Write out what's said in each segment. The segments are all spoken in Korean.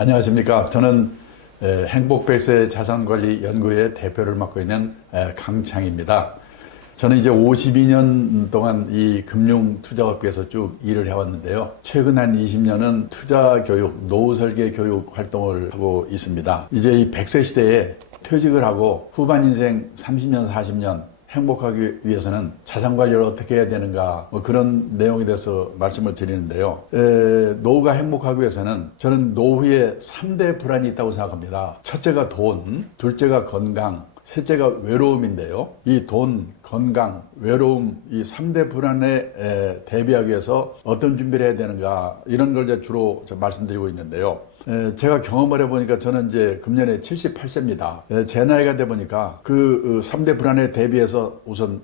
안녕하십니까. 저는 행복백세 자산관리 연구회 대표를 맡고 있는 강창입니다. 저는 이제 52년 동안 이 금융투자업계에서 쭉 일을 해왔는데요. 최근 한 20년은 투자교육, 노후설계 교육 활동을 하고 있습니다. 이제 이 100세 시대에 퇴직을 하고 후반 인생 30년, 40년 행복하기 위해서는 자산관리를 어떻게 해야 되는가, 그런 내용에 대해서 말씀을 드리는데요. 노후가 행복하기 위해서는 저는 노후에 3대 불안이 있다고 생각합니다. 첫째가 돈, 둘째가 건강, 셋째가 외로움인데요. 이 돈, 건강, 외로움, 이 3대 불안에 대비하기 위해서 어떤 준비를 해야 되는가, 이런 걸 이제 주로 말씀드리고 있는데요. 제가 경험을 해보니까 저는 이제 금년에 78세입니다. 제 나이가 돼 보니까 그 3대 불안에 대비해서 우선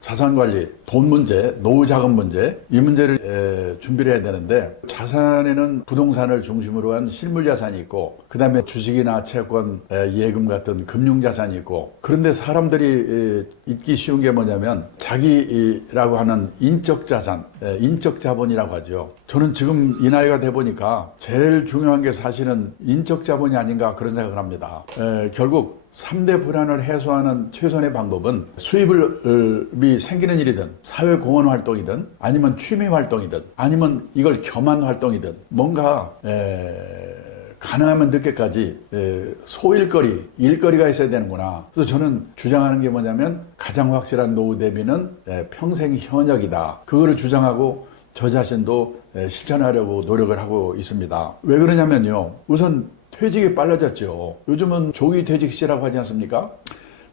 자산관리, 돈 문제, 노후 자금 문제, 이 문제를 준비를 해야 되는데, 자산에는 부동산을 중심으로 한 실물 자산이 있고, 그 다음에 주식이나 채권, 예금 같은 금융 자산이 있고, 그런데 사람들이 잊기 쉬운 게 뭐냐면 자기라고 하는 인적 자산, 인적 자본이라고 하죠. 저는 지금 이 나이가 돼 보니까 제일 중요한 게 사실은 인적 자본이 아닌가, 그런 생각을 합니다. 결국 3대 불안을 해소하는 최선의 방법은 수입이 생기는 일이든 사회공헌 활동이든 아니면 취미 활동이든 아니면 이걸 겸한 활동이든 뭔가 가능하면 늦게까지 소일거리, 일거리가 있어야 되는구나. 그래서 저는 주장하는 게 뭐냐면 가장 확실한 노후 대비는 평생 현역이다. 그거를 주장하고 저 자신도 실천하려고 노력을 하고 있습니다. 왜 그러냐면요, 우선 퇴직이 빨라졌죠. 요즘은 조기 퇴직시라고 하지 않습니까?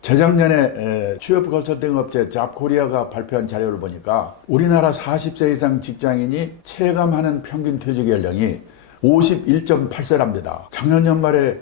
재작년에 취업 컨설팅 업체 잡코리아가 발표한 자료를 보니까 우리나라 40세 이상 직장인이 체감하는 평균 퇴직 연령이 51.8세랍니다. 작년 연말에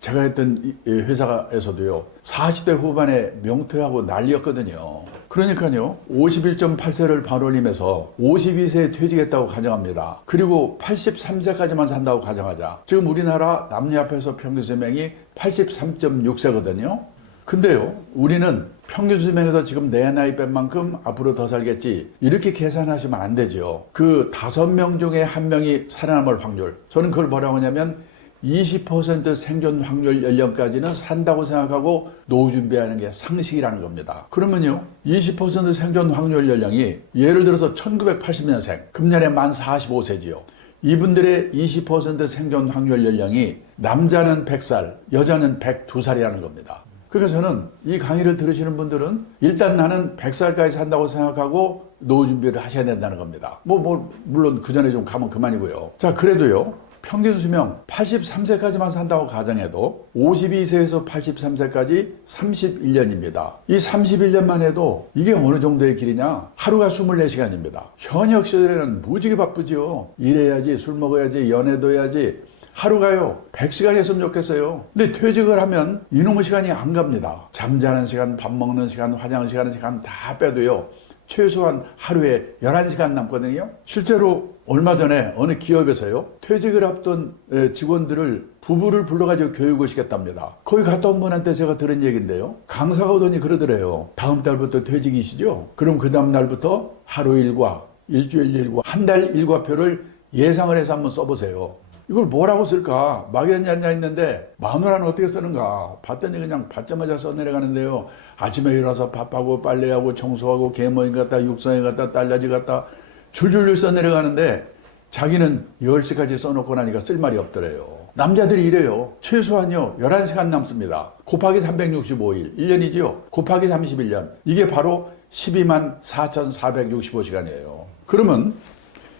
제가 했던 회사에서도요, 40대 후반에 명퇴하고 난리였거든요. 그러니까요, 51.8세를 반올림해서 52세에 퇴직했다고 가정합니다. 그리고 83세까지만 산다고 가정하자. 지금 우리나라 남녀 합해서 평균 수명이 83.6세거든요. 근데요, 우리는 평균 수명에서 지금 내 나이 뺀 만큼 앞으로 더 살겠지, 이렇게 계산하시면 안 되죠. 그 5명 중에 1명이 살아남을 확률, 저는 그걸 뭐라고 하냐면 20% 생존 확률 연령까지는 산다고 생각하고 노후 준비하는 게 상식이라는 겁니다. 그러면요, 20% 생존 확률 연령이 예를 들어서 1980년생, 금년에 만 45세지요. 이분들의 20% 생존 확률 연령이 남자는 100살, 여자는 102살이라는 겁니다. 그래서 저는 이 강의를 들으시는 분들은 일단 나는 100살까지 산다고 생각하고 노후 준비를 하셔야 된다는 겁니다. 물론 그 전에 좀 가면 그만이고요. 자, 그래도요, 평균 수명 83세까지만 산다고 가정해도 52세에서 83세까지 31년입니다. 이 31년만 해도 이게 어느 정도의 길이냐? 하루가 24시간입니다. 현역 시절에는 무지개 바쁘지요. 일해야지, 술 먹어야지, 연애도 해야지. 하루가요 100시간 했으면 좋겠어요. 근데 퇴직을 하면 이놈의 시간이 안 갑니다. 잠자는 시간, 밥 먹는 시간, 화장실 가는 시간 다 빼도요, 최소한 하루에 11시간 남거든요. 실제로 얼마 전에 어느 기업에서요, 퇴직을 앞둔 직원들을, 부부를 불러가지고 교육을 시켰답니다. 거기 갔다 온 분한테 제가 들은 얘기인데요, 강사가 오더니 그러더래요. 다음 달부터 퇴직이시죠? 그럼 그 다음 날부터 하루 일과, 일주일 일과, 한 달 일과표를 예상을 해서 한번 써보세요. 이걸 뭐라고 쓸까? 막연히 앉아있는데 마누라는 어떻게 쓰는가? 봤더니 그냥 받자마자 써내려가는데요. 아침에 일어나서 밥하고 빨래하고 청소하고 개모임 갔다 육성에 갔다 딸라지 갔다 줄줄줄 써내려가는데 자기는 10시까지 써놓고 나니까 쓸 말이 없더래요. 남자들이 이래요. 최소한요 11시간 남습니다. 곱하기 365일, 1년이지요. 곱하기 31년. 이게 바로 12만 4,465시간이에요. 그러면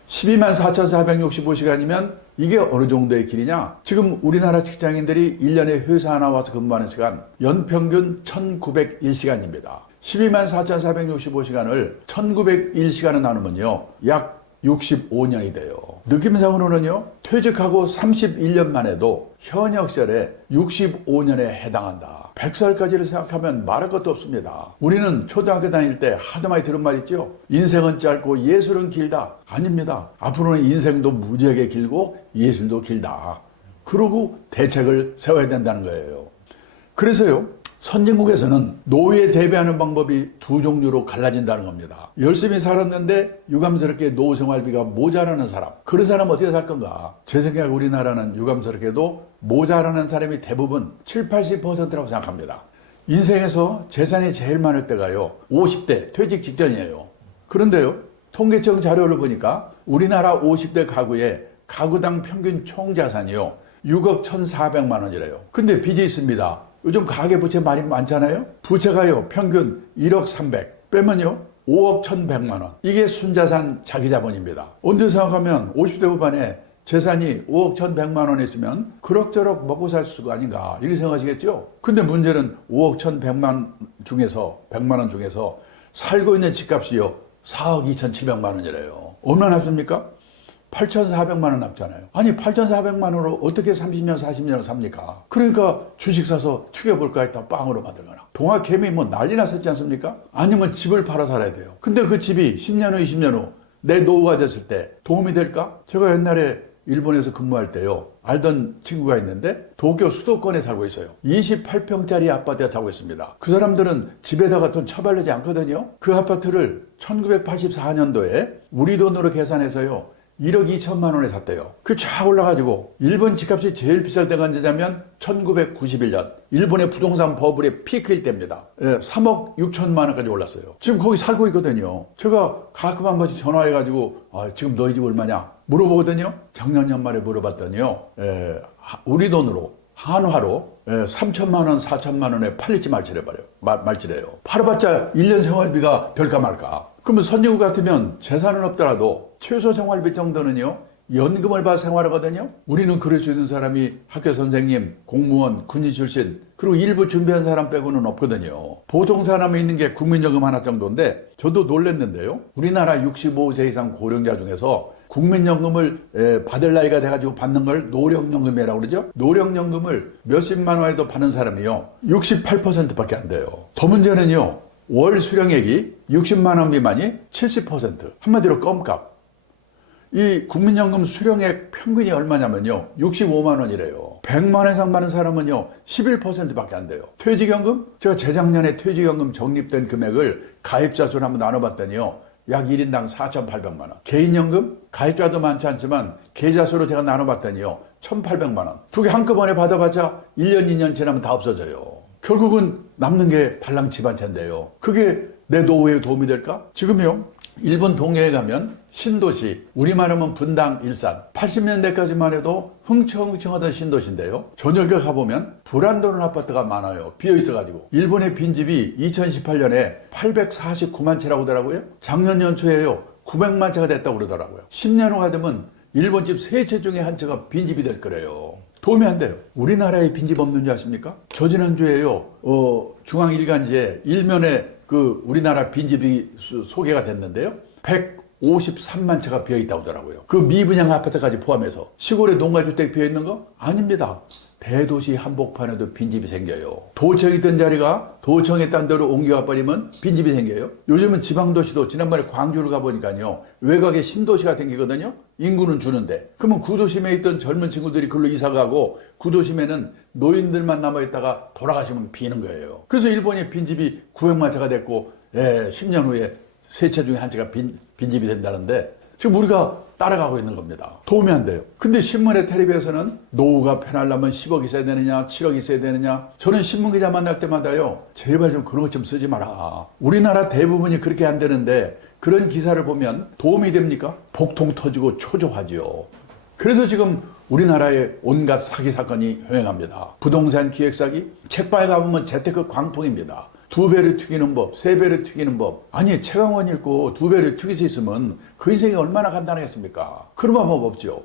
12만 4,465시간이면 이게 어느 정도의 길이냐? 지금 우리나라 직장인들이 1년에 회사 하나 와서 근무하는 시간 연평균 1,901시간입니다. 12만 4,465시간을 1,901시간을 나누면요, 약 65년이 돼요. 느낌상으로는요, 퇴직하고 31년만 해도 현역 시절에 65년에 해당한다. 100살까지를 생각하면 말할 것도 없습니다. 우리는 초등학교 다닐 때 하도 많이 들은 말 있죠? 인생은 짧고 예술은 길다. 아닙니다. 앞으로는 인생도 무지하게 길고 예술도 길다. 그러고 대책을 세워야 된다는 거예요. 그래서요, 선진국에서는 노후에 대비하는 방법이 두 종류로 갈라진다는 겁니다. 열심히 살았는데 유감스럽게 노후 생활비가 모자라는 사람, 그런 사람은 어떻게 살 건가? 제 생각에 우리나라는 유감스럽게도 모자라는 사람이 대부분 70~80%라고 생각합니다. 인생에서 재산이 제일 많을 때가요 50대 퇴직 직전이에요. 그런데요 통계청 자료를 보니까 우리나라 50대 가구의 가구당 평균 총자산이요 6억 1,400만 원이래요. 근데 빚이 있습니다. 요즘 가계부채 많이 많잖아요. 부채가요 평균 1억 300 빼면요 5억 1,100만 원. 이게 순자산 자기자본입니다. 언제 생각하면 50대 후반에 재산이 5억 1,100만 원 있으면 그럭저럭 먹고 살 수가 아닌가 이렇게 생각하시겠죠. 근데 문제는 5억 1,100만 중에서 100만 원 중에서 살고 있는 집값이요 4억 2,700만 원이래요. 얼마나 남습니까? 8,400만 원 남잖아요. 아니 8,400만 원으로 어떻게 30년 40년을 삽니까? 그러니까 주식 사서 튀겨볼까 했다 빵으로 만들거나 동학개미 뭐 난리 났었지 않습니까? 아니면 집을 팔아 살아야 돼요. 근데 그 집이 10년 후 20년 후 내 노후가 됐을 때 도움이 될까? 제가 옛날에 일본에서 근무할 때요 알던 친구가 있는데 도쿄 수도권에 살고 있어요. 28평짜리 아파트에 살고 있습니다. 그 사람들은 집에다가 돈 처발리지 않거든요. 그 아파트를 1984년도에 우리 돈으로 계산해서요 1억 2천만 원에 샀대요. 그 쫙 올라가지고 일본 집값이 제일 비쌀 때가 언제냐면 1991년 일본의 부동산 버블의 피크일 때입니다. 3억 6천만 원까지 올랐어요. 지금 거기 살고 있거든요. 제가 가끔 한 번씩 전화해가지고 지금 너희 집 얼마냐 물어보거든요. 작년 연말에 물어봤더니요 우리 돈으로 한화로 3천만 원 4천만 원에 팔릴지 말지래요. 팔아봤자 1년 생활비가 될까 말까. 그러면 선진국 같으면 재산은 없더라도 최소 생활비 정도는요 연금을 받아 생활하거든요. 우리는 그럴 수 있는 사람이 학교 선생님, 공무원, 군인 출신 그리고 일부 준비한 사람 빼고는 없거든요. 보통 사람이 있는 게 국민연금 하나 정도인데 저도 놀랐는데요. 우리나라 65세 이상 고령자 중에서 국민연금을 받을 나이가 돼가지고 받는 걸 노령연금이라고 그러죠. 노령연금을 몇십만 원에도 받는 사람이요 68%밖에 안 돼요. 더 문제는요 월 수령액이 60만 원 미만이 70%. 한마디로 껌값. 이 국민연금 수령액 평균이 얼마냐면요 65만 원이래요. 100만 원 이상 받는 사람은요 11%밖에 안 돼요. 퇴직연금? 제가 재작년에 퇴직연금 적립된 금액을 가입자 수를 한번 나눠봤더니요 약 1인당 4,800만 원. 개인연금? 가입자도 많지 않지만 계좌 수로 제가 나눠봤더니요 1,800만 원. 두 개 한꺼번에 받아봤자 1년 2년 지나면 다 없어져요. 결국은 남는 게 달랑 집안채인데요. 그게 내 노후에 도움이 될까? 지금요 일본 동해에 가면 신도시, 우리말 하면 분당, 일산 80년대까지만 해도 흥청흥청하던 신도시인데요. 저녁에 가보면 불안도는 아파트가 많아요. 비어있어가지고 일본의 빈집이 2018년에 849만 채라고 하더라고요. 작년 연초에요 900만 채가 됐다고 그러더라고요. 10년 후가 되면 일본 집 3채 중에 한 채가 빈집이 될 거래요. 도움이 안 돼요. 우리나라에 빈집 없는 줄 아십니까? 저 지난주에요 중앙일간지에 일면에 그 우리나라 빈집이 소개가 됐는데요 153만 채가 비어있다고 하더라고요. 그 미분양 아파트까지 포함해서. 시골에 농가주택 비어있는 거? 아닙니다. 대도시 한복판에도 빈집이 생겨요. 도청이 있던 자리가 도청에 딴 데로 옮겨가 버리면 빈집이 생겨요. 요즘은 지방도시도 지난번에 광주를 가보니까요 외곽에 신도시가 생기거든요. 인구는 주는데 그러면 구도심에 있던 젊은 친구들이 글로 이사가고 구도심에는 노인들만 남아있다가 돌아가시면 비는 거예요. 그래서 일본의 빈집이 900만 채가 됐고 10년 후에 3채 중에 한 채가 빈집이 된다는데 지금 우리가 따라가고 있는 겁니다. 도움이 안 돼요. 근데 신문에 텔레비에서는 노후가 편하려면 10억 있어야 되느냐 7억 있어야 되느냐. 저는 신문기자 만날 때마다요 제발 좀 그런 것 좀 쓰지 마라. 우리나라 대부분이 그렇게 안 되는데 그런 기사를 보면 도움이 됩니까? 복통 터지고 초조하지요. 그래서 지금 우리나라에 온갖 사기 사건이 횡행합니다. 부동산 기획 사기, 책방에 가보면 재테크 광풍입니다. 2배를 튀기는 법, 3배를 튀기는 법. 아니 최강원 읽고 2배를 튀길 수 있으면 그 인생이 얼마나 간단하겠습니까? 그런 방법 없죠.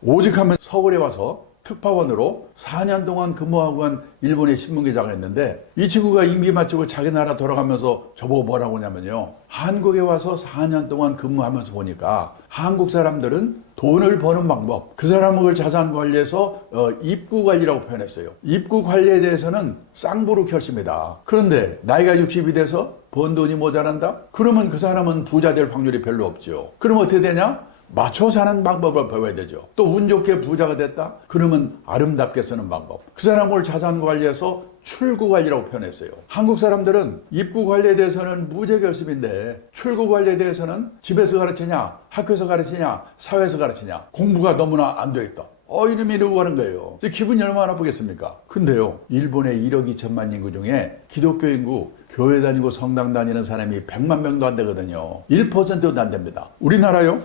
오직 하면 서울에 와서 특파원으로 4년 동안 근무하고 간 일본의 신문기자가 있는데 이 친구가 임기 마치고 자기 나라 돌아가면서 저보고 뭐라고 하냐면요 한국에 와서 4년 동안 근무하면서 보니까 한국 사람들은 돈을 버는 방법, 그 사람을 자산 관리해서 입구 관리라고 표현했어요. 입구 관리에 대해서는 쌍부로 결심이다. 그런데 나이가 60이 돼서 번 돈이 모자란다? 그러면 그 사람은 부자 될 확률이 별로 없죠. 그럼 어떻게 되냐? 맞춰 사는 방법을 배워야 되죠. 또 운 좋게 부자가 됐다? 그러면 아름답게 쓰는 방법. 그 사람을 자산 관리해서 출구 관리라고 표현했어요. 한국 사람들은 입구 관리에 대해서는 무죄결심인데 출구 관리에 대해서는 집에서 가르치냐, 학교에서 가르치냐, 사회에서 가르치냐. 공부가 너무나 안 돼 있다. 이놈이 이러고 가는 거예요. 기분이 얼마나 나쁘겠습니까? 근데요, 일본의 1억 2천만 인구 중에 기독교 인구, 교회 다니고 성당 다니는 사람이 100만 명도 안 되거든요. 1%도 안 됩니다. 우리나라요?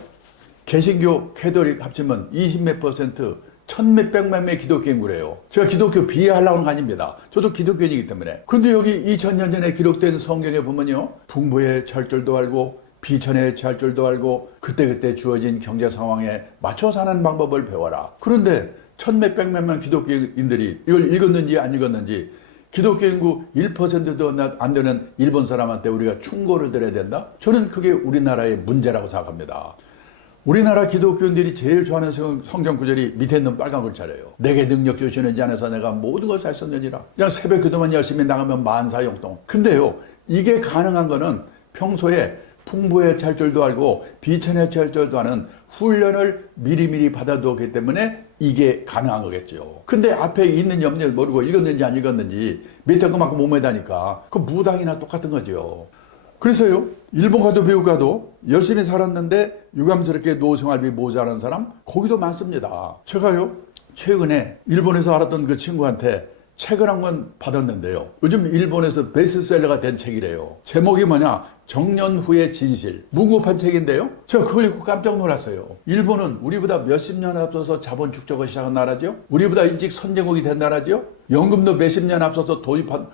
개신교, 캐톨릭 합치면 20몇 퍼센트, 천몇백만 명의 기독교 인구래요. 제가 기독교 비하하려고 하는 거 아닙니다. 저도 기독교인이기 때문에. 근데 여기 2000년 전에 기록된 성경에 보면요, 풍부의 찰줄도 알고 비천의 찰줄도 알고 그때그때 주어진 경제 상황에 맞춰 사는 방법을 배워라. 그런데 천몇백만 명 기독교인들이 이걸 읽었는지 안 읽었는지, 기독교 인구 1%도 안 되는 일본 사람한테 우리가 충고를 드려야 된다? 저는 그게 우리나라의 문제라고 생각합니다. 우리나라 기독교인들이 제일 좋아하는 성경 구절이 밑에 있는 빨간 글자래요. 내게 능력 주시는 자 안에서 내가 모든 것을 할 수 있느니라. 그냥 새벽 기도만 열심히 나가면 만사형통. 근데요, 이게 가능한 거는 평소에 풍부의 찰줄도 알고 비천의 찰줄도 아는 훈련을 미리미리 받아두었기 때문에 이게 가능한 거겠죠. 근데 앞에 있는 염려를 모르고 읽었는지 안 읽었는지 밑에 그만큼 못 매다니까 그 무당이나 똑같은 거죠. 그래서요, 일본 가도 미국 가도 열심히 살았는데 유감스럽게 노생활비 모자라는 사람 거기도 많습니다. 제가요, 최근에 일본에서 알았던 그 친구한테 책을 한 권 받았는데요. 요즘 일본에서 베스트셀러가 된 책이래요. 제목이 뭐냐? 정년 후의 진실. 무급한 책인데요. 제가 그걸 읽고 깜짝 놀랐어요. 일본은 우리보다 몇십 년 앞서서 자본 축적을 시작한 나라죠. 우리보다 일찍 선진국이 된 나라죠. 연금도 몇십 년 앞서서 도입한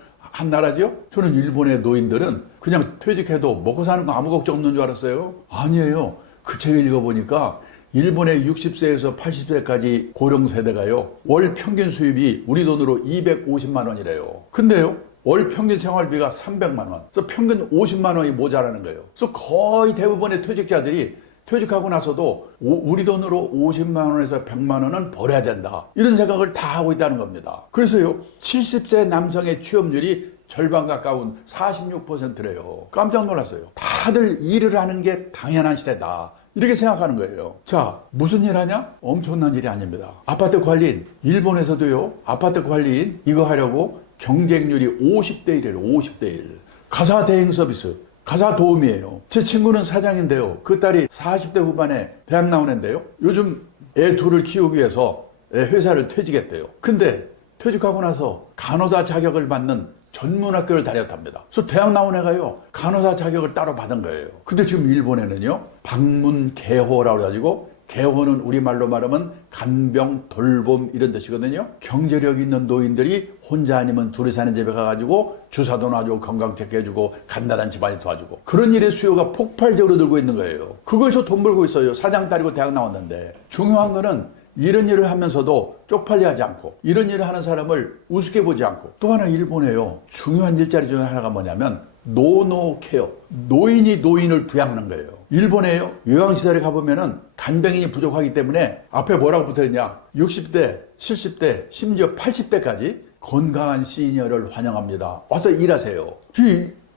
나라죠. 저는 일본의 노인들은 그냥 퇴직해도 먹고 사는 거 아무 걱정 없는 줄 알았어요. 아니에요. 그 책을 읽어보니까 일본의 60세에서 80세까지 고령 세대가요, 월 평균 수입이 우리 돈으로 250만 원이래요. 근데요, 월 평균 생활비가 300만 원. 그래서 평균 50만 원이 모자라는 거예요. 그래서 거의 대부분의 퇴직자들이 퇴직하고 나서도 우리 돈으로 50만 원에서 100만 원은 벌어야 된다. 이런 생각을 다 하고 있다는 겁니다. 그래서요, 70세 남성의 취업률이 절반 가까운 46%래요. 깜짝 놀랐어요. 다들 일을 하는 게 당연한 시대다. 이렇게 생각하는 거예요. 자, 무슨 일 하냐? 엄청난 일이 아닙니다. 아파트 관리인, 일본에서도요, 아파트 관리인 이거 하려고 경쟁률이 50대 1이에요. 50대 1. 가사 대행 서비스, 가사 도우미예요. 제 친구는 사장인데요. 그 딸이 40대 후반에 대학 나온 애인데요. 요즘 애 둘을 키우기 위해서 회사를 퇴직했대요. 근데 퇴직하고 나서 간호사 자격을 받는 전문학교를 다녔답니다. 그래서 대학 나온 애가요, 간호사 자격을 따로 받은 거예요. 근데 지금 일본에는요, 방문개호라고 해가지고, 개호는 우리말로 말하면 간병, 돌봄 이런 뜻이거든요. 경제력 있는 노인들이 혼자 아니면 둘이 사는 집에 가가지고 주사도 놔주고 건강 체크해주고 간단한 집안일 도와주고 그런 일의 수요가 폭발적으로 늘고 있는 거예요. 그거에서 돈 벌고 있어요. 사장 딸이고 대학 나왔는데. 중요한 거는 이런 일을 하면서도 쪽팔려 하지 않고 이런 일을 하는 사람을 우습게 보지 않고, 또 하나 일본에요, 중요한 일자리 중에 하나가 뭐냐면 노노케어, 노인이 노인을 부양하는 거예요. 일본에요, 요양시설에 가보면은 간병인이 부족하기 때문에 앞에 뭐라고 붙어있냐, 60대, 70대, 심지어 80대까지 건강한 시니어를 환영합니다. 와서 일하세요.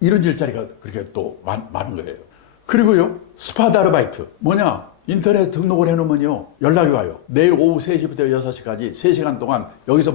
이런 일자리가 그렇게 또 많은 거예요. 그리고요, 스팟 아르바이트. 뭐냐? 인터넷 등록을 해놓으면요, 연락이 와요. 내일 오후 3시부터 6시까지 3시간 동안 여기서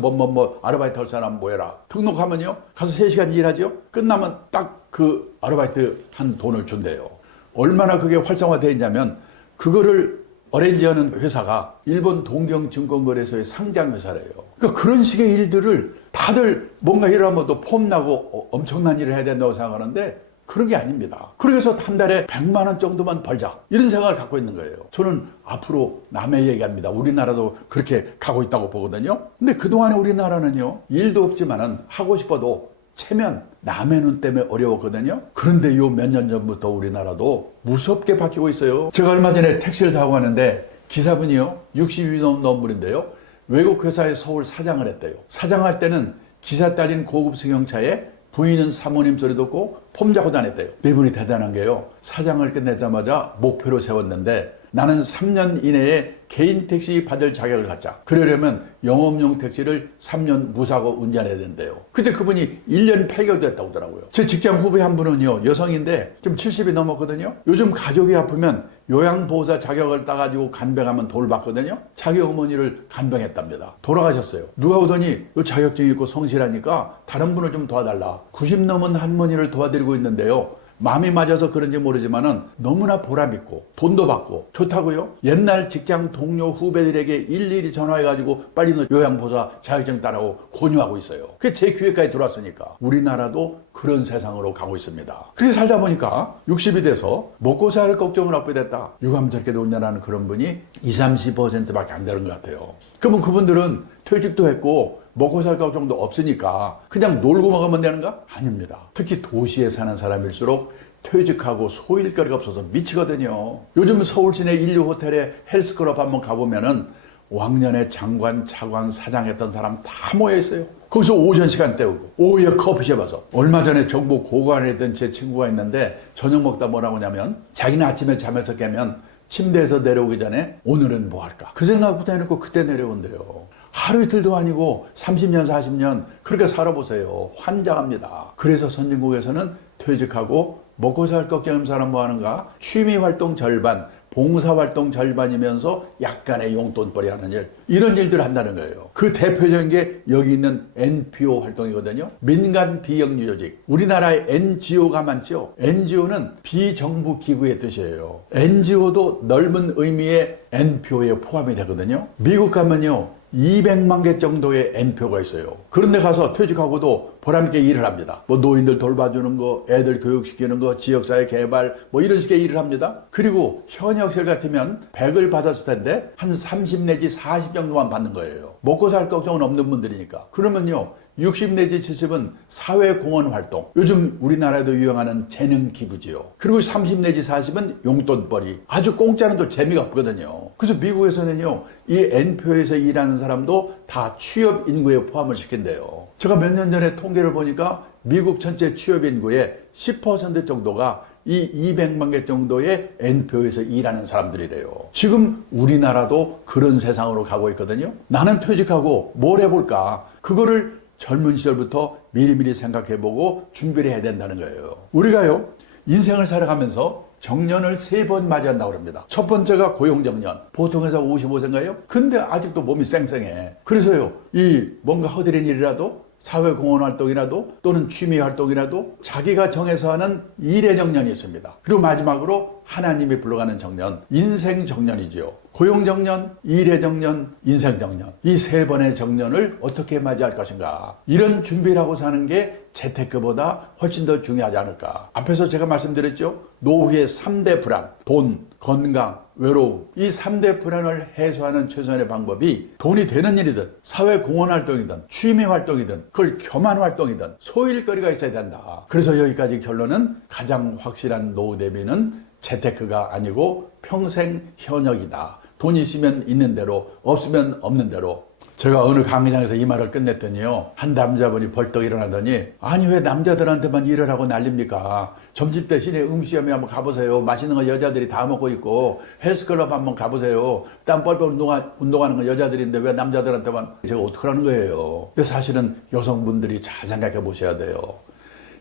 아르바이트 할 사람 모여라. 등록하면요, 가서 3시간 일하죠. 끝나면 딱 그 아르바이트 한 돈을 준대요. 얼마나 그게 활성화되어 있냐면, 그거를 어레인지하는 회사가 일본 동경증권거래소의 상장회사래요. 그러니까 그런 식의 일들을 다들 뭔가 일을 하면 또 폼나고 엄청난 일을 해야 된다고 생각하는데, 그런 게 아닙니다. 그래서 한 달에 100만 원 정도만 벌자, 이런 생각을 갖고 있는 거예요. 저는 앞으로 남의 얘기합니다. 우리나라도 그렇게 가고 있다고 보거든요. 근데 그동안에 우리나라는요, 일도 없지만은 하고 싶어도 체면, 남의 눈 때문에 어려웠거든요. 그런데 요 몇 년 전부터 우리나라도 무섭게 바뀌고 있어요. 제가 얼마 전에 택시를 타고 가는데 기사분이요, 60이 넘는 분인데요, 외국 회사에 서울 사장을 했대요. 사장할 때는 기사 딸린 고급 승용차에 부인은 사모님 소리 듣고 폼 잡고 다녔대요. 이분이 대단한 게요, 사장을 끝내자마자 목표로 세웠는데, 나는 3년 이내에 개인 택시 받을 자격을 갖자. 그러려면 영업용 택시를 3년 무사고 운전해야 된대요. 근데 그분이 1년 8개월 됐다고 하더라고요. 제 직장 후배 한 분은요, 여성인데 좀 70이 넘었거든요. 요즘 가족이 아프면 요양보호사 자격을 따가지고 간병하면 돈을 받거든요. 자기 어머니를 간병했답니다. 돌아가셨어요. 누가 오더니 요 자격증 있고 성실하니까 다른 분을 좀 도와달라. 90 넘은 할머니를 도와드리고 있는데요. 마음이 맞아서 그런지 모르지만은 너무나 보람있고 돈도 받고 좋다고요. 옛날 직장 동료 후배들에게 일일이 전화해가지고 빨리 너 요양보호사 자격증 따라고 권유하고 있어요. 그게 제 귀에까지 들어왔으니까 우리나라도 그런 세상으로 가고 있습니다. 그렇게 살다 보니까 60이 돼서 먹고 살 걱정을 하게 됐다. 유감스럽게도 운전하는 그런 분이 20-30%밖에 안 되는 것 같아요. 그러면 그분들은 퇴직도 했고 먹고 살 걱정도 없으니까 그냥 놀고 먹으면 되는가? 아닙니다. 특히 도시에 사는 사람일수록 퇴직하고 소일거리가 없어서 미치거든요. 요즘 서울 시내 1류 호텔에 헬스클럽 한번 가보면은 왕년에 장관, 차관, 사장 했던 사람 다 모여있어요. 거기서 오전 시간 때우고 오후에 커피숍 와서 얼마 전에 정부 고관에 있던 제 친구가 있는데 저녁 먹다 뭐라고 하냐면 자기는 아침에 잠에서 깨면 침대에서 내려오기 전에 오늘은 뭐 할까? 그 생각부터 해놓고 그때 내려온대요. 하루 이틀도 아니고 30년, 40년 그렇게 살아보세요. 환장합니다. 그래서 선진국에서는 퇴직하고 먹고 살 걱정하는 사람 뭐 하는가? 취미활동 절반, 봉사활동 절반이면서 약간의 용돈벌이 하는 일, 이런 일들을 한다는 거예요. 그 대표적인 게 여기 있는 NPO 활동이거든요. 민간 비영리 조직. 우리나라에 NGO가 많죠. NGO는 비정부 기구의 뜻이에요. NGO도 넓은 의미의 NPO에 포함이 되거든요. 미국 가면요 200만 개 정도의 NPO가 있어요. 그런데 가서 퇴직하고도 보람있게 일을 합니다. 뭐 노인들 돌봐주는 거, 애들 교육시키는 거, 지역사회 개발 뭐 이런 식의 일을 합니다. 그리고 현역실 같으면 100을 받았을 텐데 한 30 내지 40 정도만 받는 거예요. 먹고 살 걱정은 없는 분들이니까. 그러면요 60 내지 70은 사회공헌 활동. 요즘 우리나라에도 유행하는 재능 기부지요. 그리고 30 내지 40은 용돈벌이. 아주 공짜는 또 재미가 없거든요. 그래서 미국에서는요, 이 NPO에서 일하는 사람도 다 취업 인구에 포함을 시킨대요. 제가 몇 년 전에 통계를 보니까 미국 전체 취업 인구의 10% 정도가 이 200만 개 정도의 NPO에서 일하는 사람들이래요. 지금 우리나라도 그런 세상으로 가고 있거든요. 나는 퇴직하고 뭘 해볼까? 그거를 젊은 시절부터 미리미리 생각해보고 준비를 해야 된다는 거예요. 우리가요, 인생을 살아가면서 정년을 3번 맞이한다고 합니다. 첫 번째가 고용정년. 보통 해서 55세인가요? 근데 아직도 몸이 쌩쌩해. 그래서요, 이 뭔가 허드렛 일이라도 사회공헌 활동이라도 또는 취미 활동이라도 자기가 정해서 하는 일의 정년이 있습니다. 그리고 마지막으로 하나님이 불러가는 정년, 인생 정년이지요. 고용 정년, 일의 정년, 인생 정년. 이 3번의 정년을 어떻게 맞이할 것인가. 이런 준비를 하고 사는 게 재테크보다 훨씬 더 중요하지 않을까. 앞에서 제가 말씀드렸죠. 노후의 3대 불안, 돈, 건강, 외로움. 이 3대 불안을 해소하는 최선의 방법이 돈이 되는 일이든 사회공헌 활동이든 취미 활동이든 그걸 겸한 활동이든 소일거리가 있어야 된다. 그래서 여기까지 결론은 가장 확실한 노후 대비는 재테크가 아니고 평생 현역이다. 돈이 있으면 있는 대로, 없으면 없는 대로. 제가 어느 강의장에서 이 말을 끝냈더니요, 한 남자분이 벌떡 일어나더니, 아니 왜 남자들한테만 일을 하고 난립니까? 점심 대신에 음식점에 한번 가보세요. 맛있는 거 여자들이 다 먹고 있고, 헬스클럽 한번 가보세요. 땀 뻘뻘 운동하는 건 여자들인데 왜 남자들한테만. 제가 어떡하라는 거예요. 사실은 여성분들이 잘 생각해 보셔야 돼요.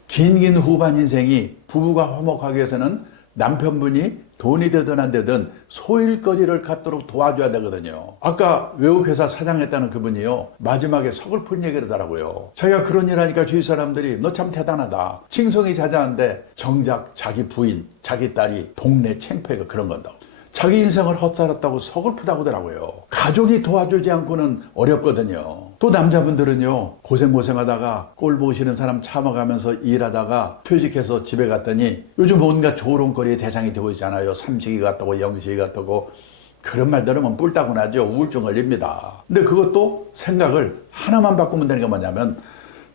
긴 후반 인생이 부부가 화목하기 위해서는 남편분이 돈이 되든 안 되든 소일거리를 갖도록 도와줘야 되거든요. 아까 외국회사 사장했다는 그분이요, 마지막에 서글픈 얘기를 하더라고요. 자기가 그런 일 하니까 주위 사람들이 너 참 대단하다, 칭송이 자자한데 정작 자기 부인, 자기 딸이 동네 창피해가 그런 건다고. 자기 인생을 헛살았다고 서글프다고 하더라고요. 가족이 도와주지 않고는 어렵거든요. 또 남자분들은요, 고생하다가 꼴 보시는 사람 참아가면서 일하다가 퇴직해서 집에 갔더니 요즘 뭔가 조롱거리의 대상이 되고 있잖아요. 삼식이 같다고 영식이 같다고. 그런 말 들으면 뿔따고 나죠. 우울증 걸립니다. 근데 그것도 생각을 하나만 바꾸면 되는 게 뭐냐면,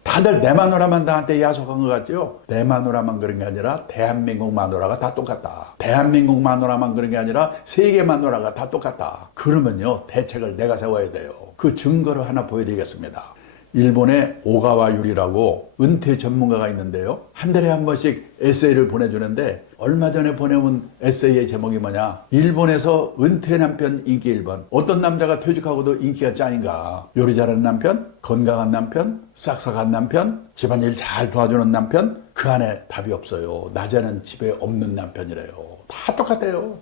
다들 내 마누라만 나한테 야속한 것 같죠? 내 마누라만 그런 게 아니라 대한민국 마누라가 다 똑같다. 대한민국 마누라만 그런 게 아니라 세계 마누라가 다 똑같다. 그러면요, 대책을 내가 세워야 돼요. 그 증거를 하나 보여드리겠습니다. 일본의 오가와 유리라고 은퇴 전문가가 있는데요, 한 달에 한 번씩 에세이를 보내주는데, 얼마 전에 보내온 에세이의 제목이 뭐냐, 일본에서 은퇴 남편 인기 1번. 어떤 남자가 퇴직하고도 인기가 짱인가. 요리 잘하는 남편, 건강한 남편, 싹싹한 남편, 집안일 잘 도와주는 남편. 그 안에 답이 없어요. 낮에는 집에 없는 남편이래요. 다 똑같아요.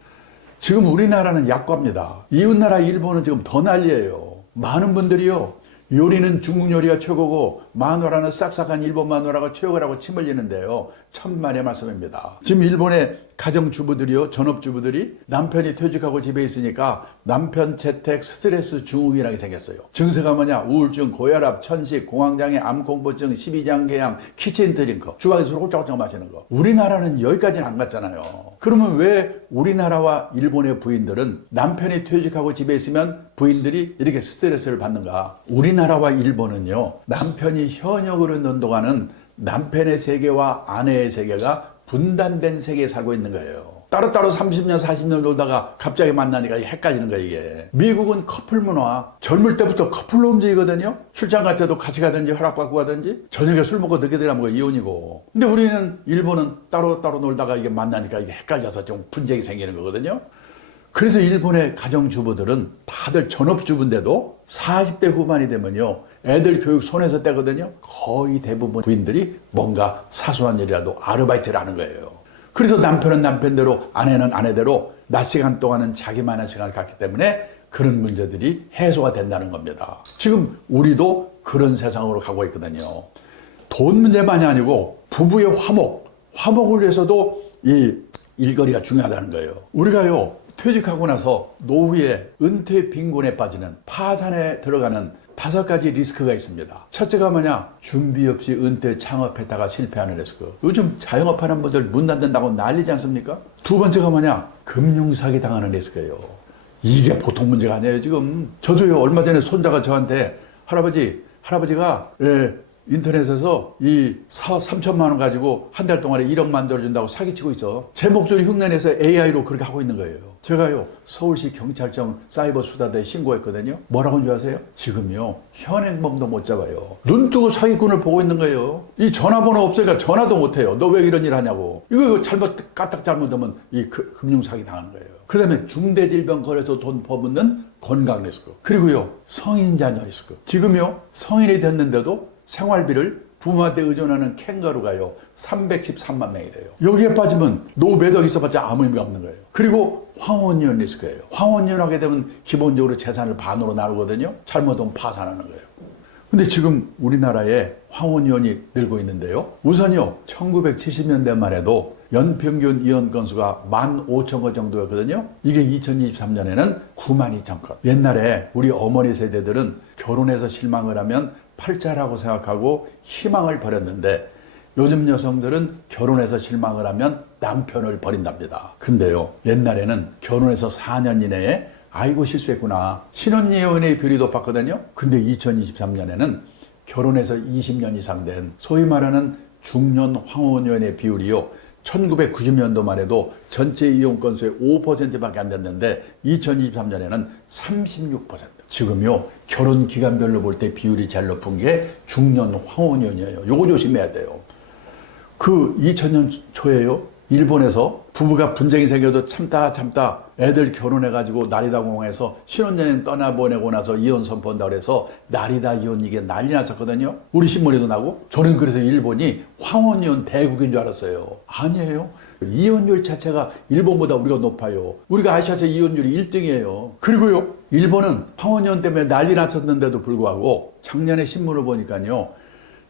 지금 우리나라는 약과입니다. 이웃나라 일본은 지금 더 난리예요. 많은 분들이요, 요리는 중국 요리가 최고고 마누라는 싹싹한 일본 마누라가 최고라고 침 흘리는데요, 천만의 말씀입니다. 지금 일본의 가정주부들이요, 전업주부들이 남편이 퇴직하고 집에 있으니까 남편 재택 스트레스 증후군이라게 생겼어요. 증세가 뭐냐? 우울증, 고혈압, 천식, 공황장애, 암공포증, 십이장계양, 키친드링크, 주방에서 홀짝홀짝 마시는 거. 우리나라는 여기까지는 안 갔잖아요. 그러면 왜 우리나라와 일본의 부인들은 남편이 퇴직하고 집에 있으면 부인들이 이렇게 스트레스를 받는가? 우리나라와 일본은요, 남편이 현역으로 논동하는 남편의 세계와 아내의 세계가 분단된 세계에 살고 있는 거예요. 따로따로 30년, 40년 놀다가 갑자기 만나니까 헷갈리는 거예요, 이게. 미국은 커플 문화, 젊을 때부터 커플로 움직이거든요. 출장 갈 때도 같이 가든지 허락받고 가든지, 저녁에 술 먹고 늦게 들어가면 거 이혼이고. 근데 우리는, 일본은 따로따로 놀다가 이게 만나니까 이게 헷갈려서 좀 분쟁이 생기는 거거든요. 그래서 일본의 가정주부들은 다들 전업주부인데도 40대 후반이 되면요, 애들 교육 손에서 떼거든요. 거의 대부분 부인들이 뭔가 사소한 일이라도 아르바이트를 하는 거예요. 그래서 남편은 남편대로, 아내는 아내대로 낮 시간 동안은 자기만의 시간을 갖기 때문에 그런 문제들이 해소가 된다는 겁니다. 지금 우리도 그런 세상으로 가고 있거든요. 돈 문제만이 아니고 부부의 화목을 위해서도 이 일거리가 중요하다는 거예요. 우리가요, 퇴직하고 나서 노후에 은퇴 빈곤에 빠지는, 파산에 들어가는 5가지 리스크가 있습니다. 첫째가 뭐냐? 준비 없이 은퇴 창업했다가 실패하는 리스크. 요즘 자영업하는 분들 문 닫는다고 난리지 않습니까? 두 번째가 뭐냐? 금융사기 당하는 리스크예요. 이게 보통 문제가 아니에요, 지금. 저도요, 얼마 전에 손자가 저한테 할아버지가 인터넷에서 이 사업 3천만 원 가지고 한 달 동안에 1억 만들어준다고 사기치고 있어. 제 목소리 흉내내서 AI로 그렇게 하고 있는 거예요. 제가요, 서울시 경찰청 사이버 수사대에 신고했거든요. 뭐라고 한 줄 아세요? 지금요, 현행범도 못 잡아요. 눈 뜨고 사기꾼을 보고 있는 거예요. 이 전화번호 없으니까 전화도 못 해요. 너 왜 이런 일 하냐고. 이거 까딱 잘못하면 이 금융사기 당하는 거예요. 그 다음에 중대질병거래소 돈 퍼붓는 건강 리스크. 그리고요, 성인 자녀 리스크. 지금요, 성인이 됐는데도 생활비를 부모한테 의존하는 캥거루가요, 313만 명이래요. 여기에 빠지면 노후 몇 억 있어봤자 아무 의미가 없는 거예요. 그리고 황혼이혼 리스크예요. 황혼이혼하게 되면 기본적으로 재산을 반으로 나누거든요. 잘못하면 파산하는 거예요. 근데 지금 우리나라에 황혼이혼이 늘고 있는데요. 우선요, 1970년대만 해도 연평균 이혼 건수가 15,000건 정도였거든요. 이게 2023년에는 92,000건. 옛날에 우리 어머니 세대들은 결혼해서 실망을 하면 팔자라고 생각하고 희망을 버렸는데, 요즘 여성들은 결혼해서 실망을 하면 남편을 버린답니다. 근데요, 옛날에는 결혼해서 4년 이내에 아이고 실수했구나, 신혼이혼의 비율이 높았거든요. 근데 2023년에는 결혼해서 20년 이상 된 소위 말하는 중년 황혼이혼의 비율이요, 1990년도만 해도 전체 이혼 건수의 5%밖에 안 됐는데 2023년에는 36%. 지금요, 결혼 기간별로 볼 때 비율이 제일 높은 게 중년 황혼이혼이에요. 요거 조심해야 돼요. 그 2000년 초에요, 일본에서 부부가 분쟁이 생겨도 참다 애들 결혼해가지고 나리다 공항에서 신혼여행 떠나보내고 나서 이혼 선포한다고 해서 나리다 이혼 이게 난리 났었거든요. 우리 신문에도 나고. 저는 그래서 일본이 황혼이혼 대국인 줄 알았어요. 아니에요. 이혼율 자체가 일본보다 우리가 높아요. 우리가 아시아에서 이혼율이 1등이에요. 그리고요, 일본은 황혼이혼 때문에 난리 났었는데도 불구하고 작년에 신문을 보니까요,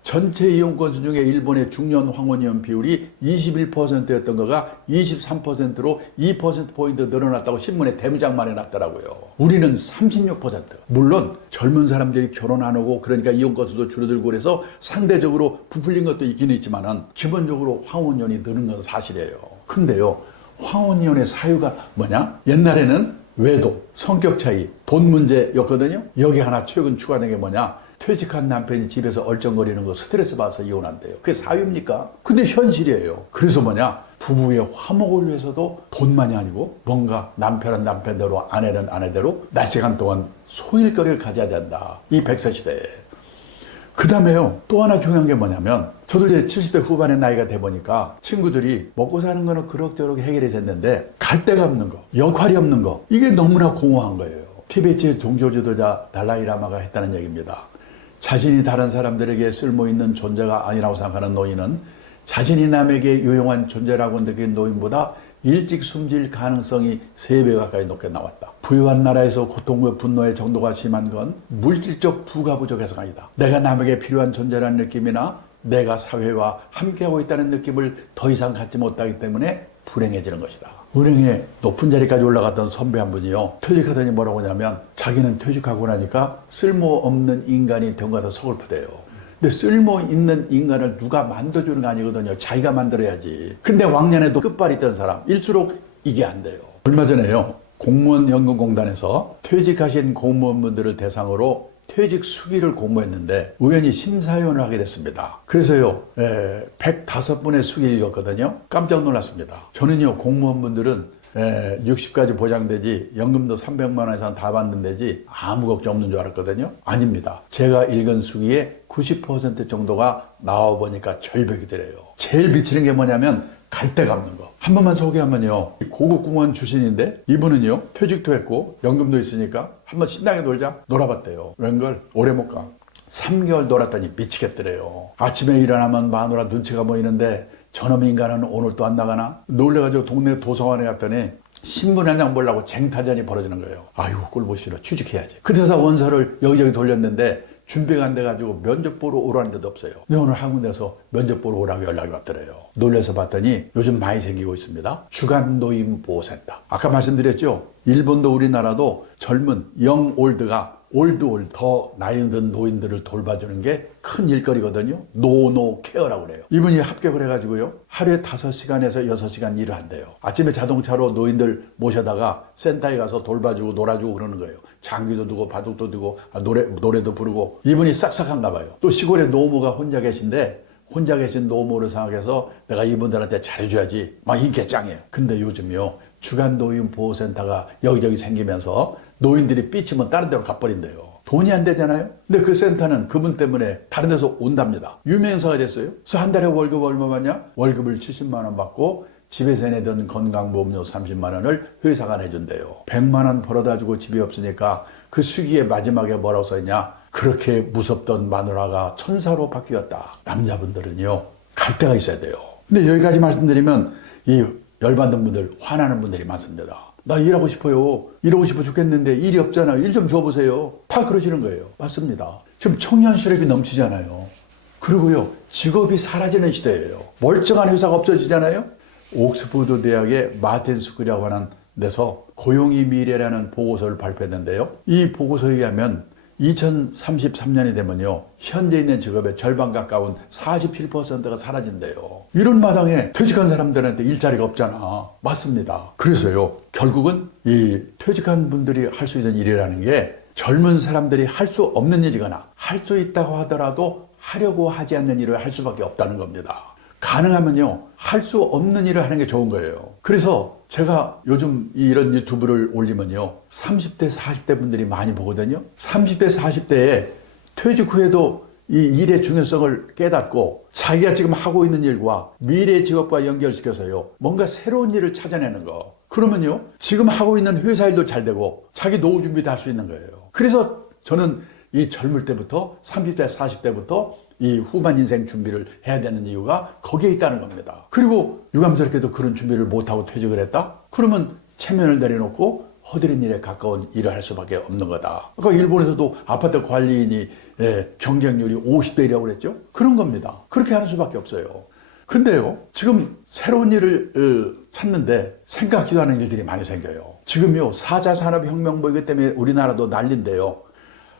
전체 이혼 건수 중에 일본의 중년 황혼이혼 비율이 21%였던 거가 23%로 2%포인트 늘어났다고 신문에 대문짝만 해놨더라고요. 우리는 36%. 물론 젊은 사람들이 결혼 안 하고 그러니까 이혼 건수도 줄어들고 그래서 상대적으로 부풀린 것도 있긴 있지만은 기본적으로 황혼이혼이 느는 건 사실이에요. 근데요, 황혼이혼의 사유가 뭐냐? 옛날에는 외도, 성격 차이, 돈 문제였거든요. 여기 하나 최근 추가된 게 뭐냐? 퇴직한 남편이 집에서 얼쩡거리는 거 스트레스 받아서 이혼한대요. 그게 사유입니까? 근데 현실이에요. 그래서 뭐냐? 부부의 화목을 위해서도 돈만이 아니고 뭔가 남편은 남편대로, 아내는 아내대로 낮 시간 동안 소일거리를 가져야 된다. 이 100세 시대에. 그 다음에요, 또 하나 중요한 게 뭐냐면, 저도 이제 70대 후반의 나이가 돼 보니까 친구들이 먹고 사는 거는 그럭저럭 해결이 됐는데 갈 데가 없는 거, 역할이 없는 거, 이게 너무나 공허한 거예요. 티베트의 종교 지도자 달라이라마가 했다는 얘기입니다. 자신이 다른 사람들에게 쓸모있는 존재가 아니라고 생각하는 노인은 자신이 남에게 유용한 존재라고 느낀 노인보다 일찍 숨질 가능성이 3배 가까이 높게 나왔다. 부유한 나라에서 고통과 분노의 정도가 심한 건 물질적 부가 부족해서가 아니다. 내가 남에게 필요한 존재라는 느낌이나 내가 사회와 함께하고 있다는 느낌을 더 이상 갖지 못하기 때문에 불행해지는 것이다. 은행에 높은 자리까지 올라갔던 선배 한 분이요, 퇴직하더니 뭐라고 하냐면 자기는 퇴직하고 나니까 쓸모없는 인간이 된 것 같아서 서글프대요. 근데 쓸모있는 인간을 누가 만들어주는 거 아니거든요. 자기가 만들어야지. 근데 왕년에도 끝발이 있던 사람 일수록 이게 안 돼요. 얼마 전에요, 공무원연금공단에서 퇴직하신 공무원분들을 대상으로 퇴직 수기를 공모했는데 우연히 심사위원을 하게 됐습니다. 그래서요, 105분의 수기를 읽었거든요. 깜짝 놀랐습니다. 저는요, 공무원분들은 60까지 보장되지 연금도 300만 원 이상 다 받는 데지 아무 걱정 없는 줄 알았거든요. 아닙니다. 제가 읽은 수기의 90% 정도가 나와보니까 절벽이더래요. 제일 미치는 게 뭐냐면 갈 데가 없는 거. 한 번만 소개하면요, 고급 공무원 출신인데 이분은요, 퇴직도 했고 연금도 있으니까 한번 신나게 놀자 놀아봤대요. 웬걸 오래 못 가. 3개월 놀았더니 미치겠더래요. 아침에 일어나면 마누라 눈치가 보이는데 저놈 인간은 오늘 또 안 나가나? 놀래가지고 동네 도서관에 갔더니 신문 한 장 보려고 쟁탈전이 벌어지는 거예요. 아이고, 꼴보기 싫어. 취직해야지. 그래서 원서를 여기저기 돌렸는데 준비가 안 돼가지고 면접 보러 오라는 데도 없어요. 근데 오늘 한 군데서 면접 보러 오라고 연락이 왔더래요. 놀래서 봤더니 요즘 많이 생기고 있습니다. 주간 노인 보호센터. 아까 말씀드렸죠, 일본도 우리나라도 젊은 영올드가 올드 더 나이 든 노인들을 돌봐주는 게 큰 일거리거든요. 노노 케어라고 그래요. 이분이 합격을 해가지고요, 하루에 5시간에서 6시간 일을 한대요. 아침에 자동차로 노인들 모셔다가 센터에 가서 돌봐주고 놀아주고 그러는 거예요. 장기도 두고 바둑도 두고 노래도 부르고. 이분이 싹싹한가 봐요. 또 시골에 노모가 혼자 계신데 혼자 계신 노모를 생각해서 내가 이분들한테 잘해줘야지 막 인기 짱이에요. 근데 요즘요, 주간 노인 보호센터가 여기저기 생기면서 노인들이 삐치면 다른 데로 가버린대요. 돈이 안 되잖아요. 근데 그 센터는 그분 때문에 다른 데서 온답니다. 유명인사가 됐어요. 그래서 한 달에 월급 얼마 받냐? 월급을 70만 원 받고 집에서 내던 건강보험료 30만 원을 회사가 내준대요. 100만 원 벌어다 주고 집이 없으니까 그 수기에 마지막에 뭐라고 써있냐? 그렇게 무섭던 마누라가 천사로 바뀌었다. 남자분들은요, 갈 데가 있어야 돼요. 근데 여기까지 말씀드리면 이 열받는 분들, 화나는 분들이 많습니다. 나 일하고 싶어요. 일하고 싶어 죽겠는데 일이 없잖아. 일 좀 줘보세요. 다 그러시는 거예요. 맞습니다. 지금 청년 실업이 넘치잖아요. 그리고요, 직업이 사라지는 시대예요. 멀쩡한 회사가 없어지잖아요. 옥스퍼드 대학의 마틴스쿨이라고 하는 데서 고용이 미래라는 보고서를 발표했는데요. 이 보고서에 의하면 2033년이 되면요, 현재 있는 직업의 절반 가까운 47%가 사라진대요. 이런 마당에 퇴직한 사람들한테 일자리가 없잖아. 맞습니다. 그래서요, 결국은 이 퇴직한 분들이 할 수 있는 일이라는 게 젊은 사람들이 할 수 없는 일이거나 할 수 있다고 하더라도 하려고 하지 않는 일을 할 수밖에 없다는 겁니다. 가능하면요, 할 수 없는 일을 하는 게 좋은 거예요. 그래서 제가 요즘 이런 유튜브를 올리면요, 30대, 40대 분들이 많이 보거든요. 30대, 40대에 퇴직 후에도 이 일의 중요성을 깨닫고 자기가 지금 하고 있는 일과 미래 직업과 연결시켜서요, 뭔가 새로운 일을 찾아내는 거. 그러면요, 지금 하고 있는 회사 일도 잘 되고 자기 노후 준비도 할 수 있는 거예요. 그래서 저는 이 젊을 때부터 30대, 40대부터 이 후반 인생 준비를 해야 되는 이유가 거기에 있다는 겁니다. 그리고 유감스럽게도 그런 준비를 못하고 퇴직을 했다? 그러면 체면을 내려놓고 허드렛 일에 가까운 일을 할 수밖에 없는 거다. 아까 일본에서도 아파트 관리인이 경쟁률이 50대1이라고 그랬죠? 그런 겁니다. 그렇게 하는 수밖에 없어요. 근데요, 지금 새로운 일을 찾는데 생각지도 않은 일들이 많이 생겨요. 지금요, 4차 산업혁명 뭐 이것 때문에 우리나라도 난리인데요.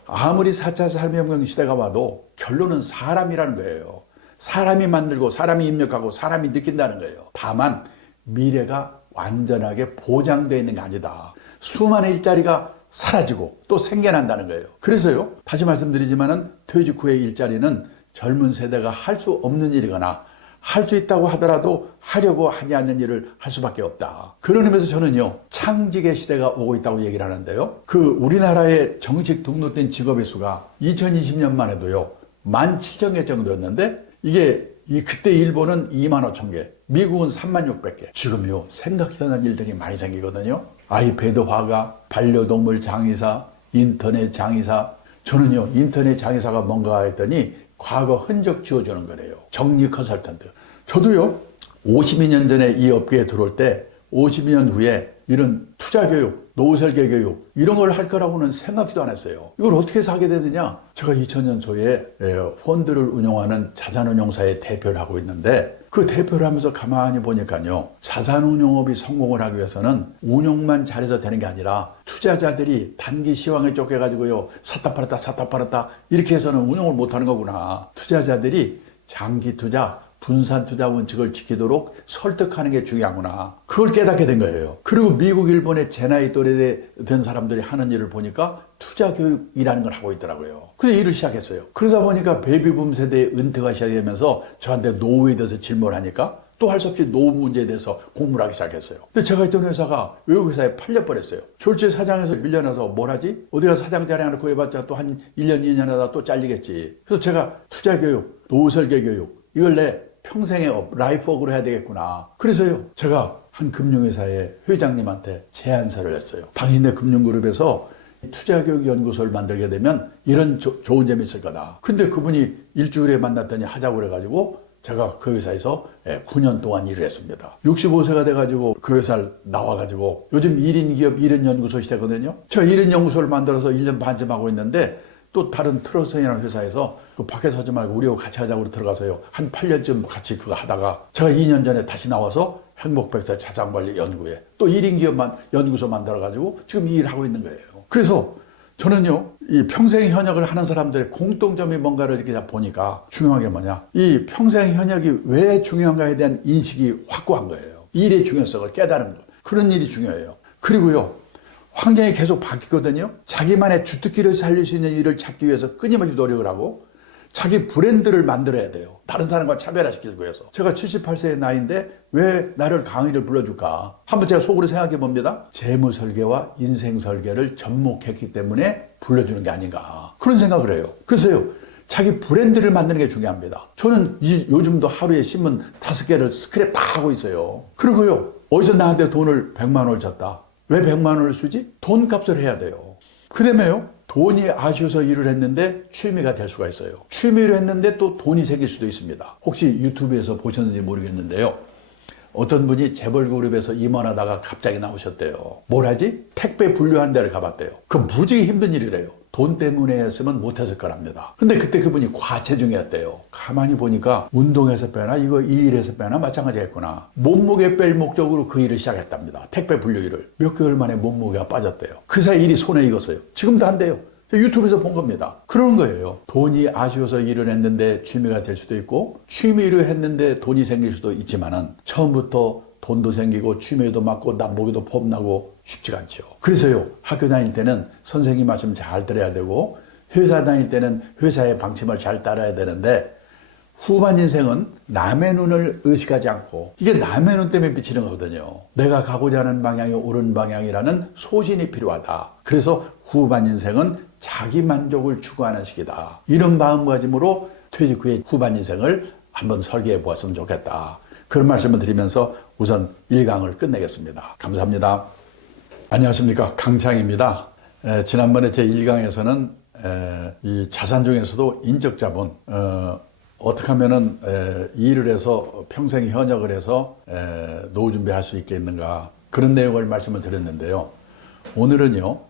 아무리 4차 산업혁명 시대가 와도 결론은 사람이라는 거예요. 사람이 만들고 사람이 입력하고 사람이 느낀다는 거예요. 다만 미래가 완전하게 보장되어 있는 게 아니다. 수많은 일자리가 사라지고 또 생겨난다는 거예요. 그래서요, 다시 말씀드리지만은 퇴직 후의 일자리는 젊은 세대가 할 수 없는 일이거나 할 수 있다고 하더라도 하려고 하지 않는 일을 할 수밖에 없다. 그런 의미에서 저는요, 창직의 시대가 오고 있다고 얘기를 하는데요. 그 우리나라에 정식 등록된 직업의 수가 2020년만 해도요, 17,000개 정도였는데 이게 그때 일본은 25,000개, 미국은 36,000개. 지금요, 생각지 않은 일들이 많이 생기거든요. 아이패드 화가, 반려동물 장의사, 인터넷 장의사. 저는요, 인터넷 장의사가 뭔가 했더니 과거 흔적 지워주는 거래요. 정리 컨설턴트. 저도요, 52년 전에 이 업계에 들어올 때 50년 후에 이런 투자 교육, 노후 설계 교육 이런 걸 할 거라고는 생각지도 않았어요. 이걸 어떻게 해서 하게 되느냐? 제가 2000년초에 펀드를 운용하는 자산운용사의 대표를 하고 있는데 그 대표를 하면서 가만히 보니까요. 자산운용업이 성공을 하기 위해서는 운용만 잘해서 되는 게 아니라 투자자들이 단기 시황에 쫓겨가지고요. 샀다 팔았다 이렇게 해서는 운용을 못하는 거구나. 투자자들이 장기 투자, 분산 투자 원칙을 지키도록 설득하는 게 중요하구나. 그걸 깨닫게 된 거예요. 그리고 미국, 일본의 제 나이 또래 된 사람들이 하는 일을 보니까 투자 교육이라는 걸 하고 있더라고요. 그래서 일을 시작했어요. 그러다 보니까 베이비붐 세대의 은퇴가 시작되면서 저한테 노후에 대해서 질문을 하니까 또 할 수 없이 노후 문제에 대해서 공부를 하기 시작했어요. 근데 제가 있던 회사가 외국 회사에 팔려버렸어요. 졸지 사장에서 밀려나서 뭘 하지? 어디가 사장 자리 하나 구해봤자 또 한 1년, 2년 하다 또 잘리겠지. 그래서 제가 투자 교육, 노후 설계 교육 이걸 내 평생의 라이프워크로 해야 되겠구나. 그래서요, 제가 한 금융회사의 회장님한테 제안서를 했어요. 당신네 금융그룹에서 투자교육연구소를 만들게 되면 이런 좋은 점이 있을 거다. 근데 그분이 일주일에 만났더니 하자고 그래가지고 제가 그 회사에서 9년 동안 일을 했습니다. 65세가 돼가지고 그 회사를 나와가지고 요즘 1인 기업 1인 연구소 시대거든요. 제가 1인 연구소를 만들어서 1년 반쯤 하고 있는데 또 다른 트러스이라는 회사에서 그 밖에서 하지 말고 우리하고 같이 하자고 들어가서요. 한 8년쯤 같이 그거 하다가 제가 2년 전에 다시 나와서 행복백세 자산관리연구에 또 1인 기업만 연구소 만들어가지고 지금 이 일을 하고 있는 거예요. 그래서 저는요, 이 평생 현역을 하는 사람들의 공통점이 뭔가를 이렇게 보니까 중요한 게 뭐냐. 이 평생 현역이 왜 중요한가에 대한 인식이 확고한 거예요. 일의 중요성을 깨달은 거. 그런 일이 중요해요. 그리고요, 환경이 계속 바뀌거든요. 자기만의 주특기를 살릴 수 있는 일을 찾기 위해서 끊임없이 노력을 하고 자기 브랜드를 만들어야 돼요. 다른 사람과 차별화시키기 위해서. 제가 78세의 나이인데 왜 나를 강의를 불러줄까? 한번 제가 속으로 생각해 봅니다. 재무 설계와 인생 설계를 접목했기 때문에 불러주는 게 아닌가. 그런 생각을 해요. 그래서요. 자기 브랜드를 만드는 게 중요합니다. 저는 요즘도 하루에 신문 5개를 스크랩 다 하고 있어요. 그리고요. 어디서 나한테 돈을 100만 원을 줬다. 왜 100만 원을 쓰지? 돈값을 해야 돼요. 그 다음에요. 돈이 아쉬워서 일을 했는데 취미가 될 수가 있어요. 취미로 했는데 또 돈이 생길 수도 있습니다. 혹시 유튜브에서 보셨는지 모르겠는데요. 어떤 분이 재벌그룹에서 임원하다가 갑자기 나오셨대요. 뭘 하지? 택배 분류하는 데를 가봤대요. 그 무지개 힘든 일이래요. 돈 때문에 했으면 못했을 거랍니다. 근데 그때 그분이 과체중이었대요. 가만히 보니까 운동에서 빼나 이거 이 일에서 빼나 마찬가지겠구나. 몸무게 뺄 목적으로 그 일을 시작했답니다. 택배 분류 일을. 몇 개월 만에 몸무게가 빠졌대요. 그 사이 일이 손에 익었어요. 지금도 한대요. 유튜브에서 본 겁니다. 그런 거예요. 돈이 아쉬워서 일을 했는데 취미가 될 수도 있고 취미로 했는데 돈이 생길 수도 있지만은 처음부터 돈도 생기고 취미에도 맞고 남보기도 폼나고 쉽지가 않죠. 그래서요. 학교 다닐 때는 선생님 말씀 잘 들어야 되고 회사 다닐 때는 회사의 방침을 잘 따라야 되는데 후반 인생은 남의 눈을 의식하지 않고 이게 남의 눈 때문에 비치는 거거든요. 내가 가고자 하는 방향이 옳은 방향이라는 소신이 필요하다. 그래서 후반 인생은 자기 만족을 추구하는 시기다. 이런 마음가짐으로 퇴직 후에 후반 인생을 한번 설계해 보았으면 좋겠다. 그런 말씀을 드리면서 우선 1강을 끝내겠습니다. 감사합니다. 안녕하십니까. 강창입니다. 지난번에 제 1강에서는 이 자산 중에서도 인적 자본, 어떻게 하면은 이 일을 해서 평생 현역을 해서 노후 준비할 수 있겠는가 그런 내용을 말씀을 드렸는데요. 오늘은요.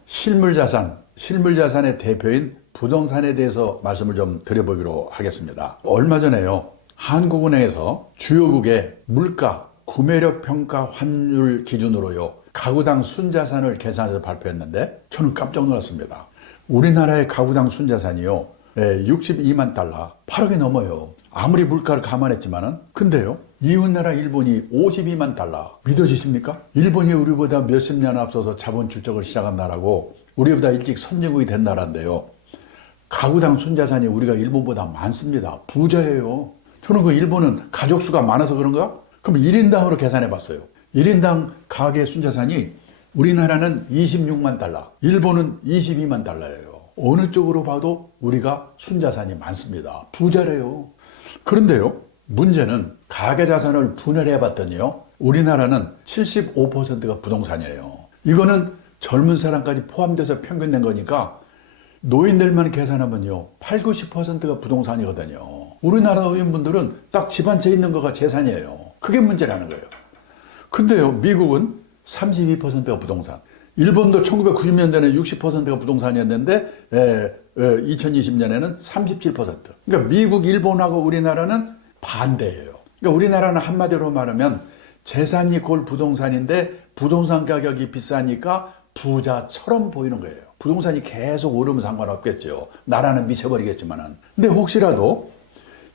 실물자산의 대표인 부동산에 대해서 말씀을 좀 드려보기로 하겠습니다. 얼마 전에요. 한국은행에서 주요국의 물가, 구매력 평가 환율 기준으로요. 가구당 순자산을 계산해서 발표했는데 저는 깜짝 놀랐습니다. 우리나라의 가구당 순자산이요. 62만 달러, 8억이 넘어요. 아무리 물가를 감안했지만은. 근데요. 이웃나라 일본이 52만 달러. 믿어지십니까? 일본이 우리보다 몇십 년 앞서서 자본 출적을 시작한 나라고 우리보다 일찍 선진국이 된 나라인데요. 가구당 순자산이 우리가 일본보다 많습니다. 부자예요. 저는 그 일본은 가족 수가 많아서 그런가? 그럼 1인당으로 계산해 봤어요. 1인당 가계 순자산이 우리나라는 26만 달러, 일본은 22만 달러예요. 어느 쪽으로 봐도 우리가 순자산이 많습니다. 부자래요. 그런데요, 문제는 가계자산을 분할해 봤더니요, 우리나라는 75%가 부동산이에요. 이거는 젊은 사람까지 포함돼서 평균 낸 거니까 노인들만 계산하면요, 8, 90%가 부동산이거든요. 우리나라 의원분들은 딱 집 한 채 있는 거가 재산이에요. 그게 문제라는 거예요. 근데요, 미국은 32%가 부동산. 일본도 1990년대에는 60%가 부동산이었는데 2020년에는 37%. 그러니까 미국, 일본하고 우리나라는 반대예요. 그러니까 우리나라는 한마디로 말하면 재산이 곧 부동산인데 부동산 가격이 비싸니까 부자처럼 보이는 거예요. 부동산이 계속 오르면 상관없겠죠. 나라는 미쳐버리겠지만은. 근데 혹시라도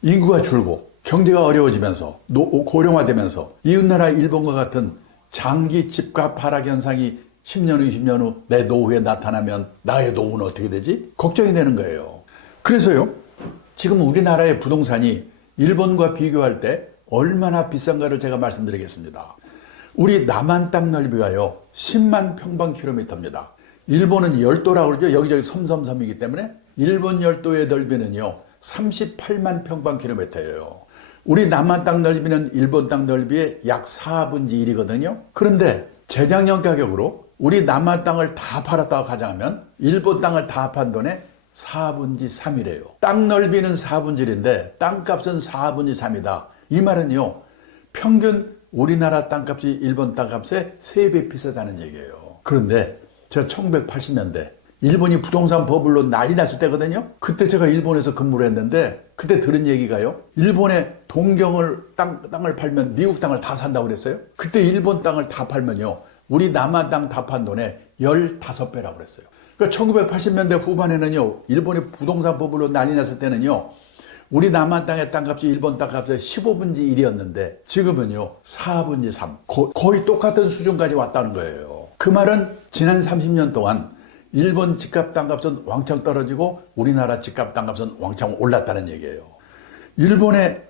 인구가 줄고 경제가 어려워지면서 고령화되면서 이웃나라 일본과 같은 장기 집값 하락 현상이 10년 후, 20년 후 내 노후에 나타나면 나의 노후는 어떻게 되지? 걱정이 되는 거예요. 그래서요, 지금 우리나라의 부동산이 일본과 비교할 때 얼마나 비싼가를 제가 말씀드리겠습니다. 우리 남한 땅 넓이가요 10만 평방킬로미터입니다. 일본은 열도라고 그러죠. 여기저기 섬섬섬이기 때문에 일본 열도의 넓이는요 38만 평방킬로미터예요. 우리 남한 땅 넓이는 일본 땅 넓이의 약 4분의 1이거든요. 그런데 재작년 가격으로 우리 남한 땅을 다 팔았다고 가정하면 일본 땅을 다 판 돈의 4분의 3이래요. 땅 넓이는 4분의 1인데 땅값은 4분의 3이다. 이 말은요 평균 우리나라 땅값이 일본 땅값의 3배 비싸다는 얘기예요. 그런데 제가 1980년대 일본이 부동산 버블로 난리 났을 때거든요. 그때 제가 일본에서 근무를 했는데 그때 들은 얘기가요. 일본의 동경을 땅을 팔면 미국 땅을 다 산다고 그랬어요. 그때 일본 땅을 다 팔면요. 우리 남한 땅 다 판 돈의 15배라고 그랬어요. 그러니까 1980년대 후반에는요. 일본이 부동산 버블로 난리 났을 때는요. 우리 남한 땅의 땅값이 일본 땅값의 15분의 1이었는데 지금은요 4분의 3 거의 똑같은 수준까지 왔다는 거예요. 그 말은 지난 30년 동안 일본 집값 땅값은 왕창 떨어지고 우리나라 집값 땅값은 왕창 올랐다는 얘기예요. 일본의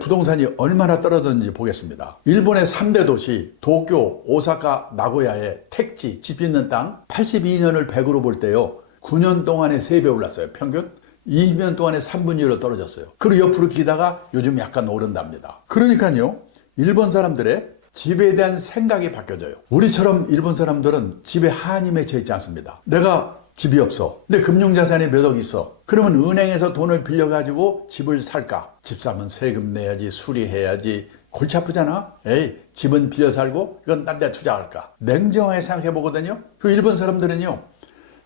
부동산이 얼마나 떨어졌는지 보겠습니다. 일본의 3대 도시 도쿄, 오사카, 나고야의 택지, 집 짓는 땅 82년을 100으로 볼 때요 9년 동안에 3배 올랐어요. 평균 20년 동안에 3분의 1로 떨어졌어요. 그리고 옆으로 기다가 요즘 약간 오른답니다. 그러니까요 일본 사람들의 집에 대한 생각이 바뀌어져요. 우리처럼 일본 사람들은 집에 한이 맺혀 있지 않습니다. 내가 집이 없어. 근데 금융자산이 몇 억 있어. 그러면 은행에서 돈을 빌려가지고 집을 살까? 집 사면 세금 내야지, 수리해야지. 골치 아프잖아? 에이, 집은 빌려 살고 이건 딴 데 투자할까? 냉정하게 생각해 보거든요. 그 일본 사람들은요.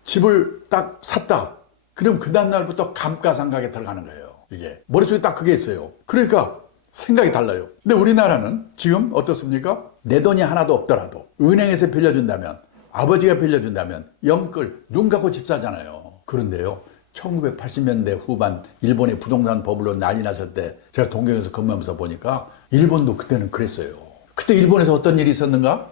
집을 딱 샀다. 그럼 그 다음날부터 감가상각에 들어가는 거예요. 이게. 머릿속에 딱 그게 있어요. 그러니까 생각이 달라요. 근데 우리나라는 지금 어떻습니까? 내 돈이 하나도 없더라도 은행에서 빌려준다면 아버지가 빌려준다면 영끌 눈 감고 집 사잖아요. 그런데요 1980년대 후반 일본의 부동산 버블로 난리 났을 때 제가 동경에서 근무하면서 보니까 일본도 그때는 그랬어요. 그때 일본에서 어떤 일이 있었는가?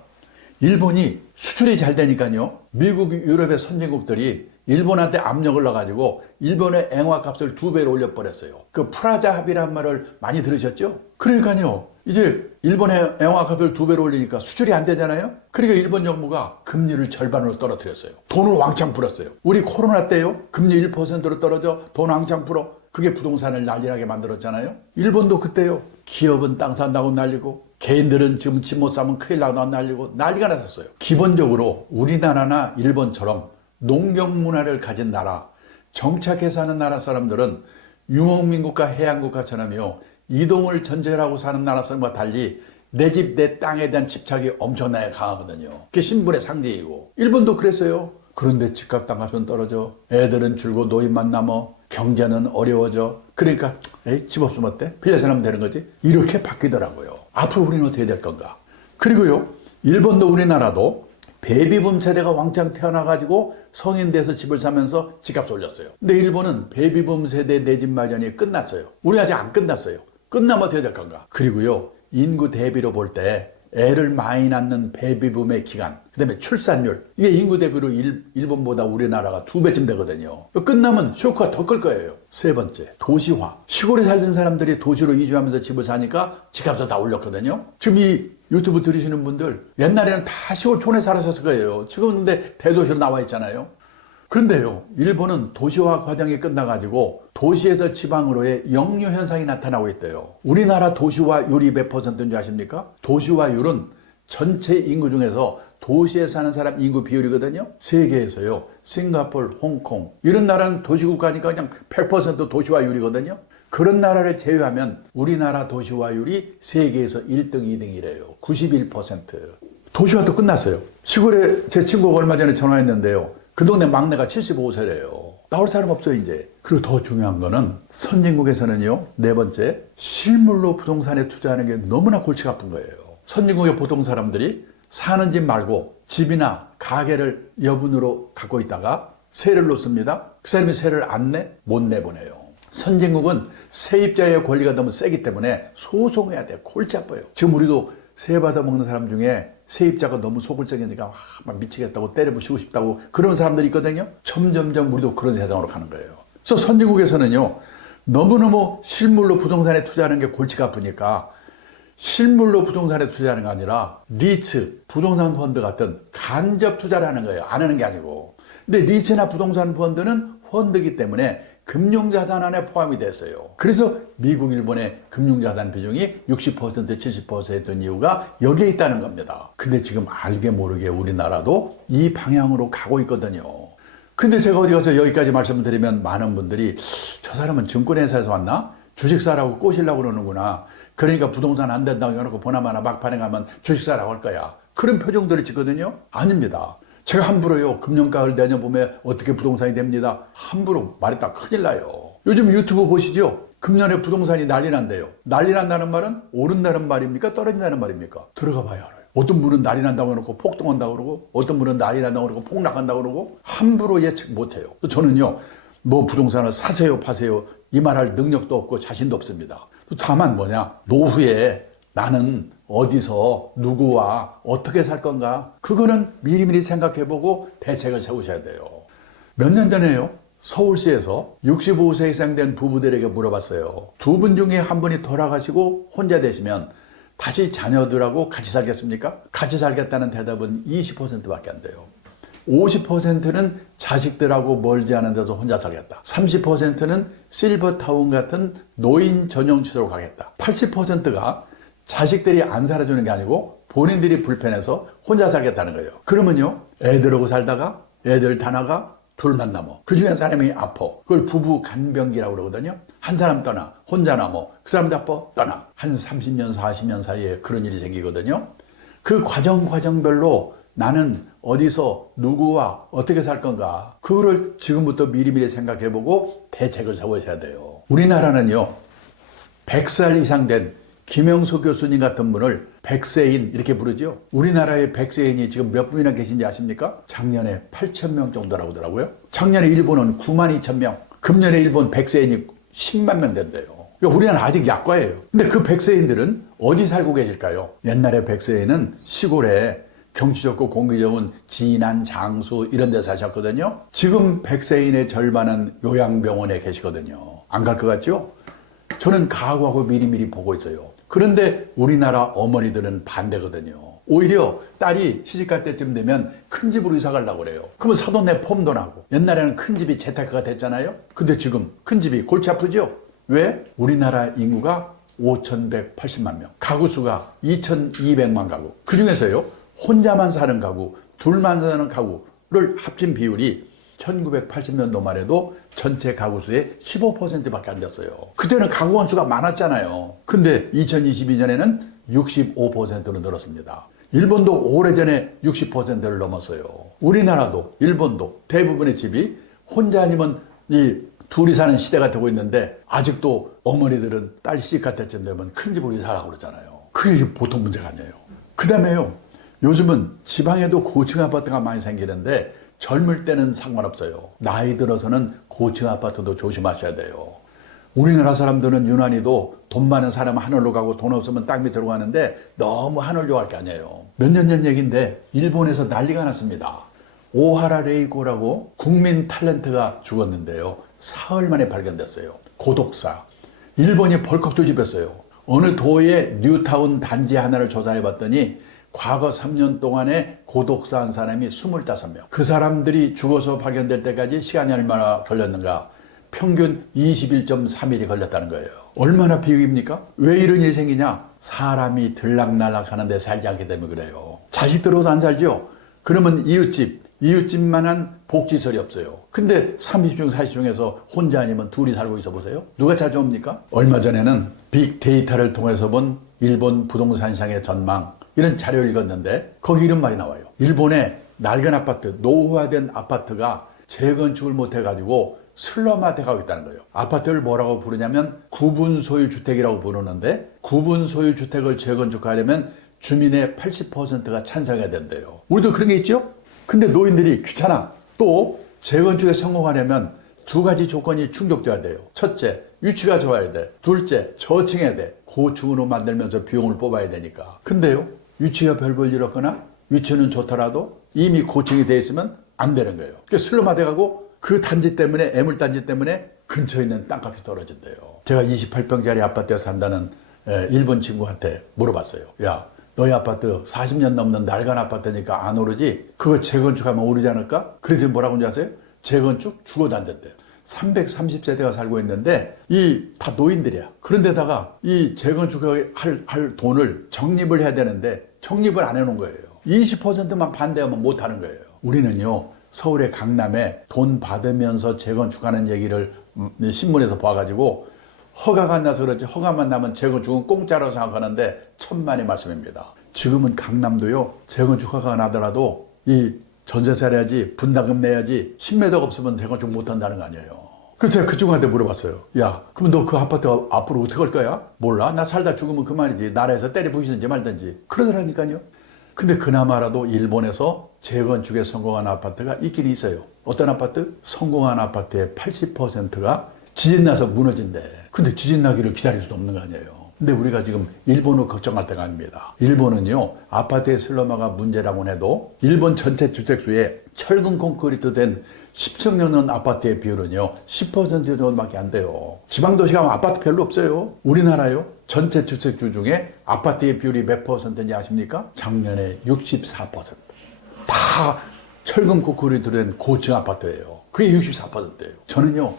일본이 수출이 잘 되니까요 미국 유럽의 선진국들이 일본한테 압력을 넣어가지고 일본의 엔화값을 2배로 올려버렸어요. 그 프라자 합의란 말을 많이 들으셨죠? 그러니까요 이제 일본의 엔화값을 2배로 올리니까 수출이 안 되잖아요. 그러니까 일본 정부가 금리를 절반으로 떨어뜨렸어요. 돈을 왕창 풀었어요. 우리 코로나 때요 금리 1%로 떨어져 돈 왕창 풀어. 그게 부동산을 난리나게 만들었잖아요. 일본도 그때요 기업은 땅 산다고 난리고 개인들은 지금 집 못 사면 큰일 나고 난리고 난리가 났었어요. 기본적으로 우리나라나 일본처럼 농경 문화를 가진 나라, 정착해 사는 나라 사람들은 유목민국가 해양국가처럼요 이동을 전제하고 사는 나라 사람과 달리 내 집, 내 땅에 대한 집착이 엄청나게 강하거든요. 그게 신분의 상징이고 일본도 그랬어요. 그런데 집값 땅값은 떨어져. 애들은 줄고 노인만 남어. 경제는 어려워져. 그러니까 에이, 집 없으면 어때? 빌려서 하면 되는 거지. 이렇게 바뀌더라고요. 앞으로 우리는 어떻게 될 건가? 그리고요 일본도 우리나라도 베이비붐 세대가 왕창 태어나가지고 성인 돼서 집을 사면서 집값 올렸어요. 근데 일본은 베이비붐 세대 내 집 마련이 끝났어요. 우리 아직 안 끝났어요. 끝나면 어떻게 될 건가? 그리고요 인구 대비로 볼 때 애를 많이 낳는 베이비붐의 기간, 그 다음에 출산율 이게 인구 대비로 일본보다 우리나라가 2배쯤 되거든요. 끝나면 쇼크가 더 클 거예요. 세 번째, 도시화. 시골에 살던 사람들이 도시로 이주하면서 집을 사니까 집값을 다 올렸거든요. 지금 이 유튜브 들으시는 분들 옛날에는 다 시골촌에 살았을 거예요. 지금 근데 대도시로 나와 있잖아요. 그런데요 일본은 도시화 과정이 끝나가지고 도시에서 지방으로의 역류 현상이 나타나고 있대요. 우리나라 도시화율이 몇 %인지 아십니까? 도시화율은 전체 인구 중에서 도시에 사는 사람 인구 비율이거든요. 세계에서요 싱가포르, 홍콩 이런 나라는 도시국가니까 그냥 100% 도시화율이거든요. 그런 나라를 제외하면 우리나라 도시화율이 세계에서 1등, 2등이래요. 91%. 도시화도 끝났어요. 시골에 제 친구가 얼마 전에 전화했는데요. 그 동네 막내가 75세래요. 나올 사람 없어요, 이제. 그리고 더 중요한 거는 선진국에서는요, 네 번째, 실물로 부동산에 투자하는 게 너무나 골치가 아픈 거예요. 선진국의 보통 사람들이 사는 집 말고 집이나 가게를 여분으로 갖고 있다가 세를 놓습니다. 그 사람이 세를 안 내? 못 내보내요. 선진국은 세입자의 권리가 너무 세기 때문에 소송해야 돼. 골치 아파요. 지금 우리도 세 받아먹는 사람 중에 세입자가 너무 속을 썩이니까 막 미치겠다고 때려부시고 싶다고 그런 사람들이 있거든요. 점점점 우리도 그런 세상으로 가는 거예요. 그래서 선진국에서는요, 너무너무 실물로 부동산에 투자하는 게 골치가 아프니까 실물로 부동산에 투자하는 게 아니라 리츠, 부동산 펀드 같은 간접 투자를 하는 거예요. 안 하는 게 아니고. 근데 리츠나 부동산 펀드는 펀드이기 때문에 금융자산 안에 포함이 됐어요. 그래서 미국, 일본의 금융자산 비중이 60%, 70%였던 이유가 여기에 있다는 겁니다. 근데 지금 알게 모르게 우리나라도 이 방향으로 가고 있거든요. 근데 제가 어디 가서 여기까지 말씀드리면 많은 분들이 저 사람은 증권회사에서 왔나? 주식 사라고 꼬시려고 그러는구나. 그러니까 부동산 안 된다고 해놓고 보나마나 막판에 가면 주식 사라고 할 거야. 그런 표정들을 짓거든요. 아닙니다. 제가 함부로요, 금융가을 내년 봄에 어떻게 부동산이 됩니다. 함부로 말했다 큰일 나요. 요즘 유튜브 보시죠? 금년에 부동산이 난리 난대요. 난리 난다는 말은 오른다는 말입니까? 떨어진다는 말입니까? 들어가 봐야 알아요. 어떤 분은 난리 난다고 그러고 폭등한다고 그러고 어떤 분은 난리 난다고 그러고 폭락한다고 그러고 함부로 예측 못해요. 저는요, 뭐 부동산을 사세요 파세요 이 말할 능력도 없고 자신도 없습니다. 다만 뭐냐, 노후에 나는 어디서 누구와 어떻게 살 건가, 그거는 미리미리 생각해보고 대책을 세우셔야 돼요. 몇 년 전에요, 서울시에서 65세 이상 된 부부들에게 물어봤어요. 두 분 중에 한 분이 돌아가시고 혼자 되시면 다시 자녀들하고 같이 살겠습니까? 같이 살겠다는 대답은 20%밖에 안 돼요. 50%는 자식들하고 멀지 않은 데서 혼자 살겠다. 30%는 실버타운 같은 노인 전용시설로 가겠다. 80%가 자식들이 안 살아주는 게 아니고 본인들이 불편해서 혼자 살겠다는 거예요. 그러면요, 애들하고 살다가 애들 다 나가 둘만 남어. 그 중에 한 사람이 아파. 그걸 부부 간병기라고 그러거든요. 한 사람 떠나, 혼자 남어. 그 사람도 아파, 떠나. 한 30년, 40년 사이에 그런 일이 생기거든요. 그 과정별로 나는 어디서 누구와 어떻게 살 건가, 그거를 지금부터 미리미리 생각해보고 대책을 세우셔야 돼요. 우리나라는요, 100살 이상 된 김영수 교수님 같은 분을 백세인 이렇게 부르죠. 우리나라의 백세인이 지금 몇 분이나 계신지 아십니까? 작년에 8,000명 정도라고 하더라고요. 작년에 일본은 92,000명, 금년에 일본 백세인이 10만 명 된대요. 그러니까 우리나라는 아직 약과예요. 근데 그 백세인들은 어디 살고 계실까요? 옛날에 백세인은 시골에 경치 좋고 공기 좋은 진안, 장수 이런 데 사셨거든요. 지금 백세인의 절반은 요양병원에 계시거든요. 안 갈 것 같죠? 저는 각오하고 미리미리 보고 있어요. 그런데 우리나라 어머니들은 반대거든요. 오히려 딸이 시집갈 때쯤 되면 큰 집으로 이사 가려고 그래요. 그러면 사돈네 폼도 나고. 옛날에는 큰 집이 재테크가 됐잖아요. 근데 지금 큰 집이 골치 아프죠? 왜? 우리나라 인구가 5,180만 명, 가구 수가 2,200만 가구. 그 중에서요, 혼자만 사는 가구, 둘만 사는 가구를 합친 비율이 1980년도 말에도 전체 가구 수의 15%밖에 안 됐어요. 그때는 가구 건수가 많았잖아요. 근데 2022년에는 65%로 늘었습니다. 일본도 오래전에 60%를 넘었어요. 우리나라도 일본도 대부분의 집이 혼자 아니면 이 둘이 사는 시대가 되고 있는데 아직도 어머니들은 딸 시집갈 때쯤 되면 큰 집으로 이사하라고 그러잖아요. 그게 보통 문제가 아니에요. 그 다음에요, 요즘은 지방에도 고층 아파트가 많이 생기는데 젊을 때는 상관없어요. 나이 들어서는 고층 아파트도 조심하셔야 돼요. 우리나라 사람들은 유난히도 돈 많은 사람은 하늘로 가고 돈 없으면 땅 밑으로 가는데 너무 하늘로 갈 게 아니에요. 몇 년 전 얘기인데 일본에서 난리가 났습니다. 오하라 레이코라고 국민 탤런트가 죽었는데요. 사흘 만에 발견됐어요. 고독사. 일본이 벌컥 뒤집혔어요. 어느 도의 뉴타운 단지 하나를 조사해 봤더니 과거 3년 동안에 고독사한 사람이 25명. 그 사람들이 죽어서 발견될 때까지 시간이 얼마나 걸렸는가? 평균 21.3일이 걸렸다는 거예요. 얼마나 비극입니까? 왜 이런 일이 생기냐? 사람이 들락날락 하는데 살지 않기 때문에 그래요. 자식들하고도 안 살죠? 그러면 이웃집, 이웃집만한 복지설이 없어요. 근데 30중 40중에서 혼자 아니면 둘이 살고 있어 보세요. 누가 찾아옵니까? 얼마 전에는 빅데이터를 통해서 본 일본 부동산 시장의 전망, 이런 자료를 읽었는데 거기 이런 말이 나와요. 일본의 낡은 아파트, 노후화된 아파트가 재건축을 못해가지고 슬럼화돼 가고 있다는 거예요. 아파트를 뭐라고 부르냐면 구분 소유 주택이라고 부르는데, 구분 소유 주택을 재건축하려면 주민의 80%가 찬성해야 된대요. 우리도 그런 게 있죠? 근데 노인들이 귀찮아. 또 재건축에 성공하려면 두 가지 조건이 충족돼야 돼요. 첫째, 위치가 좋아야 돼. 둘째, 저층해야 돼. 고층으로 만들면서 비용을 뽑아야 되니까. 근데요, 위치가 별 볼 일 없거나 위치는 좋더라도 이미 고층이 돼 있으면 안 되는 거예요. 그러니까 슬럼화돼 가고 그 단지 때문에, 애물단지 때문에 근처에 있는 땅값이 떨어진대요. 제가 28평짜리 아파트에 산다는 일본 친구한테 물어봤어요. 야, 너희 아파트 40년 넘는 낡은 아파트니까 안 오르지? 그거 재건축하면 오르지 않을까? 그래서 뭐라고 하는지 아세요? 재건축 죽어도 안 된대요. 330세대가 살고 있는데 이 다 노인들이야. 그런데다가 이 재건축할 돈을 적립을 해야 되는데 적립을 안 해놓은 거예요. 20%만 반대하면 못하는 거예요. 우리는요, 서울의 강남에 돈 받으면서 재건축하는 얘기를 신문에서 봐가지고 허가가 안 나서 그렇지, 허가만 나면 재건축은 공짜로 생각하는데 천만의 말씀입니다. 지금은 강남도요, 재건축 허가가 나더라도 이 전세세 내야지, 분담금 내야지, 10m가 없으면 재건축 못한다는 거 아니에요. 그래서 제가 그 친구한테 물어봤어요. 야, 그럼 너 그 아파트 앞으로 어떻게 할 거야? 몰라? 나 살다 죽으면 그만이지. 나라에서 때려 부시든지 말든지. 그러더라니까요. 근데 그나마라도 일본에서 재건축에 성공한 아파트가 있긴 있어요. 어떤 아파트? 성공한 아파트의 80%가 지진나서 무너진대. 근데 지진나기를 기다릴 수도 없는 거 아니에요. 근데 우리가 지금 일본을 걱정할 때가 아닙니다. 일본은요, 아파트의 슬럼화가 문제라고는 해도 일본 전체 주택수에 철근 콘크리트 된 10층 넘는 아파트의 비율은요 10% 정도밖에 안 돼요. 지방도시 가면 아파트 별로 없어요. 우리나라요, 전체 주택수 중에 아파트의 비율이 몇 %인지 아십니까? 작년에 64%. 다 철근 콘크리트 된 고층 아파트예요. 그게 64%예요. 저는요,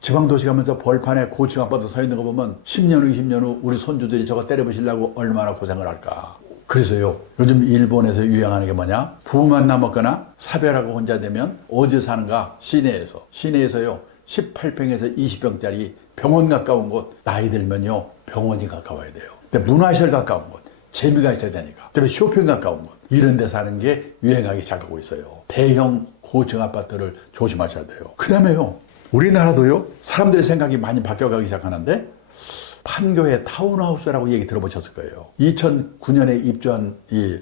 지방도시 가면서 벌판에 고층 아파트 서 있는 거 보면 10년 후 20년 후 우리 손주들이 저거 때려부시려고 얼마나 고생을 할까. 그래서요, 요즘 일본에서 유행하는 게 뭐냐? 부부만 남았거나 사별하고 혼자 되면 어디 사는가? 시내에서요 18평에서 20평짜리 병원 가까운 곳, 나이 들면요 병원이 가까워야 돼요. 근데 문화시설 가까운 곳, 재미가 있어야 되니까. 그다음에 쇼핑 가까운 곳, 이런 데 사는 게 유행하기 시작하고 있어요. 대형 고층 아파트를 조심하셔야 돼요. 그 다음에요, 우리나라도요 사람들의 생각이 많이 바뀌어가기 시작하는데, 판교의 타운하우스라고 얘기 들어보셨을 거예요. 2009년에 입주한 이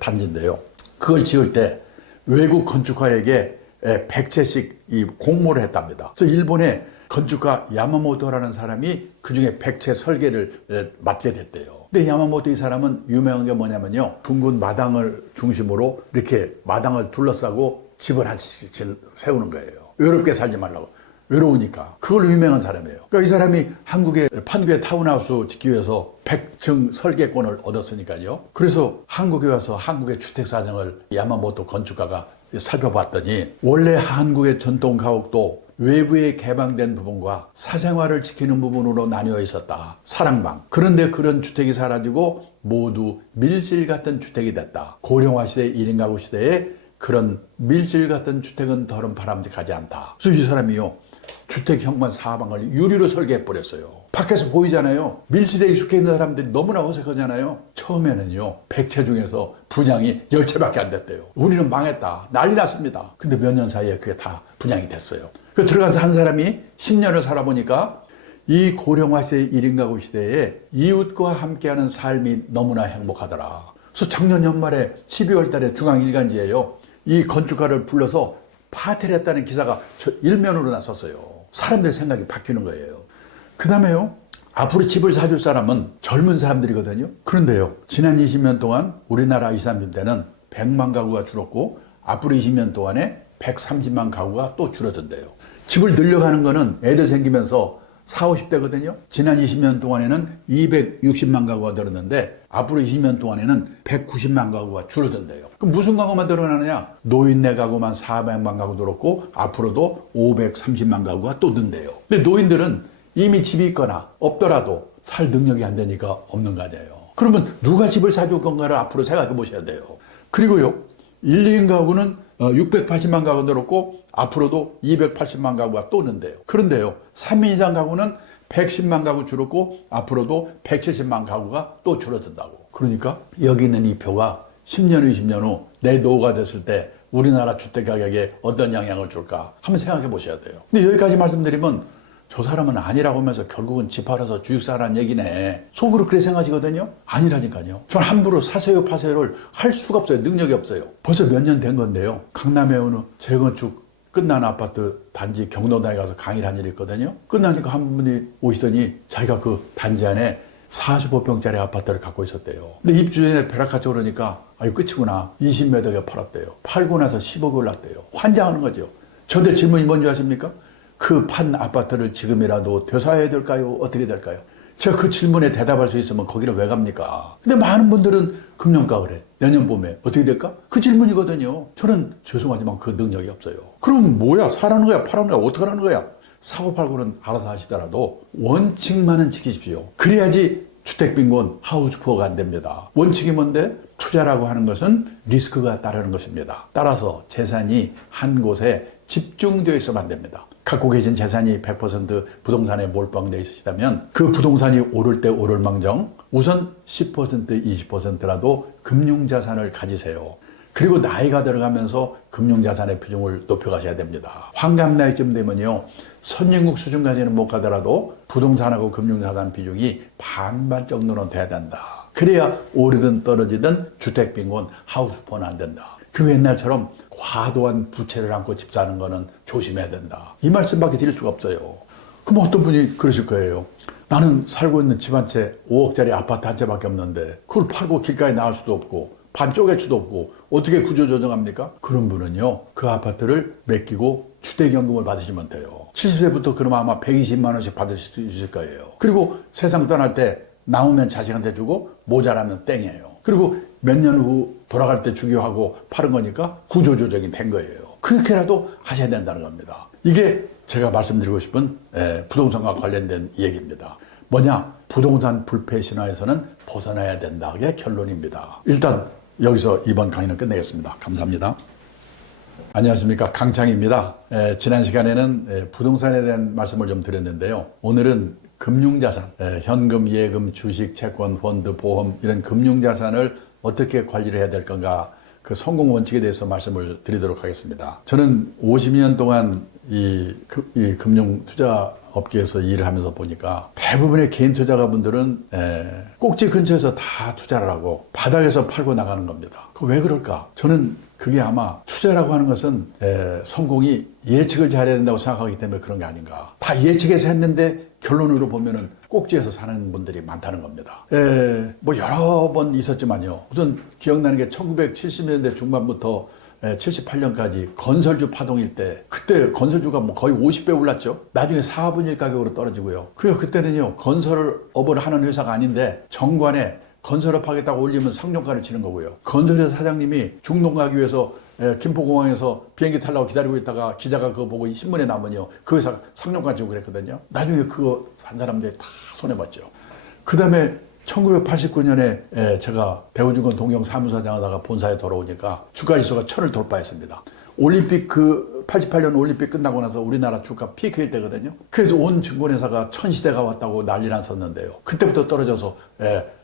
단지인데요, 그걸 지을 때 외국 건축가에게 100채씩 이 공모를 했답니다. 그래서 일본의 건축가 야마모토라는 사람이 그중에 100채 설계를 맡게 됐대요. 근데 야마모토 이 사람은 유명한 게 뭐냐면요, 둥근 마당을 중심으로 이렇게 마당을 둘러싸고 집을 하나씩 세우는 거예요. 외롭게 살지 말라고. 외로우니까. 그걸로 유명한 사람이에요. 그러니까 이 사람이 한국의 판교의 타운하우스 짓기 위해서 100층 설계권을 얻었으니까요. 그래서 한국에 와서 한국의 주택 사정을 야마모토 건축가가 살펴봤더니, 원래 한국의 전통 가옥도 외부에 개방된 부분과 사생활을 지키는 부분으로 나뉘어 있었다. 사랑방. 그런데 그런 주택이 사라지고 모두 밀실 같은 주택이 됐다. 고령화 시대, 1인 가구 시대에 그런 밀실 같은 주택은 더는 바람직하지 않다. 그래서 이 사람이요, 주택 현관 사방을 유리로 설계해버렸어요. 밖에서 보이잖아요. 밀실에 익숙해 있는 사람들이 너무나 어색하잖아요. 처음에는요 100채 중에서 분양이 10채밖에 안 됐대요. 우리는 망했다, 난리 났습니다. 근데 몇 년 사이에 그게 다 분양이 됐어요. 그 들어가서 한 사람이 10년을 살아보니까 이 고령화 시대, 1인 가구 시대에 이웃과 함께하는 삶이 너무나 행복하더라. 그래서 작년 연말에 12월 달에 중앙일간지에요, 이 건축가를 불러서 파티를 했다는 기사가 일면으로 났었어요. 사람들 생각이 바뀌는 거예요. 그 다음에요, 앞으로 집을 사줄 사람은 젊은 사람들이거든요. 그런데요, 지난 20년 동안 우리나라 20, 30대는 100만 가구가 줄었고 앞으로 20년 동안에 130만 가구가 또 줄어든대요. 집을 늘려가는 거는 애들 생기면서 40, 50대거든요. 지난 20년 동안에는 260만 가구가 늘었는데 앞으로 20년 동안에는 190만 가구가 줄어든대요. 그럼 무슨 가구만 늘어나느냐? 노인네 가구만 400만 가구 늘었고 앞으로도 530만 가구가 또 는대요. 근데 노인들은 이미 집이 있거나 없더라도 살 능력이 안 되니까 없는 거 아니에요. 그러면 누가 집을 사줄 건가를 앞으로 생각해 보셔야 돼요. 그리고요, 1, 2인 가구는 680만 가구 늘었고 앞으로도 280만 가구가 또 는데요. 그런데요, 3인 이상 가구는 110만 가구 줄었고 앞으로도 170만 가구가 또 줄어든다고. 그러니까 여기 있는 이 표가 10년, 20년 후 내 노후가 됐을 때 우리나라 주택 가격에 어떤 영향을 줄까 한번 생각해 보셔야 돼요. 근데 여기까지 말씀드리면 저 사람은 아니라고 하면서 결국은 집 팔아서 주식사라는 얘기네. 속으로 그렇게 생각하시거든요. 아니라니까요. 전 함부로 사세요 파세요를 할 수가 없어요. 능력이 없어요. 벌써 몇 년 된 건데요. 강남에 어느 재건축 끝난 아파트 단지 경로당에 가서 강의를 한 일이 있거든요. 끝나니까 한 분이 오시더니 자기가 그 단지 안에 45평짜리 아파트를 갖고 있었대요. 근데 입주전에 벼락같이 오르니까 이거 끝이구나. 20매덕에 팔았대요. 팔고 나서 10억이 올랐대요. 환장하는 거죠. 저한테 질문이 뭔지 아십니까? 그 판 아파트를 지금이라도 되사야 될까요? 어떻게 될까요? 제가 그 질문에 대답할 수 있으면 거기를 왜 갑니까? 근데 많은 분들은 금년가을에 내년 봄에 어떻게 될까? 그 질문이거든요. 저는 죄송하지만 그 능력이 없어요. 그럼 뭐야? 사라는 거야? 파라는 거야? 어떻게 하는 거야? 사고 팔고는 알아서 하시더라도 원칙만은 지키십시오. 그래야지 주택빈곤, 하우스푸어가 안 됩니다. 원칙이 뭔데? 투자라고 하는 것은 리스크가 따르는 것입니다. 따라서 재산이 한 곳에 집중되어 있으면 안 됩니다. 갖고 계신 재산이 100% 부동산에 몰빵되어 있으시다면 그 부동산이 오를 때 오를 망정 우선 10% 20%라도 금융자산을 가지세요. 그리고 나이가 들어가면서 금융자산의 비중을 높여가셔야 됩니다. 환갑 나이쯤 되면요, 선진국 수준까지는 못 가더라도 부동산하고 금융자산 비중이 반반 정도는 돼야 된다. 그래야 오르든 떨어지든 주택빈곤, 하우스폰은 안 된다. 그 옛날처럼 과도한 부채를 안고 집 사는 거는 조심해야 된다. 이 말씀밖에 드릴 수가 없어요. 그럼 어떤 분이 그러실 거예요. 나는 살고 있는 집 한 채 5억짜리 아파트 한 채밖에 없는데 그걸 팔고 길가에 나갈 수도 없고 반 쪼갤 수도 없고 어떻게 구조조정합니까? 그런 분은요, 그 아파트를 맡기고 주택연금을 받으시면 돼요. 70세부터 그러면 아마 120만 원씩 받으실 수 있을 거예요. 그리고 세상 떠날 때 남으면 자식한테 주고 모자라면 땡이에요. 그리고 몇 년 후 돌아갈 때 주기로 하고 파는 거니까 구조조정이 된 거예요. 그렇게라도 하셔야 된다는 겁니다. 이게 제가 말씀드리고 싶은 부동산과 관련된 얘기입니다. 뭐냐? 부동산 불패 신화에서는 벗어나야 된다. 게 결론입니다. 일단 여기서 이번 강의는 끝내겠습니다. 감사합니다. 안녕하십니까, 강창입니다. 지난 시간에는 부동산에 대한 말씀을 좀 드렸는데요. 오늘은 금융자산, 현금, 예금, 주식, 채권, 펀드, 보험 이런 금융자산을 어떻게 관리를 해야 될 건가, 그 성공 원칙에 대해서 말씀을 드리도록 하겠습니다. 저는 52년 동안 이 금융 투자 업계에서 일을 하면서 보니까 대부분의 개인 투자가분들은 꼭지 근처에서 다 투자를 하고 바닥에서 팔고 나가는 겁니다. 왜 그럴까? 저는 그게 아마 투자라고 하는 것은 성공이 예측을 잘해야 된다고 생각하기 때문에 그런 게 아닌가. 다 예측해서 했는데 결론으로 보면은 꼭지에서 사는 분들이 많다는 겁니다. 뭐 여러 번 있었지만요. 우선 기억나는 게 1970년대 중반부터 78년까지 건설주 파동일 때, 그때 건설주가 뭐 거의 50배 올랐죠. 나중에 4분의 1 가격으로 떨어지고요. 그리고 그때는요, 건설업을 하는 회사가 아닌데 정관에 건설업 하겠다고 올리면 상종가를 치는 거고요. 건설회사 사장님이 중동 가기 위해서 김포공항에서 비행기 타려고 기다리고 있다가 기자가 그거 보고 신문에 나오면요, 그 회사 상종가 치고 그랬거든요. 나중에 그거 산 사람들이 다 손해봤죠. 그 다음에 1989년에 제가 대우증권 동경 사무사장 하다가 본사에 돌아오니까 주가 지수가 1000을 돌파했습니다. 올림픽 88년 올림픽 끝나고 나서 우리나라 주가 피크일 때거든요. 그래서 온 증권회사가 1000시대가 왔다고 난리 났었는데요. 그때부터 떨어져서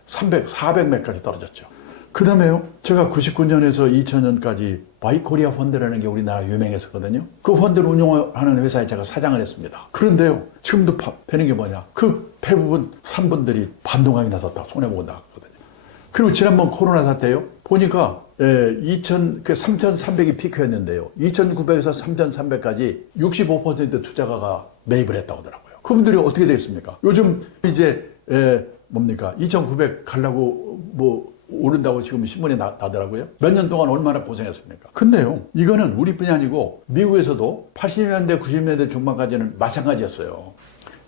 300, 400매까지 떨어졌죠. 그 다음에요, 제가 99년에서 2000년까지 바이코리아 펀드라는 게 우리나라 유명했었거든요. 그 펀드를 운영하는 회사에 제가 사장을 했습니다. 그런데요, 지금도 되는 게 뭐냐? 그 대부분 산 분들이 반동강이 나서 다 손해보고 나갔거든요. 그리고 지난번 코로나 사태요, 보니까 3,300이 피크였는데요. 2,900에서 3,300까지 65% 투자가가 매입을 했다고 하더라고요. 그분들이 어떻게 되겠습니까? 요즘 이제 2,900 가려고 오른다고 지금 신문에 나더라고요. 몇 년 동안 얼마나 고생했습니까? 근데요, 이거는 우리뿐이 아니고 미국에서도 80년대, 90년대 중반까지는 마찬가지였어요.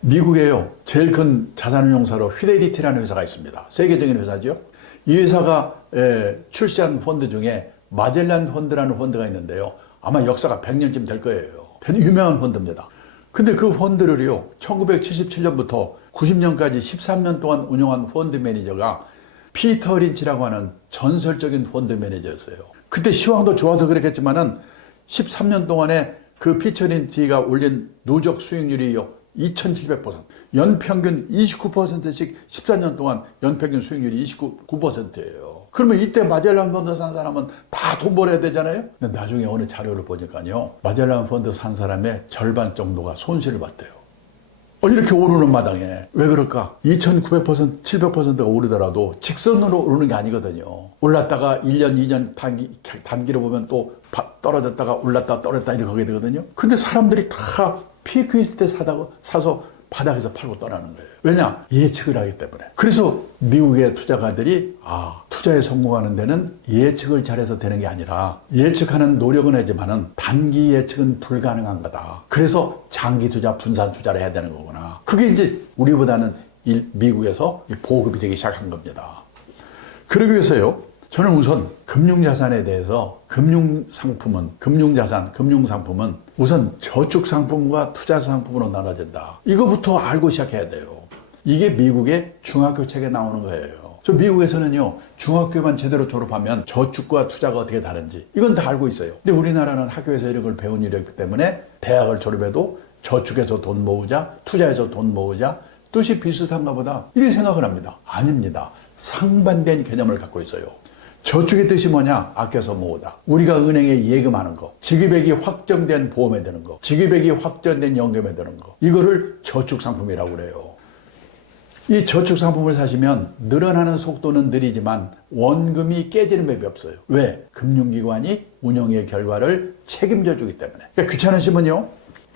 미국에요, 제일 큰 자산운용사로 휘데리티라는 회사가 있습니다. 세계적인 회사죠. 이 회사가 출시한 펀드 중에 마젤란 펀드라는 펀드가 있는데요. 아마 역사가 100년쯤 될 거예요. 되게 유명한 펀드입니다. 근데 그 펀드를요, 1977년부터 90년까지 13년 동안 운영한 펀드 매니저가 피터 린치라고 하는 전설적인 펀드 매니저였어요. 그때 시황도 좋아서 그랬겠지만은 13년 동안에 그 피처린티가 올린 누적 수익률이요 2700%, 연평균 29%씩 14년 동안 연평균 수익률이 29%예요. 그러면 이때 마젤란 펀드 산 사람은 다 돈 벌어야 되잖아요. 근데 나중에 어느 자료를 보니까요, 마젤란 펀드 산 사람의 절반 정도가 손실을 봤대요. 이렇게 오르는 마당에 왜 그럴까? 2900%, 700%가 오르더라도 직선으로 오르는 게 아니거든요. 올랐다가 1년, 2년 단기로 보면 또 떨어졌다가 올랐다 떨어졌다 이렇게 하게 되거든요. 근데 사람들이 다 피크 있을 때 사서 바닥에서 팔고 떠나는 거예요. 왜냐? 예측을 하기 때문에. 그래서 미국의 투자가들이 투자에 성공하는 데는 예측을 잘해서 되는 게 아니라 예측하는 노력은 하지만은 단기 예측은 불가능한 거다. 그래서 장기 투자, 분산 투자를 해야 되는 거구나. 그게 이제 우리보다는 미국에서 보급이 되기 시작한 겁니다. 그러기 위해서요, 저는 우선 금융자산에 대해서 금융상품은 우선 저축상품과 투자상품으로 나눠진다. 이거부터 알고 시작해야 돼요. 이게 미국의 중학교 책에 나오는 거예요. 저 미국에서는요, 중학교만 제대로 졸업하면 저축과 투자가 어떻게 다른지 이건 다 알고 있어요. 근데 우리나라는 학교에서 이런 걸 배운 일이 없기 때문에 대학을 졸업해도 저축해서 돈 모으자, 투자해서 돈 모으자, 뜻이 비슷한가 보다 이렇게 생각을 합니다. 아닙니다. 상반된 개념을 갖고 있어요. 저축의 뜻이 뭐냐? 아껴서 모으다. 우리가 은행에 예금하는 거, 지급액이 확정된 보험에 드는 거, 지급액이 확정된 연금에 드는 거, 이거를 저축상품이라고 그래요. 이 저축상품을 사시면 늘어나는 속도는 느리지만 원금이 깨지는 법이 없어요. 왜? 금융기관이 운영의 결과를 책임져 주기 때문에. 그러니까 귀찮으시면요,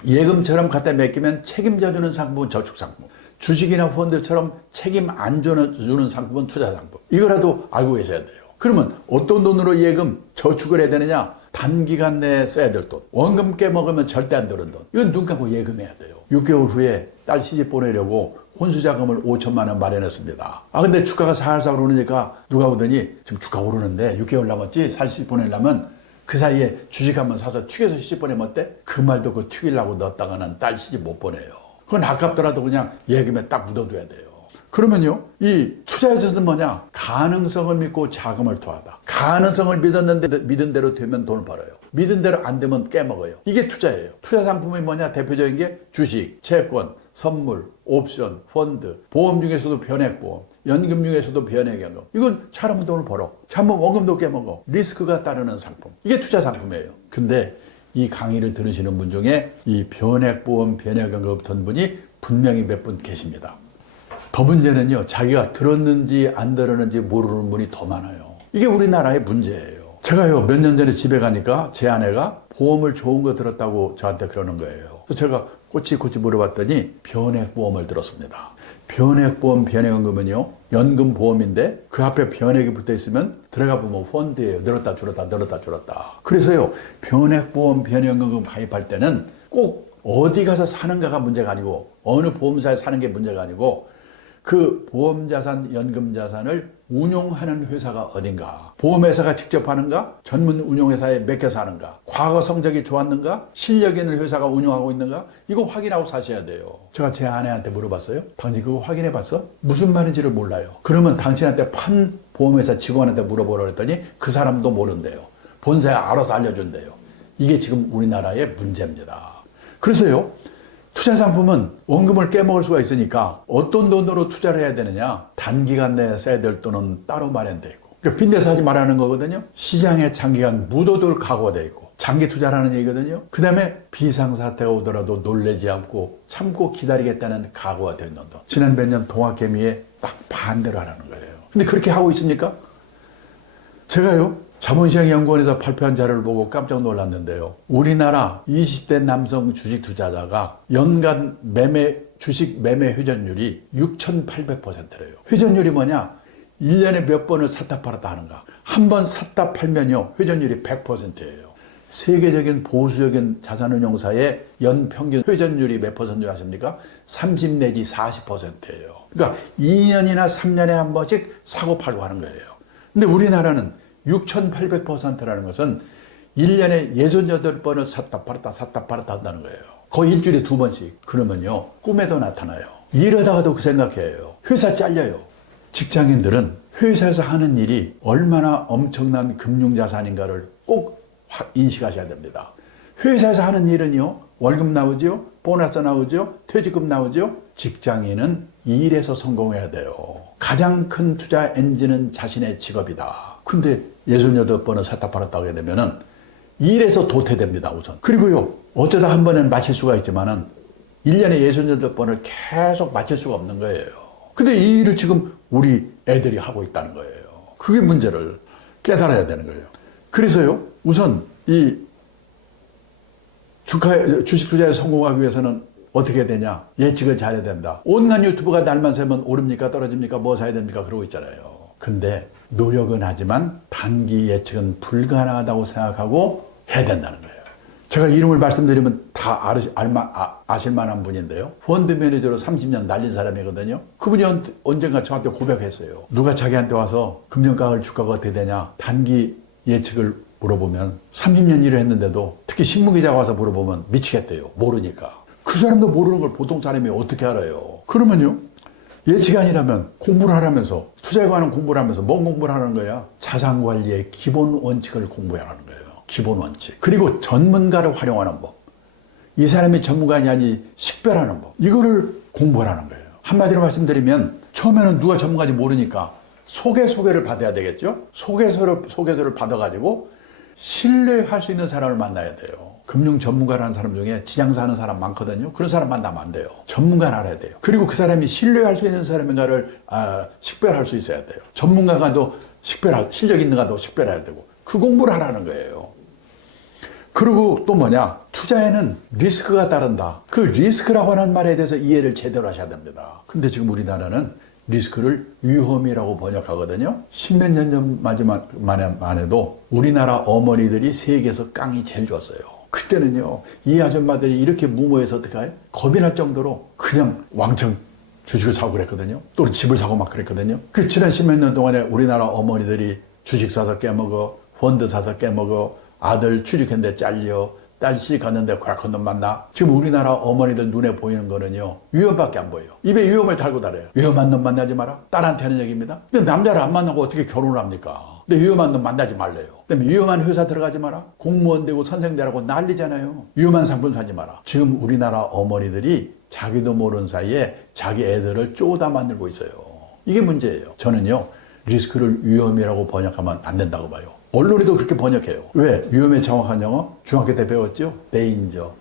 예금처럼 갖다 맡기면 책임져 주는 상품은 저축상품, 주식이나 펀드처럼 책임 안 주는 상품은 투자상품. 이거라도 알고 계셔야 돼요. 그러면 어떤 돈으로 예금, 저축을 해야 되느냐? 단기간 내에 써야 될 돈. 원금 깨먹으면 절대 안 되는 돈. 이건 눈 감고 예금해야 돼요. 6개월 후에 딸 시집 보내려고 혼수자금을 5천만 원 마련했습니다. 근데 주가가 살살 오르니까 누가 오더니 지금 주가 오르는데 6개월 남았지? 살 시집 보내려면 그 사이에 주식 한번 사서 튀겨서 시집 보내면 어때? 그 말도 그 튀기려고 넣었다가는 딸 시집 못 보내요. 그건 아깝더라도 그냥 예금에 딱 묻어둬야 돼요. 그러면요, 이 투자에서는 뭐냐? 가능성을 믿고 자금을 투하하다. 가능성을 믿은 대로 되면 돈을 벌어요. 믿은 대로 안 되면 깨먹어요. 이게 투자예요. 투자 상품이 뭐냐? 대표적인 게 주식, 채권, 선물, 옵션, 펀드, 보험 중에서도 변액보험, 연금 중에서도 변액연금. 이건 잘하면 돈을 벌어. 잘하면 원금도 깨먹어. 리스크가 따르는 상품. 이게 투자 상품이에요. 근데 이 강의를 들으시는 분 중에 이 변액보험, 변액연금 없던 분이 분명히 몇 분 계십니다. 더 문제는요, 자기가 들었는지 안 들었는지 모르는 분이 더 많아요. 이게 우리나라의 문제예요. 제가요, 몇 년 전에 집에 가니까 제 아내가 보험을 좋은 거 들었다고 저한테 그러는 거예요. 그래서 제가 꼬치꼬치 물어봤더니 변액보험을 들었습니다. 변액보험, 변액연금은요, 연금보험인데 그 앞에 변액이 붙어 있으면 들어가 보면 펀드예요. 늘었다 줄었다 늘었다 줄었다. 그래서요, 변액보험, 변액연금 가입할 때는 꼭 어디 가서 사는가가 문제가 아니고 어느 보험사에 사는 게 문제가 아니고 그 보험자산, 연금자산을 운용하는 회사가 어딘가, 보험회사가 직접 하는가, 전문 운용회사에 맡겨서 하는가, 과거 성적이 좋았는가, 실력 있는 회사가 운용하고 있는가, 이거 확인하고 사셔야 돼요. 제가 제 아내한테 물어봤어요. 당신 그거 확인해 봤어? 무슨 말인지를 몰라요. 그러면 당신한테 판 보험회사 직원한테 물어보라 그랬더니 그 사람도 모른대요. 본사에 알아서 알려준대요. 이게 지금 우리나라의 문제입니다. 그래서요, 투자 상품은 원금을 깨먹을 수가 있으니까 어떤 돈으로 투자를 해야 되느냐? 단기간 내에 써야 될 돈은 따로 마련되어 있고, 그러니까 빈대서 하지 말라는 거거든요. 시장에 장기간 묻어둘 각오가 되어 있고, 장기 투자라는 얘기거든요. 그 다음에 비상사태가 오더라도 놀래지 않고 참고 기다리겠다는 각오가 되어 있는 돈. 지난 몇 년 동학개미에 딱 반대로 하라는 거예요. 근데 그렇게 하고 있습니까? 제가요, 자본시장연구원에서 발표한 자료를 보고 깜짝 놀랐는데요. 우리나라 20대 남성 주식 투자자가 연간 주식 매매 회전율이 6,800%래요. 회전율이 뭐냐? 1년에 몇 번을 샀다 팔았다 하는가? 한 번 샀다 팔면요, 회전율이 100%예요. 세계적인 보수적인 자산운용사의 연평균 회전율이 몇 %를 아십니까? 30 내지 40%예요. 그러니까 2년이나 3년에 한 번씩 사고 팔고 하는 거예요. 근데 우리나라는 6,800%라는 것은 1년에 68번을 샀다 팔았다 한다는 거예요. 거의 일주일에 2번씩. 그러면요, 꿈에도 나타나요. 이러다가도 그 생각해요. 회사 잘려요. 직장인들은 회사에서 하는 일이 얼마나 엄청난 금융자산인가를 꼭 인식하셔야 됩니다. 회사에서 하는 일은요, 월급 나오죠, 보너스 나오죠, 퇴직금 나오죠. 직장인은 일에서 성공해야 돼요. 가장 큰 투자 엔진은 자신의 직업이다. 근데 68번을 세탁받았다고 하게 되면은 일에서 도태됩니다, 우선. 그리고요, 어쩌다 한 번은 마칠 수가 있지만은 1년에 68번을 계속 마칠 수가 없는 거예요. 근데 이 일을 지금 우리 애들이 하고 있다는 거예요. 그게 문제를 깨달아야 되는 거예요. 그래서요, 우선 이 주식 투자에 성공하기 위해서는 어떻게 해야 되냐? 예측을 잘해야 된다. 온갖 유튜브가 날만 새면 오릅니까? 떨어집니까? 뭐 사야 됩니까? 그러고 있잖아요. 근데 노력은 하지만 단기 예측은 불가능하다고 생각하고 해야 된다는 거예요. 제가 이름을 말씀드리면 다 아실 만한 분인데요. 펀드 매니저로 30년 날린 사람이거든요. 그분이 언젠가 저한테 고백했어요. 누가 자기한테 와서 금년가을 주가가 어떻게 되냐? 단기 예측을 물어보면 30년 일을 했는데도 특히 신문기자가 와서 물어보면 미치겠대요. 모르니까. 그 사람도 모르는 걸 보통 사람이 어떻게 알아요? 그러면요, 예측이 아니라면 공부를 하라면서, 투자에 관한 공부를 하면서 뭔 공부를 하는 거야? 자산관리의 기본 원칙을 공부하라는 거예요. 기본 원칙. 그리고 전문가를 활용하는 법. 이 사람이 전문가냐 아니 식별하는 법. 이거를 공부하라는 거예요. 한마디로 말씀드리면 처음에는 누가 전문가인지 모르니까 소개를 받아야 되겠죠? 소개서를 받아가지고 신뢰할 수 있는 사람을 만나야 돼요. 금융 전문가라는 사람 중에 지장사하는 사람 많거든요. 그런 사람 만나면 안 돼요. 전문가를 알아야 돼요. 그리고 그 사람이 신뢰할 수 있는 사람인가를 식별할 수 있어야 돼요. 전문가가도 실력 있는가도 식별해야 되고 그 공부를 하라는 거예요. 그리고 또 뭐냐? 투자에는 리스크가 따른다. 그 리스크라고 하는 말에 대해서 이해를 제대로 하셔야 됩니다. 근데 지금 우리나라는 리스크를 위험이라고 번역하거든요. 십몇 년 전만 해도 우리나라 어머니들이 세계에서 깡이 제일 좋았어요. 그때는요, 이 아줌마들이 이렇게 무모해서 어떻게 해요? 겁이 날 정도로 그냥 왕창 주식을 사고 그랬거든요. 또 집을 사고 막 그랬거든요. 그 지난 십몇 년 동안에 우리나라 어머니들이 주식 사서 깨먹어, 펀드 사서 깨먹어, 아들 취직했는데 잘려, 딸 시집 갔는데 고약한 놈 만나. 지금 우리나라 어머니들 눈에 보이는 거는요, 위험밖에 안 보여요. 입에 위험을 달고 다녀요. 위험한 놈 만나지 마라. 딸한테 하는 얘기입니다. 근데 남자를 안 만나고 어떻게 결혼을 합니까? 근데 위험한 놈 만나지 말래요. 그다음에 위험한 회사 들어가지 마라. 공무원 되고 선생 되라고 난리잖아요. 위험한 상품 사지 마라. 지금 우리나라 어머니들이 자기도 모르는 사이에 자기 애들을 쪼다 만들고 있어요. 이게 문제예요. 저는요, 리스크를 위험이라고 번역하면 안 된다고 봐요. 언론에도 그렇게 번역해요. 왜? 위험의 정확한 영어? 중학교 때 배웠죠? 데인저.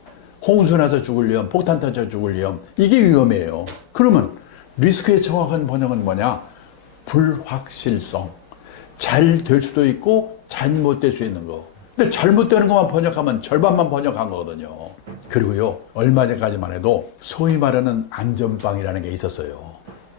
홍수 나서 죽을 위험, 폭탄 터져 죽을 위험. 이게 위험이에요. 그러면 리스크의 정확한 번역은 뭐냐? 불확실성. 잘 될 수도 있고 잘못될 수 있는 거. 근데 잘못되는 것만 번역하면 절반만 번역한 거거든요. 그리고요, 얼마 전까지만 해도 소위 말하는 안전빵이라는 게 있었어요.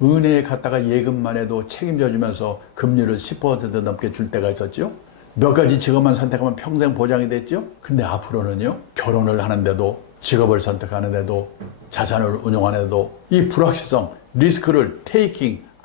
은행에 갔다가 예금만 해도 책임져 주면서 금리를 10% 넘게 줄 때가 있었죠. 몇 가지 직업만 선택하면 평생 보장이 됐죠. 근데 앞으로는요, 결혼을 하는데도, 직업을 선택하는데도, 자산을 운용하는데도 이 불확실성, 리스크를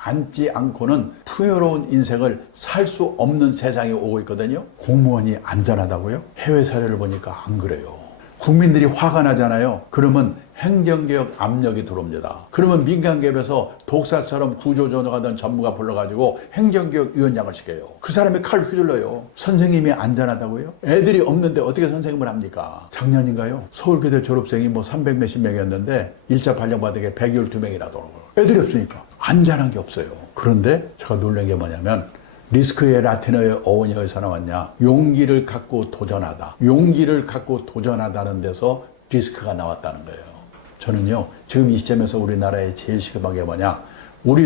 안지 않고는 풍요로운 인생을 살 수 없는 세상이 오고 있거든요. 공무원이 안전하다고요? 해외 사례를 보니까 안 그래요. 국민들이 화가 나잖아요. 그러면 행정개혁 압력이 들어옵니다. 그러면 민간기업에서 독사처럼 구조조정하던 전무가 불러가지고 행정개혁위원장을 시켜요. 그 사람이 칼 휘둘러요. 선생님이 안전하다고요? 애들이 없는데 어떻게 선생님을 합니까? 작년인가요? 서울교대 졸업생이 300 몇십 명이었는데 1차 발령받은 게 112명이나 도는 거예요. 애들이 없으니까 안전한 게 없어요. 그런데 제가 놀란 게 뭐냐면 리스크의 라틴어의 어원이 어디서 나왔냐? 용기를 갖고 도전하다. 용기를 갖고 도전하다는 데서 리스크가 나왔다는 거예요. 저는요, 지금 이 시점에서 우리나라의 제일 시급한 게 뭐냐? 우리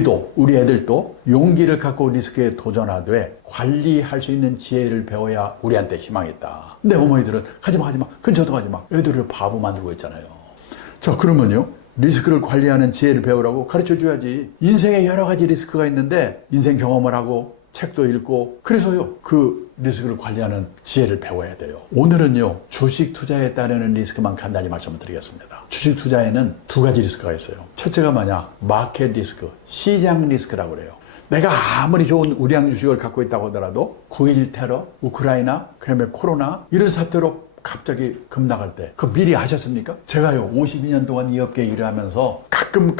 애들도 용기를 갖고 리스크에 도전하되 관리할 수 있는 지혜를 배워야 우리한테 희망이 있다. 근데 어머니들은 가지마, 근처도 가지마. 애들을 바보 만들고 있잖아요. 자, 그러면요, 리스크를 관리하는 지혜를 배우라고 가르쳐 줘야지. 인생에 여러 가지 리스크가 있는데 인생 경험을 하고 책도 읽고, 그래서요, 그 리스크를 관리하는 지혜를 배워야 돼요. 오늘은요, 주식 투자에 따르는 리스크만 간단히 말씀을 드리겠습니다. 주식 투자에는 두 가지 리스크가 있어요. 첫째가 뭐냐? 마켓 리스크, 시장 리스크라고 그래요. 내가 아무리 좋은 우량 주식을 갖고 있다고 하더라도 9.11 테러, 우크라이나, 그다음에 코로나 이런 사태로 갑자기 급락할 때 그거 미리 아셨습니까? 제가요, 52년 동안 이 업계에 일을 하면서 가끔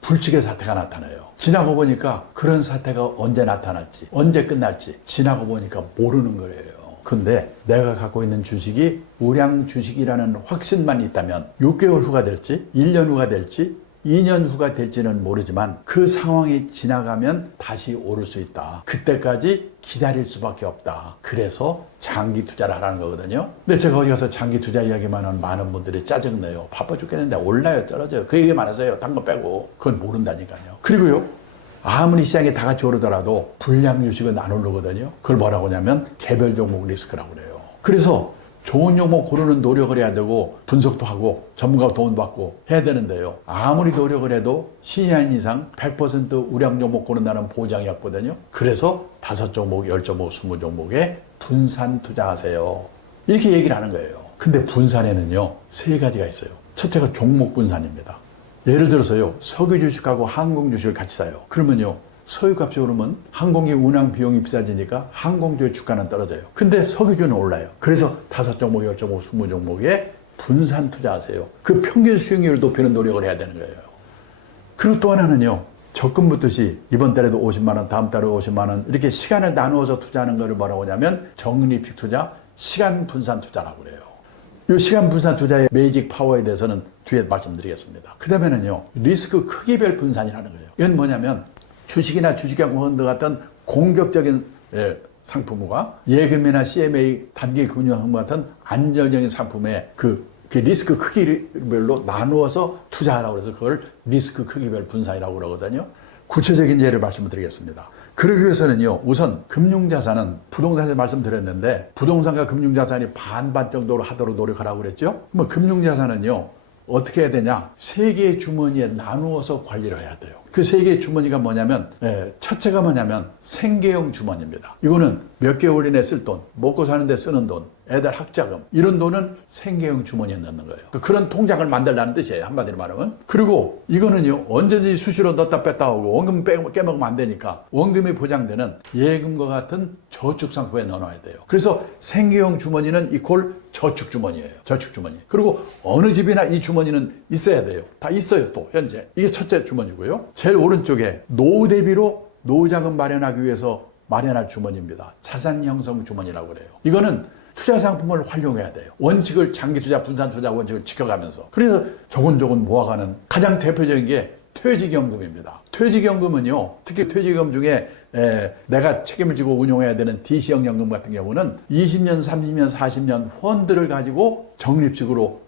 불측의 사태가 나타나요. 지나고 보니까 그런 사태가 언제 나타날지, 언제 끝날지 지나고 보니까 모르는 거예요. 근데 내가 갖고 있는 주식이 우량 주식이라는 확신만 있다면 6개월 후가 될지 1년 후가 될지 2년 후가 될지는 모르지만 그 상황이 지나가면 다시 오를 수 있다. 그때까지 기다릴 수밖에 없다. 그래서 장기 투자를 하라는 거거든요. 근데 제가 어디 가서 장기 투자 이야기만 하면 많은 분들이 짜증내요. 바빠 죽겠는데 올라요 떨어져요. 그 얘기만 하세요. 딴 거 빼고. 그건 모른다니까요. 그리고요. 아무리 시장이 다 같이 오르더라도 불량 주식은 안 오르거든요. 그걸 뭐라고 하냐면 개별 종목 리스크라고 그래요. 그래서 좋은 종목 고르는 노력을 해야 되고 분석도 하고 전문가 도움 받고 해야 되는데요. 아무리 노력을 해도 신의 한 이상 100% 우량 종목 고른다는 보장이 없거든요. 그래서 5종목, 10종목, 20종목에 분산 투자하세요. 이렇게 얘기를 하는 거예요. 근데 분산에는요 3가지가 있어요. 첫째가 종목 분산입니다. 예를 들어서요 석유 주식하고 항공 주식을 같이 사요. 그러면요 석유값이 오르면 항공기 운항 비용이 비싸지니까 항공주의 주가는 떨어져요. 근데 석유주는 올라요. 그래서 5종목, 10종목, 20종목에 분산 투자하세요. 그 평균 수익률을 높이는 노력을 해야 되는 거예요. 그리고 또 하나는요. 적금 붙듯이 이번 달에도 50만 원, 다음 달에 50만 원 이렇게 시간을 나누어서 투자하는 거를 뭐라고 하냐면 적립식 투자, 시간 분산 투자라고 그래요. 이 시간 분산 투자의 매직 파워에 대해서는 뒤에 말씀드리겠습니다. 그 다음에는요. 리스크 크기별 분산이라는 거예요. 이건 뭐냐면 주식이나 주식경험과 같은 공격적인 상품과 예금이나 CMA 단기 금융상품 같은 안정적인 상품의 그 리스크 크기별로 나누어서 투자하라고 해서 그걸 리스크 크기별 분산이라고 그러거든요. 구체적인 예를 말씀드리겠습니다. 그러기 위해서는요, 우선 금융자산은 부동산에서 말씀드렸는데 부동산과 금융자산이 반반 정도로 하도록 노력하라고 그랬죠. 그럼 금융자산은요, 어떻게 해야 되냐? 3개의 주머니에 나누어서 관리를 해야 돼요. 그 3개의 주머니가 뭐냐면 첫째가 뭐냐면 생계형 주머니입니다. 이거는 몇 개월 이내 쓸 돈, 먹고 사는데 쓰는 돈, 애들 학자금 이런 돈은 생계형 주머니에 넣는 거예요. 그런 통장을 만들라는 뜻이에요. 한마디로 말하면. 그리고 이거는요 언제든지 수시로 넣었다 뺐다 하고 원금 깨먹으면 안 되니까 원금이 보장되는 예금과 같은 저축 상품에 넣어놔야 돼요. 그래서 생계형 주머니는 이퀄 저축 주머니예요. 저축 주머니. 그리고 어느 집이나 이 주머니는 있어야 돼요. 다 있어요. 또 현재 이게 첫째 주머니고요. 제일 오른쪽에 노후 대비로 노후 자금 마련하기 위해서 마련할 주머니입니다. 자산 형성 주머니라고 그래요. 이거는 투자 상품을 활용해야 돼요. 원칙을 장기 투자, 분산 투자 원칙을 지켜가면서. 그래서 조곤조곤 모아가는 가장 대표적인 게 퇴직연금입니다. 퇴직연금은요, 특히 퇴직연금 중에 내가 책임을 지고 운용해야 되는 DC형 연금 같은 경우는 20년, 30년, 40년 펀드를 가지고 적립식으로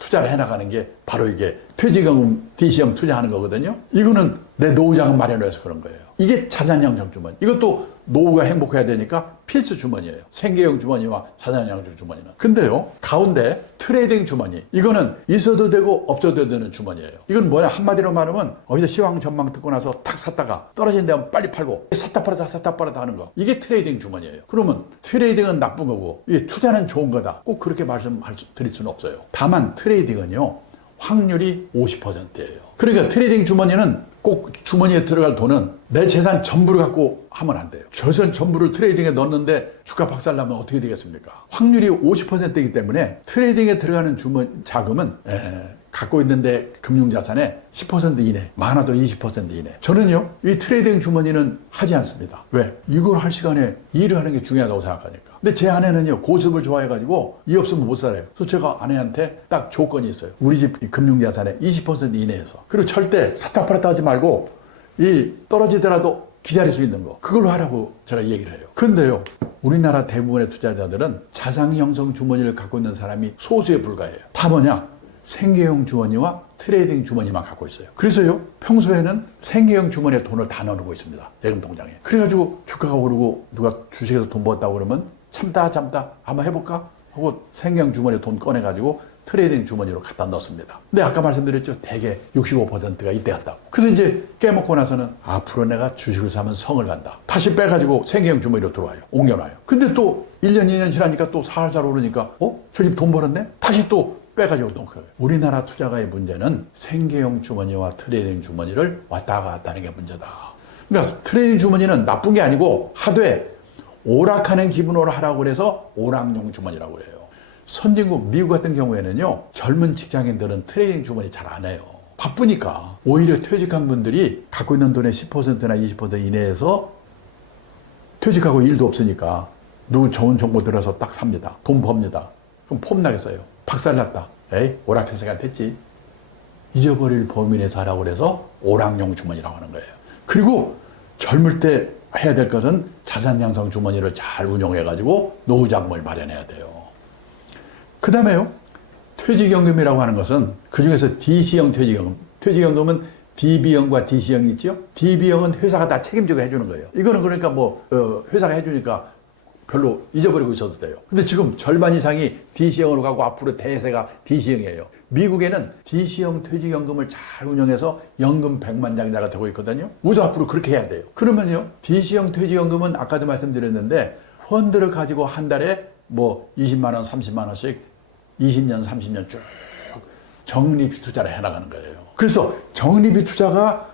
투자를 해나가는 게 바로 이게 퇴직연금 DC형 투자하는 거거든요. 이거는 내 노후자금 마련을 해서 그런 거예요. 이게 자산형성 주머니. 이것도 노후가 행복해야 되니까 필수 주머니예요. 생계형 주머니와 자산형성 주머니는. 근데요, 가운데 트레이딩 주머니. 이거는 있어도 되고 없어도 되는 주머니예요. 이건 뭐야? 한마디로 말하면 어디서 시황 전망 듣고 나서 탁 샀다가 떨어진 데면 빨리 팔고 샀다 팔았다 하는 거. 이게 트레이딩 주머니예요. 그러면 트레이딩은 나쁜 거고 이 투자는 좋은 거다. 꼭 그렇게 말씀드릴 수는 없어요. 다만 트레이딩은요, 확률이 50%예요. 그러니까 트레이딩 주머니는 꼭 주머니에 들어갈 돈은 내 재산 전부를 갖고 하면 안 돼요. 재산 전부를 트레이딩에 넣었는데 주가 박살나면 어떻게 되겠습니까? 확률이 50%이기 때문에 트레이딩에 들어가는 자금은 갖고 있는데 금융자산의 10% 이내, 많아도 20% 이내. 저는요, 이 트레이딩 주머니는 하지 않습니다. 왜? 이걸 할 시간에 일을 하는 게 중요하다고 생각하니까. 근데 제 아내는요, 고습을 좋아해가지고 이 없으면 못 살아요. 그래서 제가 아내한테 딱 조건이 있어요. 우리 집 금융자산의 20% 이내에서. 그리고 절대 샀다 팔았다 하지 말고 이 떨어지더라도 기다릴 수 있는 거. 그걸로 하라고 제가 얘기를 해요. 근데요, 우리나라 대부분의 투자자들은 자산 형성 주머니를 갖고 있는 사람이 소수에 불과해요. 다 뭐냐? 생계형 주머니와 트레이딩 주머니만 갖고 있어요. 그래서요, 평소에는 생계형 주머니에 돈을 다 넣어놓고 있습니다. 예금 통장에. 그래가지고 주가가 오르고 누가 주식에서 돈 벌었다고 그러면 참다 한번 해볼까? 하고 생계형 주머니에 돈 꺼내가지고 트레이딩 주머니로 갖다 넣습니다. 근데 아까 말씀드렸죠. 대개 65%가 이때 갔다고. 그래서 이제 깨먹고 나서는 앞으로 내가 주식을 사면 성을 간다. 다시 빼가지고 생계형 주머니로 들어와요. 옮겨놔요. 근데 또 1년, 2년 지나니까 또 살살 오르니까 저 집 돈 벌었네? 다시 또 빼가지고 넣고요. 우리나라 투자가의 문제는 생계형 주머니와 트레이딩 주머니를 왔다 갔다 하는 게 문제다. 그러니까 트레이딩 주머니는 나쁜 게 아니고 하되 오락하는 기분으로 하라고 그래서 오락용 주머니라고 그래요. 선진국 미국 같은 경우에는요, 젊은 직장인들은 트레이딩 주머니 잘 안 해요. 바쁘니까. 오히려 퇴직한 분들이 갖고 있는 돈의 10%나 20% 이내에서 퇴직하고 일도 없으니까 누구 좋은 정보 들어서 딱 삽니다. 돈 법니다. 그럼 폼나겠어요. 박살났다. 에이, 오락회사가 됐지. 잊어버릴 범인의 사라고 그래서 오락용 주머니라고 하는 거예요. 그리고 젊을 때 해야 될 것은 자산양성 주머니를 잘 운용해가지고 노후자금을 마련해야 돼요. 그 다음에요, 퇴직연금이라고 하는 것은 그 중에서 DC형 퇴직연금. 퇴직연금은 DB형과 DC형이 있죠. DB형은 회사가 다 책임지고 해주는 거예요. 이거는 그러니까 회사가 해주니까 별로 잊어버리고 있어도 돼요. 근데 지금 절반 이상이 DC형으로 가고 앞으로 대세가 DC형이에요. 미국에는 DC형 퇴직연금을 잘 운영해서 연금 백만장자가 되고 있거든요. 우리도 앞으로 그렇게 해야 돼요. 그러면요, DC형 퇴직연금은 아까도 말씀드렸는데 펀드를 가지고 한 달에 20만 원, 30만 원씩 20년, 30년 쭉 적립 투자를 해나가는 거예요. 그래서 적립 투자가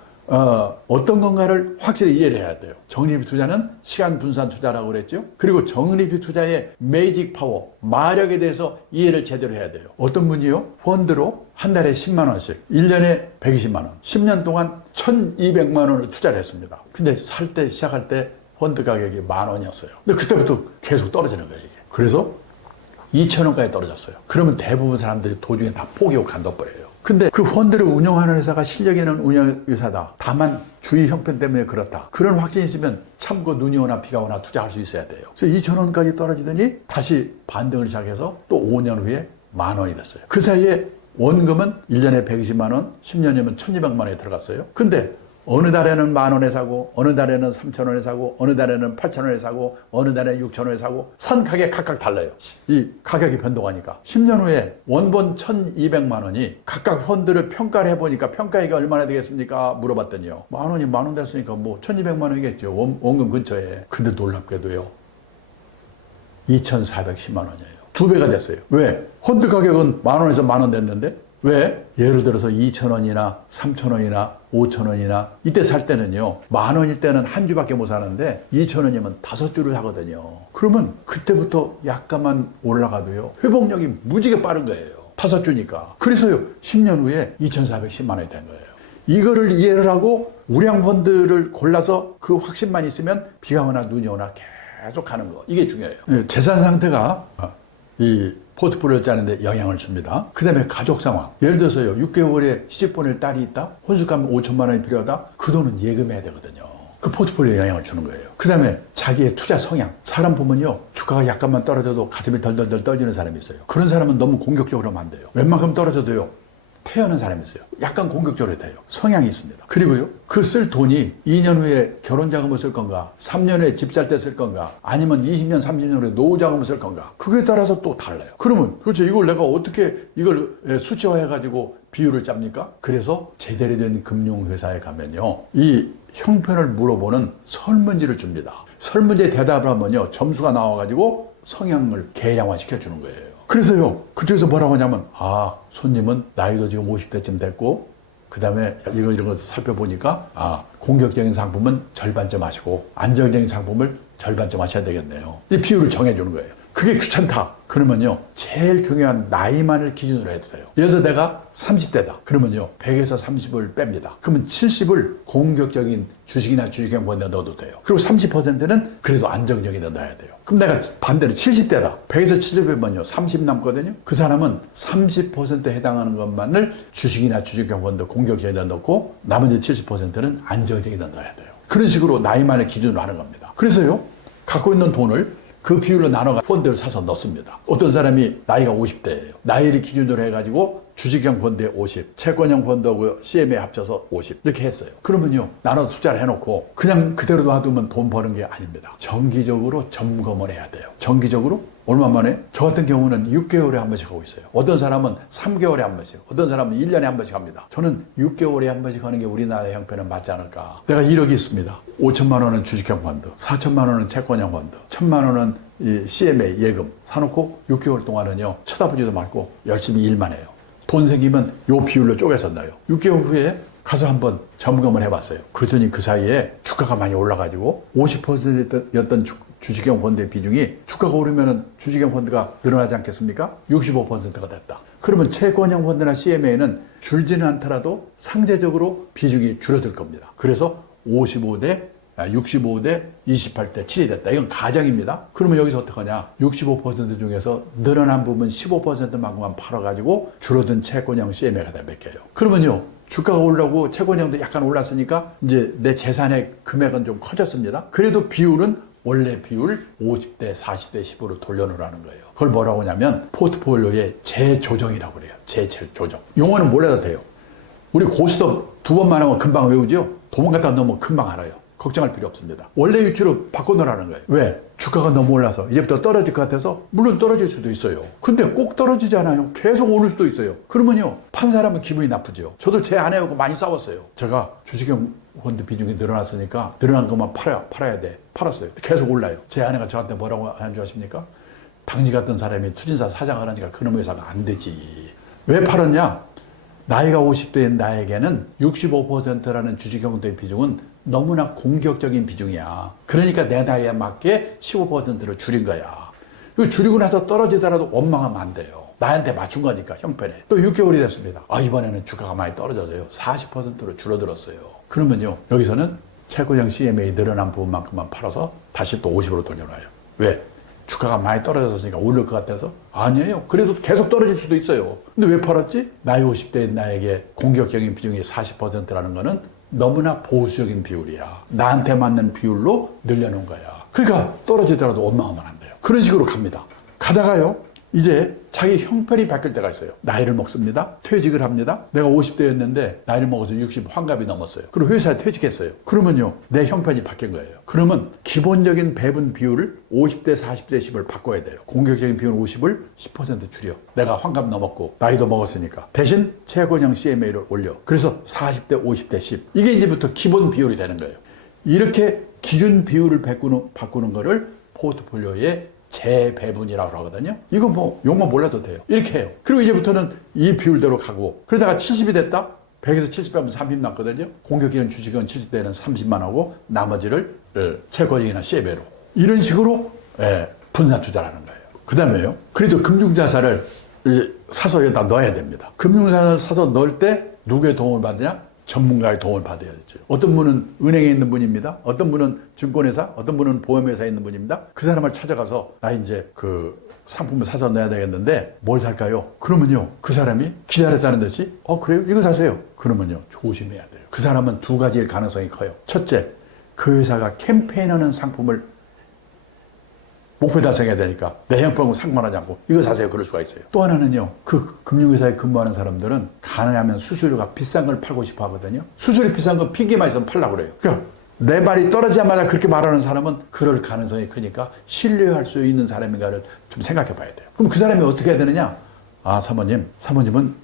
어떤 건가를 확실히 이해를 해야 돼요. 적립 투자는 시간 분산 투자라고 그랬죠. 그리고 적립 투자의 매직 파워, 마력에 대해서 이해를 제대로 해야 돼요. 어떤 분이요? 펀드로 한 달에 10만 원씩, 1년에 120만 원, 10년 동안 1200만 원을 투자를 했습니다. 근데 시작할 때 펀드 가격이 10,000원이었어요. 근데 그때부터 계속 떨어지는 거예요, 이게. 그래서 2,000원까지 떨어졌어요. 그러면 대부분 사람들이 도중에 다 포기하고 간둬버려요. 근데 그 펀드를 운영하는 회사가 실력 있는 운영회사다. 다만 주의 형편 때문에 그렇다. 그런 확신이 있으면 참고 눈이 오나 비가 오나 투자할 수 있어야 돼요. 그래서 2,000원까지 떨어지더니 다시 반등을 시작해서 또 5년 후에 10,000원이 됐어요. 그 사이에 원금은 1년에 120만 원, 10년이면 1,200만 원에 들어갔어요. 근데 어느 달에는 10,000원에 사고, 어느 달에는 3,000원에 사고, 어느 달에는 8,000원에 사고, 어느 달에는 6,000원에 사고, 산 가격이 각각 달라요. 이 가격이 변동하니까. 10년 후에 원본 1,200만 원이 각각 펀드를 평가를 해보니까 평가액이 얼마나 되겠습니까? 물어봤더니요. 10,000원이 10,000원 됐으니까 1,200만 원이겠죠. 원금 근처에. 근데 놀랍게도요, 2,410만 원이에요. 2배가 됐어요. 왜? 펀드 가격은 10,000원에서 10,000원 됐는데, 왜? 예를 들어서 2,000원이나 3,000원이나 5,000원이나 이때 살 때는요, 10,000원일 때는 한 주밖에 못 사는데 2,000원이면 5주를 사거든요. 그러면 그때부터 약간만 올라가도요, 회복력이 무지개 빠른 거예요. 5주니까. 그래서요, 10년 후에 2,410만 원이 된 거예요. 이거를 이해를 하고 우량 펀드를 골라서 그 확신만 있으면 비가 오나 눈이 오나 계속 가는 거, 이게 중요해요. 재산 상태가 이 포트폴리오를 짜는데 영향을 줍니다. 그 다음에 가족 상황. 예를 들어서요, 6개월에 시집 보낼 딸이 있다? 혼수가면 5천만 원이 필요하다? 그 돈은 예금해야 되거든요. 그 포트폴리오에 영향을 주는 거예요. 그 다음에 자기의 투자 성향. 사람 보면요, 주가가 약간만 떨어져도 가슴이 덜덜덜 떨리는 사람이 있어요. 그런 사람은 너무 공격적으로 하면 안 돼요. 웬만큼 떨어져도요, 태어난 사람이 있어요. 약간 공격적으로 돼요. 성향이 있습니다. 그리고요, 그 쓸 돈이 2년 후에 결혼 자금을 쓸 건가, 3년 후에 집 살 때 쓸 건가, 아니면 20년, 30년 후에 노후 자금을 쓸 건가, 그거에 따라서 또 달라요. 그러면 도대체 이걸 내가 어떻게 이걸 수치화해가지고 비율을 짭니까? 그래서 제대로 된 금융회사에 가면요, 이 형편을 물어보는 설문지를 줍니다. 설문지에 대답을 하면요, 점수가 나와가지고 성향을 계량화시켜 주는 거예요. 그래서요, 그쪽에서 뭐라고 하냐면, 손님은 나이도 지금 50대쯤 됐고, 그 다음에 이런 거 살펴보니까, 공격적인 상품은 절반쯤 하시고, 안정적인 상품을 절반쯤 하셔야 되겠네요. 이 비율을 정해주는 거예요. 그게 귀찮다. 그러면요, 제일 중요한 나이만을 기준으로 해도 돼요. 예를 들어 내가 30대다. 그러면요, 100에서 30을 뺍니다. 그러면 70을 공격적인 주식이나 주식형 펀드에 넣어도 돼요. 그리고 30%는 그래도 안정적인 데 넣어야 돼요. 그럼 내가 반대로 70대다. 100에서 70 빼면요, 30 남거든요. 그 사람은 30%에 해당하는 것만을 주식이나 주식형 펀드 공격적인 데 넣고, 나머지 70%는 안정적인 데 넣어야 돼요. 그런 식으로 나이만을 기준으로 하는 겁니다. 그래서요, 갖고 있는 돈을 그 비율로 나눠가 펀드를 사서 넣습니다. 어떤 사람이 나이가 50대예요. 나이를 기준으로 해가지고 주식형 펀드에 50, 채권형 펀드하고 CM에 합쳐서 50 이렇게 했어요. 그러면요, 나눠서 투자를 해놓고 그냥 그대로 놔두면 돈 버는 게 아닙니다. 정기적으로 점검을 해야 돼요. 정기적으로 얼마 만에? 저 같은 경우는 6개월에 한 번씩 하고 있어요. 어떤 사람은 3개월에 한 번씩, 어떤 사람은 1년에 한 번씩 합니다. 저는 6개월에 한 번씩 하는 게 우리나라의 형편은 맞지 않을까. 내가 1억이 있습니다. 5천만 원은 주식형 펀드, 4천만 원은 채권형 펀드, 1,000만 원은 이 CMA 예금 사놓고 6개월 동안은요, 쳐다보지도 말고 열심히 일만 해요. 돈 생기면 요 비율로 쪼개서 넣어요. 6개월 후에 가서 한번 점검을 해봤어요. 그랬더니 그 사이에 주가가 많이 올라가지고 50%였던 주식형 펀드의 비중이 주가가 오르면 주식형 펀드가 늘어나지 않겠습니까? 65%가 됐다. 그러면 채권형 펀드나 CMA는 줄지는 않더라도 상대적으로 비중이 줄어들 겁니다. 그래서 55대 65대 28대 7이 됐다. 이건 가정입니다. 그러면 여기서 어떡하냐? 65% 중에서 늘어난 부분 15%만큼만 팔아가지고 줄어든 채권형 CM에 갖다 맡겨요. 그러면요, 주가가 올라오고 채권형도 약간 올랐으니까 이제 내 재산의 금액은 좀 커졌습니다. 그래도 비율은 원래 비율 50대 40대 10으로 돌려놓으라는 거예요. 그걸 뭐라고 하냐면 포트폴리오의 재조정이라고 그래요. 재조정. 용어는 몰라도 돼요. 우리 고스톱 2번만 하면 금방 외우죠? 도망갔다 넣으면 금방 알아요. 걱정할 필요 없습니다. 원래 위치로 바꿔놓으라는 거예요. 왜? 주가가 너무 올라서 이제부터 떨어질 것 같아서 물론 떨어질 수도 있어요. 근데 꼭 떨어지지 않아요. 계속 오를 수도 있어요. 그러면요, 판 사람은 기분이 나쁘죠. 저도 제 아내하고 많이 싸웠어요. 제가 주식형 펀드 비중이 늘어났으니까 늘어난 것만 팔아야 돼. 팔았어요. 계속 올라요. 제 아내가 저한테 뭐라고 하는 줄 아십니까? 당신 같은 사람이 투자사 사장을 하니까 그놈 회사가 안 되지. 왜 팔았냐? 나이가 50대인 나에게는 65%라는 주식형도의 비중은 너무나 공격적인 비중이야. 그러니까 내 나이에 맞게 15%를 줄인 거야. 이거 줄이고 나서 떨어지더라도 원망하면 안 돼요. 나한테 맞춘 거니까, 형편에. 또 6개월이 됐습니다. 이번에는 주가가 많이 떨어져서요. 40%로 줄어들었어요. 그러면요, 여기서는 채권형 CMA 늘어난 부분만큼만 팔아서 다시 또 50으로 돌려놔요. 왜? 주가가 많이 떨어졌으니까 오를 것 같아서? 아니에요. 그래도 계속 떨어질 수도 있어요. 근데 왜 팔았지? 나이 50대인 나에게 공격적인 비중이 40%라는 거는 너무나 보수적인 비율이야. 나한테 맞는 비율로 늘려놓은 거야. 그러니까 떨어지더라도 원망하면 안 돼요. 그런 식으로 갑니다. 가다가요, 이제 자기 형편이 바뀔 때가 있어요. 나이를 먹습니다. 퇴직을 합니다. 내가 50대였는데 나이를 먹어서 60 환갑이 넘었어요. 그리고 회사에 퇴직했어요. 그러면요, 내 형편이 바뀐 거예요. 그러면 기본적인 배분 비율을 50대 40대 10을 바꿔야 돼요. 공격적인 비율 50을 10% 줄여. 내가 환갑 넘었고 나이도 먹었으니까. 대신 채권형 CMA를 올려. 그래서 40대 50대 10. 이게 이제부터 기본 비율이 되는 거예요. 이렇게 기준 비율을 바꾸는 거를 포트폴리오에 재배분이라고 하거든요. 이건 뭐 용어 몰라도 돼요. 이렇게 해요. 그리고 이제부터는 이 비율대로 가고, 그러다가 70이 됐다? 100에서 70 빼면 30 남거든요. 공격형 주식은 70대는 30만 하고 나머지를 채권형이나 CMA로 이런 식으로 분산 투자라는 거예요. 그 다음에요, 그래도 금융자산을 사서 여기다 넣어야 됩니다. 금융자산을 사서 넣을 때 누구의 도움을 받느냐? 전문가의 도움을 받아야 되죠. 어떤 분은 은행에 있는 분입니다. 어떤 분은 증권회사, 어떤 분은 보험회사에 있는 분입니다. 그 사람을 찾아가서 나 이제 그 상품을 사서 넣어야 되겠는데 뭘 살까요? 그러면요, 그 사람이 기다렸다는 듯이 그래요? 이거 사세요. 그러면요, 조심해야 돼요. 그 사람은 두 가지일 가능성이 커요. 첫째, 그 회사가 캠페인하는 상품을 목표 달성해야 되니까 내 형편하고 상관하지 않고 이거 사세요, 그럴 수가 있어요. 또 하나는요, 그 금융회사에 근무하는 사람들은 가능하면 수수료가 비싼 걸 팔고 싶어 하거든요. 수수료 비싼 거 핑계만 있으면 팔라고 그래요. 그러니까 내 말이 떨어지자마자 그렇게 말하는 사람은 그럴 가능성이 크니까 신뢰할 수 있는 사람인가를 좀 생각해 봐야 돼요. 그럼 그 사람이 어떻게 해야 되느냐? 사모님은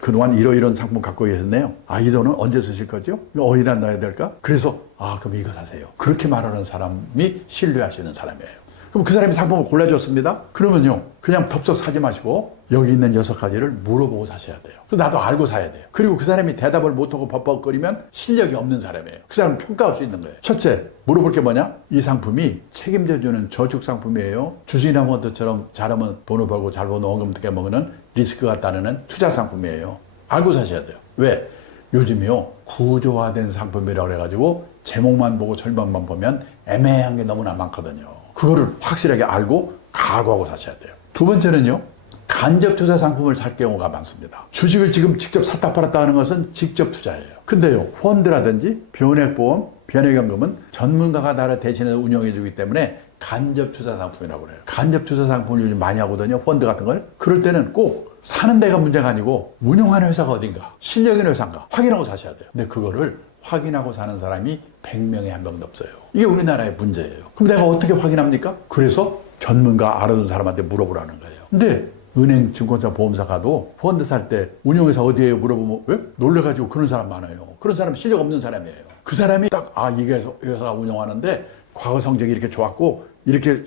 그동안 이런 상품 갖고 계셨네요. 이 돈은 언제 쓰실 거죠? 어디다 넣어야 될까? 그래서 그럼 이거 사세요. 그렇게 말하는 사람이 신뢰할 수 있는 사람이에요. 그럼 그 사람이 상품을 골라줬습니다. 그러면요, 그냥 덥석 사지 마시고 여기 있는 6가지를 물어보고 사셔야 돼요. 그래서 나도 알고 사야 돼요. 그리고 그 사람이 대답을 못하고 버벅거리면 실력이 없는 사람이에요. 그 사람을 평가할 수 있는 거예요. 첫째, 물어볼 게 뭐냐? 이 상품이 책임져주는 저축 상품이에요. 주식이나 펀드처럼 잘하면 돈을 벌고 잘 버는 원금 어떻게 먹는 리스크가 따르는 투자 상품이에요. 알고 사셔야 돼요. 왜? 요즘이요, 구조화된 상품이라고 해가지고 제목만 보고 절반만 보면 애매한 게 너무나 많거든요. 그거를 확실하게 알고 각오하고 사셔야 돼요. 두 번째는요, 간접 투자 상품을 살 경우가 많습니다. 주식을 지금 직접 샀다 팔았다 하는 것은 직접 투자예요. 근데요, 펀드라든지 변액보험, 변액연금은 전문가가 나를 대신해서 운영해 주기 때문에 간접 투자 상품이라고 그래요. 간접 투자 상품을 요즘 많이 하거든요, 펀드 같은 걸. 그럴 때는 꼭 사는 데가 문제가 아니고 운영하는 회사가 어딘가, 실력 있는 회사인가 확인하고 사셔야 돼요. 근데 그거를 확인하고 사는 사람이 100명에 한 명도 없어요. 이게 우리나라의 문제예요. 그럼 내가 어떻게 확인합니까? 그래서 전문가 알아둔 사람한테 물어보라는 거예요. 근데 은행, 증권사, 보험사 가도 펀드 살 때 운용회사 어디에요? 물어보면 왜? 놀래가지고 그런 사람 많아요. 그런 사람 실력 없는 사람이에요. 그 사람이 딱 이게 회사가 운영하는데 과거 성적이 이렇게 좋았고 이렇게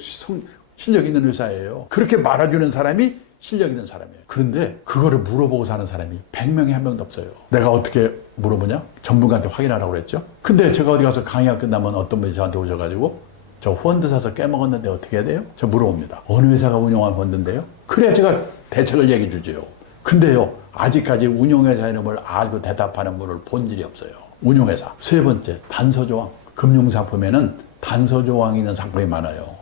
실력 있는 회사예요. 그렇게 말아주는 사람이 실력 있는 사람이에요. 그런데 그거를 물어보고 사는 사람이 100명에 한 명도 없어요. 내가 어떻게 물어보냐? 전문가한테 확인하라고 그랬죠. 근데 제가 어디 가서 강의가 끝나면 어떤 분이 저한테 오셔가지고 저 펀드 사서 깨먹었는데 어떻게 해야 돼요? 저 물어봅니다. 어느 회사가 운영한 펀드인데요? 그래야 제가 대책을 얘기해 주죠. 근데요, 아직까지 운용회사 이름을 알고 대답하는 분을 본 일이 없어요. 운용회사. 세 번째, 단서조항. 금융상품에는 단서조항이 있는 상품이 많아요.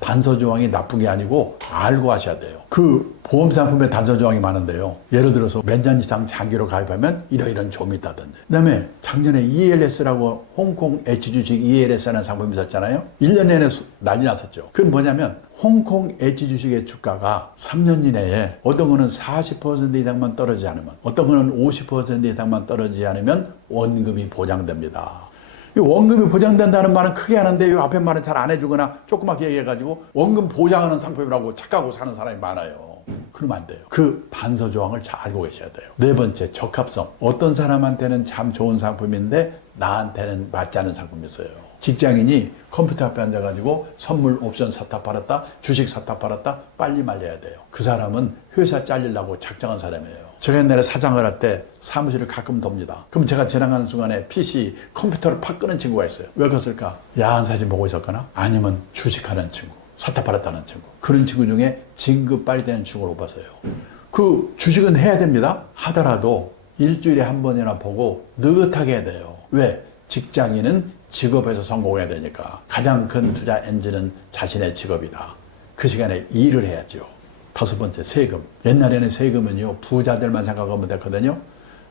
단서조항이 나쁜 게 아니고 알고 하셔야 돼요. 그 보험상품에 단서조항이 많은데요. 예를 들어서 몇 년 이상 장기로 가입하면 이러이런 조음이 있다든지. 그 다음에 작년에 ELS라고 홍콩 H주식 ELS라는 상품이 있었잖아요. 1년 내내 난리 났었죠. 그건 뭐냐면 홍콩 H주식의 주가가 3년 이내에 어떤 거는 40% 이상만 떨어지지 않으면, 어떤 거는 50% 이상만 떨어지지 않으면 원금이 보장됩니다. 이 원금이 보장된다는 말은 크게 하는데 이 앞에 말은 잘 안 해주거나 조그맣게 얘기해가지고 원금 보장하는 상품이라고 착각하고 사는 사람이 많아요. 그러면 안 돼요. 그 단서 조항을 잘 알고 계셔야 돼요. 네 번째, 적합성. 어떤 사람한테는 참 좋은 상품인데 나한테는 맞지 않은 상품이 있어요. 직장인이 컴퓨터 앞에 앉아가지고 선물 옵션 사타 팔았다, 주식 사타 팔았다, 빨리 말려야 돼요. 그 사람은 회사 잘리려고 작정한 사람이에요. 제가 옛날에 사장을 할 때 사무실을 가끔 돕니다. 그럼 제가 지나가는 순간에 PC, 컴퓨터를 팍 끄는 친구가 있어요. 왜 그랬을까? 야한 사진 보고 있었거나 아니면 주식하는 친구, 사타 팔았다는 친구. 그런 친구 중에 진급 빨리 되는 친구를 못 봤어요. 그 주식은 해야 됩니다. 하더라도 일주일에 한 번이나 보고 느긋하게 해야 돼요. 왜? 직장인은 직업에서 성공해야 되니까. 가장 큰 투자 엔진은 자신의 직업이다. 그 시간에 일을 해야죠. 다섯 번째, 세금. 옛날에는 세금은요, 부자들만 생각하면 됐거든요.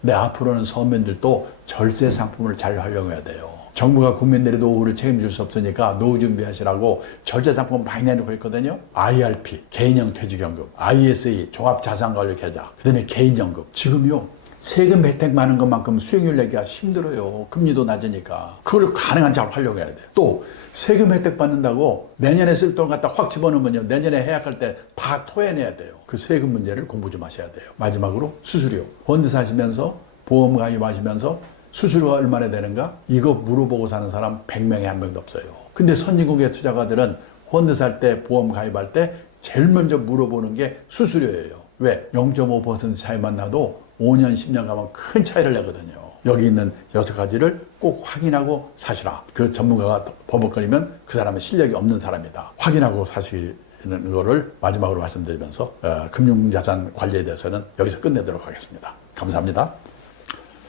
근데 앞으로는 서민들도 절세 상품을 잘 활용해야 돼요. 정부가 국민들의 노후를 책임질 수 없으니까 노후 준비하시라고 절세 상품 많이 내놓고 있거든요. IRP, 개인형 퇴직연금, ISE, 종합자산관리계좌, 그 다음에 개인연금. 지금요, 세금 혜택 많은 것만큼 수익률 내기가 힘들어요. 금리도 낮으니까. 그걸 가능한 잘 활용해야 돼요. 또 세금 혜택 받는다고 내년에 쓸 돈 갖다 확 집어넣으면요, 내년에 해약할 때 다 토해내야 돼요. 그 세금 문제를 공부 좀 하셔야 돼요. 마지막으로 수수료. 펀드 사시면서 보험 가입하시면서 수수료가 얼마나 되는가? 이거 물어보고 사는 사람 100명에 한 명도 없어요. 근데 선진국의 투자가들은 펀드 살 때, 보험 가입할 때 제일 먼저 물어보는 게 수수료예요. 왜? 0.5% 차이만 나도 5년, 10년 가면 큰 차이를 내거든요. 여기 있는 6가지를 꼭 확인하고 사시라. 그 전문가가 버벅거리면 그 사람은 실력이 없는 사람이다. 확인하고 사시는 거를 마지막으로 말씀드리면서 금융자산 관리에 대해서는 여기서 끝내도록 하겠습니다. 감사합니다.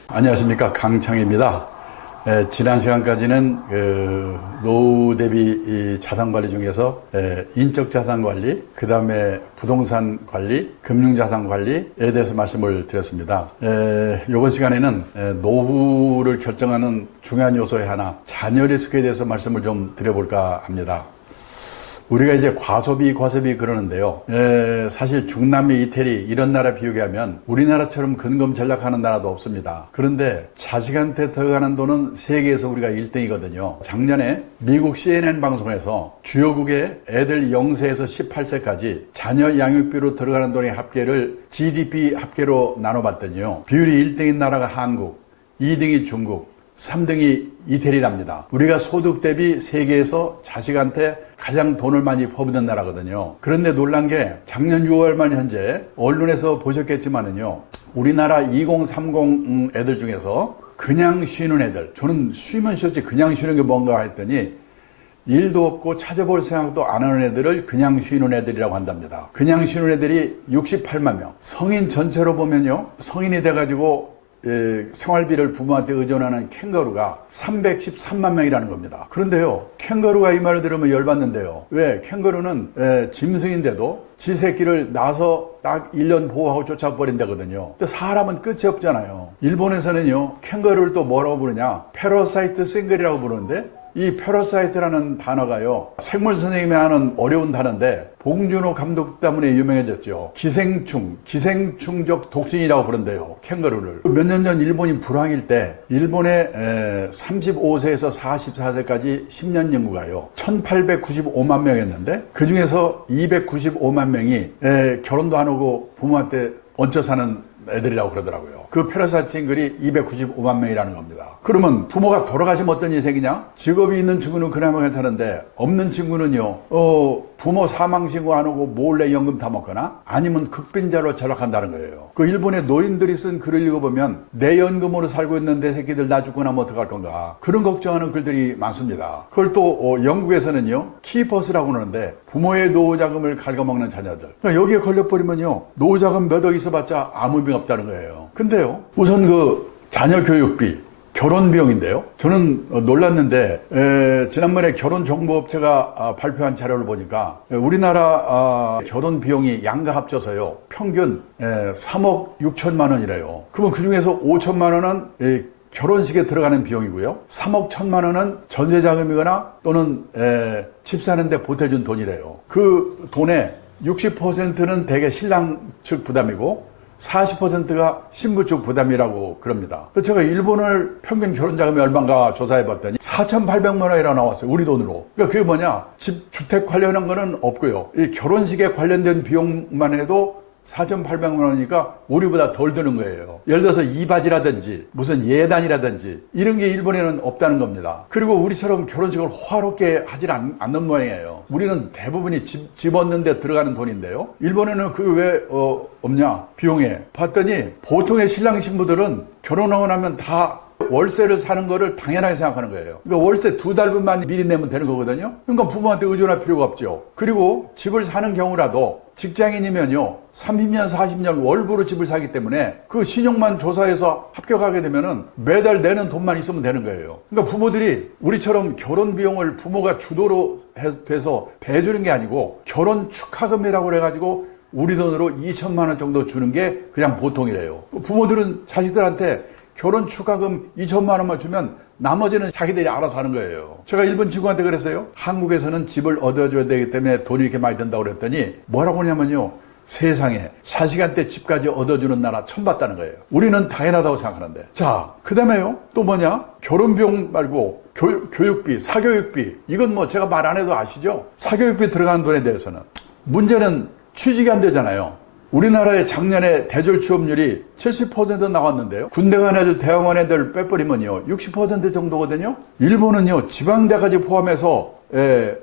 안녕하십니까, 강창입니다. 지난 시간까지는 노후 대비 자산관리 중에서 인적자산관리, 그 다음에 부동산관리, 금융자산관리에 대해서 말씀을 드렸습니다. 이번 시간에는 노후를 결정하는 중요한 요소의 하나, 자녀 리스크에 대해서 말씀을 좀 드려볼까 합니다. 우리가 이제 과소비 그러는데요. 사실 중남미, 이태리 이런 나라 비교하면 우리나라처럼 근검 전략하는 나라도 없습니다. 그런데 자식한테 들어가는 돈은 세계에서 우리가 1등이거든요. 작년에 미국 CNN 방송에서 주요국의 애들 0세에서 18세까지 자녀 양육비로 들어가는 돈의 합계를 GDP 합계로 나눠봤더니요, 비율이 1등인 나라가 한국, 2등이 중국, 3등이 이태리랍니다. 우리가 소득 대비 세계에서 자식한테 가장 돈을 많이 퍼붓는 나라거든요. 그런데 놀란 게 작년 6월만 현재 언론에서 보셨겠지만은요, 우리나라 2030 애들 중에서 그냥 쉬는 애들, 저는 쉬면 쉬었지 그냥 쉬는 게 뭔가 했더니 일도 없고 찾아볼 생각도 안 하는 애들을 그냥 쉬는 애들이라고 한답니다. 그냥 쉬는 애들이 68만 명. 성인 전체로 보면요, 성인이 돼가지고 생활비를 부모한테 의존하는 캥거루가 313만 명이라는 겁니다. 그런데요, 캥거루가 이 말을 들으면 열받는데요. 왜? 캥거루는 짐승인데도 지 새끼를 낳아서 딱 1년 보호하고 쫓아버린다거든요. 근데 사람은 끝이 없잖아요. 일본에서는요, 캥거루를 또 뭐라고 부르냐, 패러사이트 싱글이라고 부르는데, 이 패러사이트라는 단어가요, 생물 선생님이 하는 어려운 단어인데 봉준호 감독 때문에 유명해졌죠. 기생충적 독신이라고 부른대요, 캥거루를. 몇 년 전 일본이 불황일 때 일본의 35세에서 44세까지 10년 인구가요 1895만 명이었는데 그 중에서 295만 명이 결혼도 안 하고 부모한테 얹혀 사는 애들이라고 그러더라고요. 그 패러사이트 싱글이 295만 명이라는 겁니다. 그러면 부모가 돌아가시면 어떤 일이 생기냐? 직업이 있는 친구는 그나마 괜찮은데 없는 친구는요, 부모 사망 신고 안 하고 몰래 연금 다 먹거나 아니면 극빈자로 전락한다는 거예요. 그 일본의 노인들이 쓴 글을 읽어보면 내 연금으로 살고 있는 내 새끼들 나 죽고 나면 어떡할 건가, 그런 걱정하는 글들이 많습니다. 그걸 또 영국에서는요, 키퍼스라고 하는데 부모의 노후자금을 갉아먹는 자녀들, 그러니까 여기에 걸려버리면요 노후자금 몇 억 있어봤자 아무 의미 없다는 거예요. 근데요, 우선 그 자녀 교육비, 결혼 비용인데요. 저는 놀랐는데 지난번에 결혼정보업체가 발표한 자료를 보니까 우리나라 결혼 비용이 양가 합쳐서요 평균 3억 6천만 원이래요. 그러면 그중에서 5천만 원은 결혼식에 들어가는 비용이고요. 3억 1천만 원은 전세자금이거나 또는 집 사는데 보태준 돈이래요. 그 돈의 60%는 대개 신랑 측 부담이고 40%가 신부 쪽 부담이라고 그럽니다. 그래서 제가 일본을 평균 결혼자금이 얼마인가 조사해봤더니 4,800만 원이라고 나왔어요. 우리 돈으로. 그러니까 그게 뭐냐? 주택 관련한 거는 없고요. 이 결혼식에 관련된 비용만 해도 4,800만 원이니까 우리보다 덜 드는 거예요. 예를 들어서 이바지라든지 무슨 예단이라든지 이런 게 일본에는 없다는 겁니다. 그리고 우리처럼 결혼식을 호화롭게 하질 않는 모양이에요. 우리는 대부분이 집 얻는 데 들어가는 돈인데요. 일본에는 그게 왜 없냐? 비용에. 봤더니 보통의 신랑 신부들은 결혼하고 나면 다 월세를 사는 거를 당연하게 생각하는 거예요. 그러니까 월세 2달분만 미리 내면 되는 거거든요. 그러니까 부모한테 의존할 필요가 없죠. 그리고 집을 사는 경우라도 직장인이면요 30년 40년 월부로 집을 사기 때문에 그 신용만 조사해서 합격하게 되면은 매달 내는 돈만 있으면 되는 거예요. 그러니까 부모들이 우리처럼 결혼 비용을 부모가 주도로 해서 대주는 게 아니고 결혼 축하금이라고 그래가지고 우리 돈으로 2천만 원 정도 주는 게 그냥 보통이래요. 부모들은 자식들한테 결혼 축하금 2천만 원만 주면 나머지는 자기들이 알아서 하는 거예요. 제가 일본 친구한테 그랬어요. 한국에서는 집을 얻어줘야 되기 때문에 돈이 이렇게 많이 든다고 그랬더니 뭐라고 하냐면요. 세상에 4시간대 집까지 얻어주는 나라 처음 봤다는 거예요. 우리는 당연하다고 생각하는데. 자, 그 다음에요. 또 뭐냐? 결혼 비용 말고 교육비, 사교육비. 이건 뭐 제가 말 안 해도 아시죠? 사교육비 들어가는 돈에 대해서는. 문제는 취직이 안 되잖아요. 우리나라의 작년에 대졸 취업률이 70% 나왔는데요. 군대 간 애들, 대학원 애들 빼버리면요 60% 정도거든요. 일본은요 지방대까지 포함해서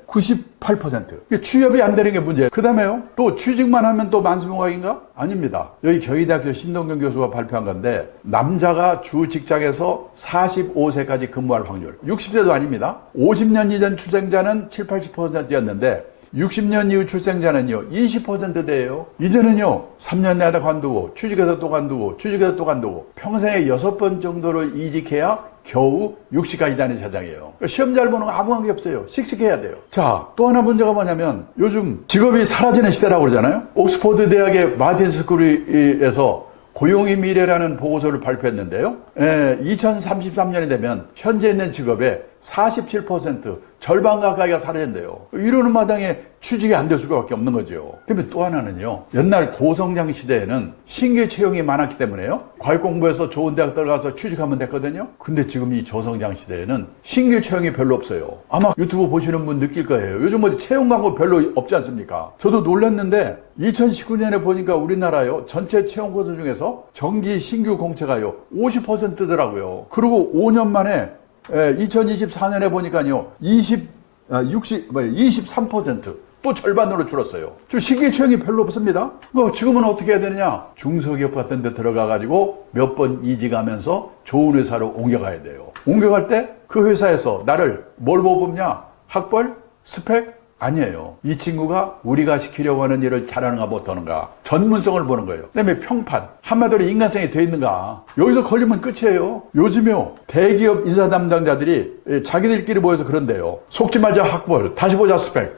98%. 취업이 안 되는 게 문제예요. 그 다음에요 또 취직만 하면 또 만수무강인가? 아닙니다. 여기 경희대학교 신동경 교수가 발표한 건데 남자가 주 직장에서 45세까지 근무할 확률 60세도 아닙니다. 50년 이전 출생자는 7, 80%였는데 60년 이후 출생자는요 20%대예요. 이제는요 3년 내다 관두고 취직해서 또 관두고 취직해서 또 관두고 평생에 6번 정도로 이직해야 겨우 60까지 다니는 세상이에요. 그러니까 시험 잘 보는 거 아무 관계 없어요. 씩씩해야 돼요. 자, 또 하나 문제가 뭐냐면 요즘 직업이 사라지는 시대라고 그러잖아요. 옥스퍼드 대학의 마틴 스쿨에서 고용의 미래라는 보고서를 발표했는데요. 2033년이 되면 현재 있는 직업의 47% 절반 가까이가 사라진대요. 이러는 마당에 취직이 안 될 수밖에 없는 거죠. 그러면 또 하나는요. 옛날 고성장 시대에는 신규 채용이 많았기 때문에요. 과외 공부해서 좋은 대학 들어가서 취직하면 됐거든요. 근데 지금 이 저성장 시대에는 신규 채용이 별로 없어요. 아마 유튜브 보시는 분 느낄 거예요. 요즘 어디 채용 광고 별로 없지 않습니까? 저도 놀랐는데 2019년에 보니까 우리나라요. 전체 채용 건수 중에서 정기 신규 공채가요. 50%더라고요. 그리고 5년 만에 2024년에 보니까요, 23%, 또 절반으로 줄었어요. 저 신규 채용이 별로 없습니다. 지금은 어떻게 해야 되느냐? 중소기업 같은 데 들어가가지고 몇 번 이직하면서 좋은 회사로 옮겨가야 돼요. 옮겨갈 때 그 회사에서 나를 뭘 보고 뽑냐? 학벌? 스펙? 아니에요. 이 친구가 우리가 시키려고 하는 일을 잘하는가 못하는가 전문성을 보는 거예요. 그다음에 평판 한마디로 인간성이 돼 있는가. 여기서 걸리면 끝이에요. 요즘요 대기업 인사 담당자들이 자기들끼리 모여서 그런데요. 속지 말자 학벌 다시 보자 스펙.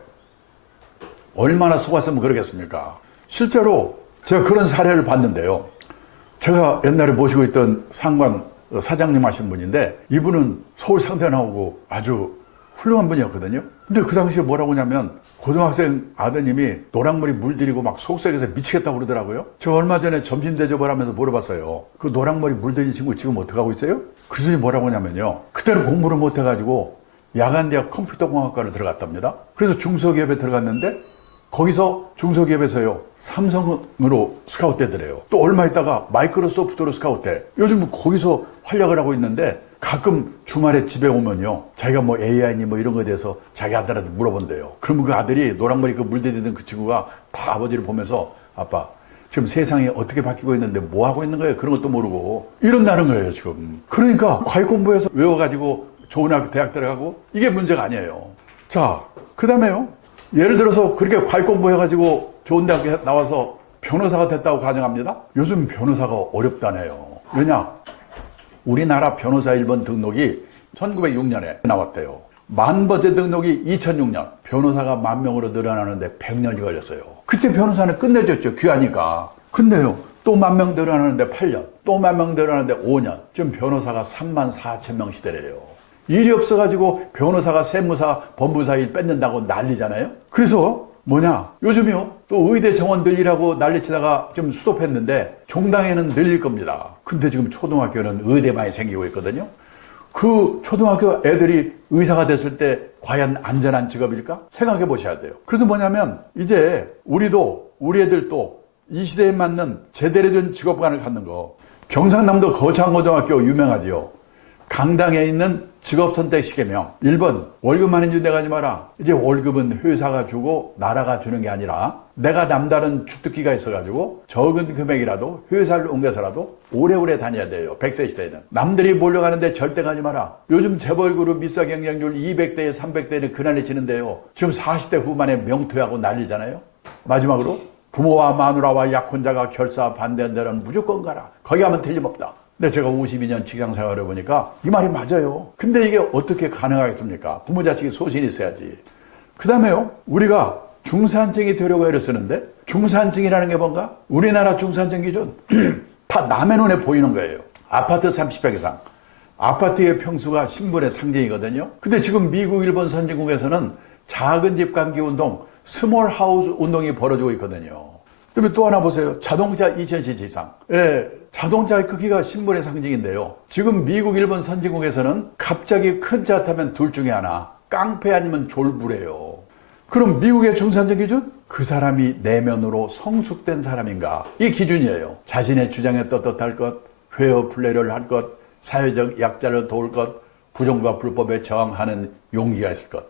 얼마나 속았으면 그러겠습니까. 실제로 제가 그런 사례를 봤는데요. 제가 옛날에 모시고 있던 상관 사장님 하신 분인데 이분은 서울 상대 나오고 아주 훌륭한 분이었거든요. 근데 그 당시에 뭐라고 하냐면 고등학생 아드님이 노랑머리 물들이고 막 속색에서 미치겠다고 그러더라고요. 저 얼마 전에 점심 대접을 하면서 물어봤어요. 그 노랑머리 물들인 친구 지금 어떻게 하고 있어요? 그랬더니 뭐라고 하냐면요. 그때는 공부를 못해가지고 야간대학 컴퓨터공학과를 들어갔답니다. 그래서 중소기업에 들어갔는데 거기서 중소기업에서요 삼성으로 스카우트 되더래요. 또 얼마 있다가 마이크로소프트로 스카우트 돼. 요즘 거기서 활약을 하고 있는데 가끔 주말에 집에 오면요 자기가 뭐 AI니 뭐 이런 거에 대해서 자기 아들한테 물어본대요. 그러면 그 아들이 노랑머리 그 물들이던 그 친구가 다 아버지를 보면서 아빠 지금 세상이 어떻게 바뀌고 있는데 뭐 하고 있는 거예요? 그런 것도 모르고 이런다는 거예요 지금. 그러니까 과외 공부해서 외워가지고 좋은 학교 대학 들어가고 이게 문제가 아니에요. 자, 그 다음에요 예를 들어서 그렇게 과외 공부해가지고 좋은 대학에 나와서 변호사가 됐다고 가정합니다. 요즘 변호사가 어렵다네요. 왜냐? 우리나라 변호사 1번 등록이 1906년에 나왔대요. 만 번째 등록이 2006년. 변호사가 10,000명으로 늘어나는데 100년이 걸렸어요. 그때 변호사는 끝내줬죠. 귀하니까. 근데요, 또 10,000명 늘어나는데 8년, 또 10,000명 늘어나는데 5년. 지금 변호사가 34,000명 시대래요. 일이 없어가지고 변호사가 세무사, 법무사 일 뺏는다고 난리잖아요. 그래서 요즘이요, 또 의대 정원 늘리라고 난리치다가 좀 스톱했는데 종당에는 늘릴 겁니다. 근데 지금 초등학교는 의대만이 생기고 있거든요. 그 초등학교 애들이 의사가 됐을 때 과연 안전한 직업일까? 생각해 보셔야 돼요. 그래서 이제 우리 애들도 이 시대에 맞는 제대로 된 직업관을 갖는 거. 경상남도 거창고등학교 유명하지요. 강당에 있는 직업선택 시계명. 1번, 월급 많이 준대 가지 마라. 이제 월급은 회사가 주고 나라가 주는 게 아니라 내가 남다른 주특기가 있어가지고 적은 금액이라도 회사를 옮겨서라도 오래오래 다녀야 돼요. 100세 시대에는. 남들이 몰려가는데 절대 가지 마라. 요즘 재벌그룹 미사 경쟁률 200대에 300대는 그날이 치는데요. 지금 40대 후반에 명퇴하고 난리잖아요. 마지막으로 부모와 마누라와 약혼자가 결사 반대한 데는 무조건 가라. 거기 가면 틀림없다. 근데 제가 52년 직장 생활을 해보니까 이 말이 맞아요. 근데 이게 어떻게 가능하겠습니까? 부모 자식이 소신이 있어야지. 그 다음에요, 우리가 중산층이 되려고 애를 쓰는데 중산층이라는 게 뭔가? 우리나라 중산층 기준 다 남의 눈에 보이는 거예요. 아파트 30평 이상. 아파트의 평수가 신분의 상징이거든요. 근데 지금 미국, 일본 선진국에서는 작은 집 감기 운동, 스몰 하우스 운동이 벌어지고 있거든요. 그다음에 또 하나 보세요. 자동차 2000cc 이상. 자동차의 크기가 신분의 상징인데요. 지금 미국, 일본 선진국에서는 갑자기 큰 차 타면 둘 중에 하나, 깡패 아니면 졸부래요. 그럼 미국의 중산층 기준? 그 사람이 내면으로 성숙된 사람인가? 이 기준이에요. 자신의 주장에 떳떳할 것, 회어 플레이를 할 것, 사회적 약자를 도울 것, 부정과 불법에 저항하는 용기가 있을 것,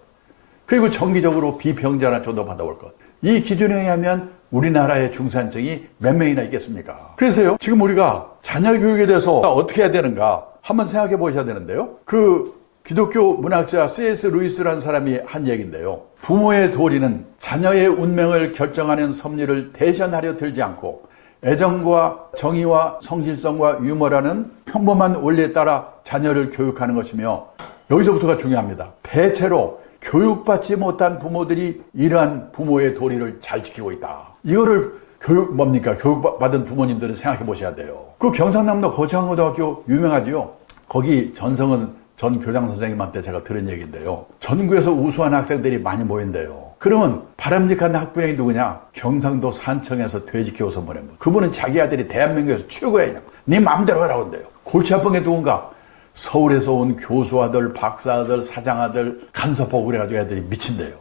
그리고 정기적으로 비평자나 조도 받아올 것. 이 기준에 의하면 우리나라의 중산층이 몇 명이나 있겠습니까? 그래서요, 지금 우리가 자녀 교육에 대해서 어떻게 해야 되는가 한번 생각해 보셔야 되는데요. 그 기독교 문학자 C.S. 루이스라는 사람이 한 얘기인데요. 부모의 도리는 자녀의 운명을 결정하는 섭리를 대신하려 들지 않고 애정과 정의와 성실성과 유머라는 평범한 원리에 따라 자녀를 교육하는 것이며, 여기서부터가 중요합니다. 대체로 교육받지 못한 부모들이 이러한 부모의 도리를 잘 지키고 있다. 이거를 교육받은 부모님들은 생각해 보셔야 돼요. 그 경상남도 거창고등학교 유명하지요. 거기 전성은 전 교장 선생님한테 제가 들은 얘기인데요. 전국에서 우수한 학생들이 많이 모인대요. 그러면 바람직한 학부형이 누구냐? 경상도 산청에서 돼지 키워서 보낸 분. 그분은 자기 아들이 대한민국에서 최고야. 네 마음대로 하라고 한대요. 골치 아픈 게 누군가? 서울에서 온 교수아들, 박사아들, 사장아들 간섭하고 그래가지고 애들이 미친대요.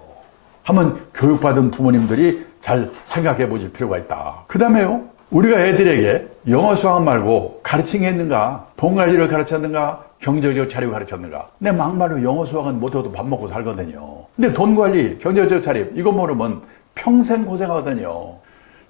한번 교육받은 부모님들이 잘 생각해 보실 필요가 있다. 그 다음에요, 우리가 애들에게 영어 수학 말고 가르친 게 있는가? 돈 관리를 가르쳤는가? 경제적 차립을 가르쳤는가? 내 막말로 영어 수학은 못해도 밥 먹고 살거든요. 근데 돈 관리, 경제적 차립 이거 모르면 평생 고생하거든요.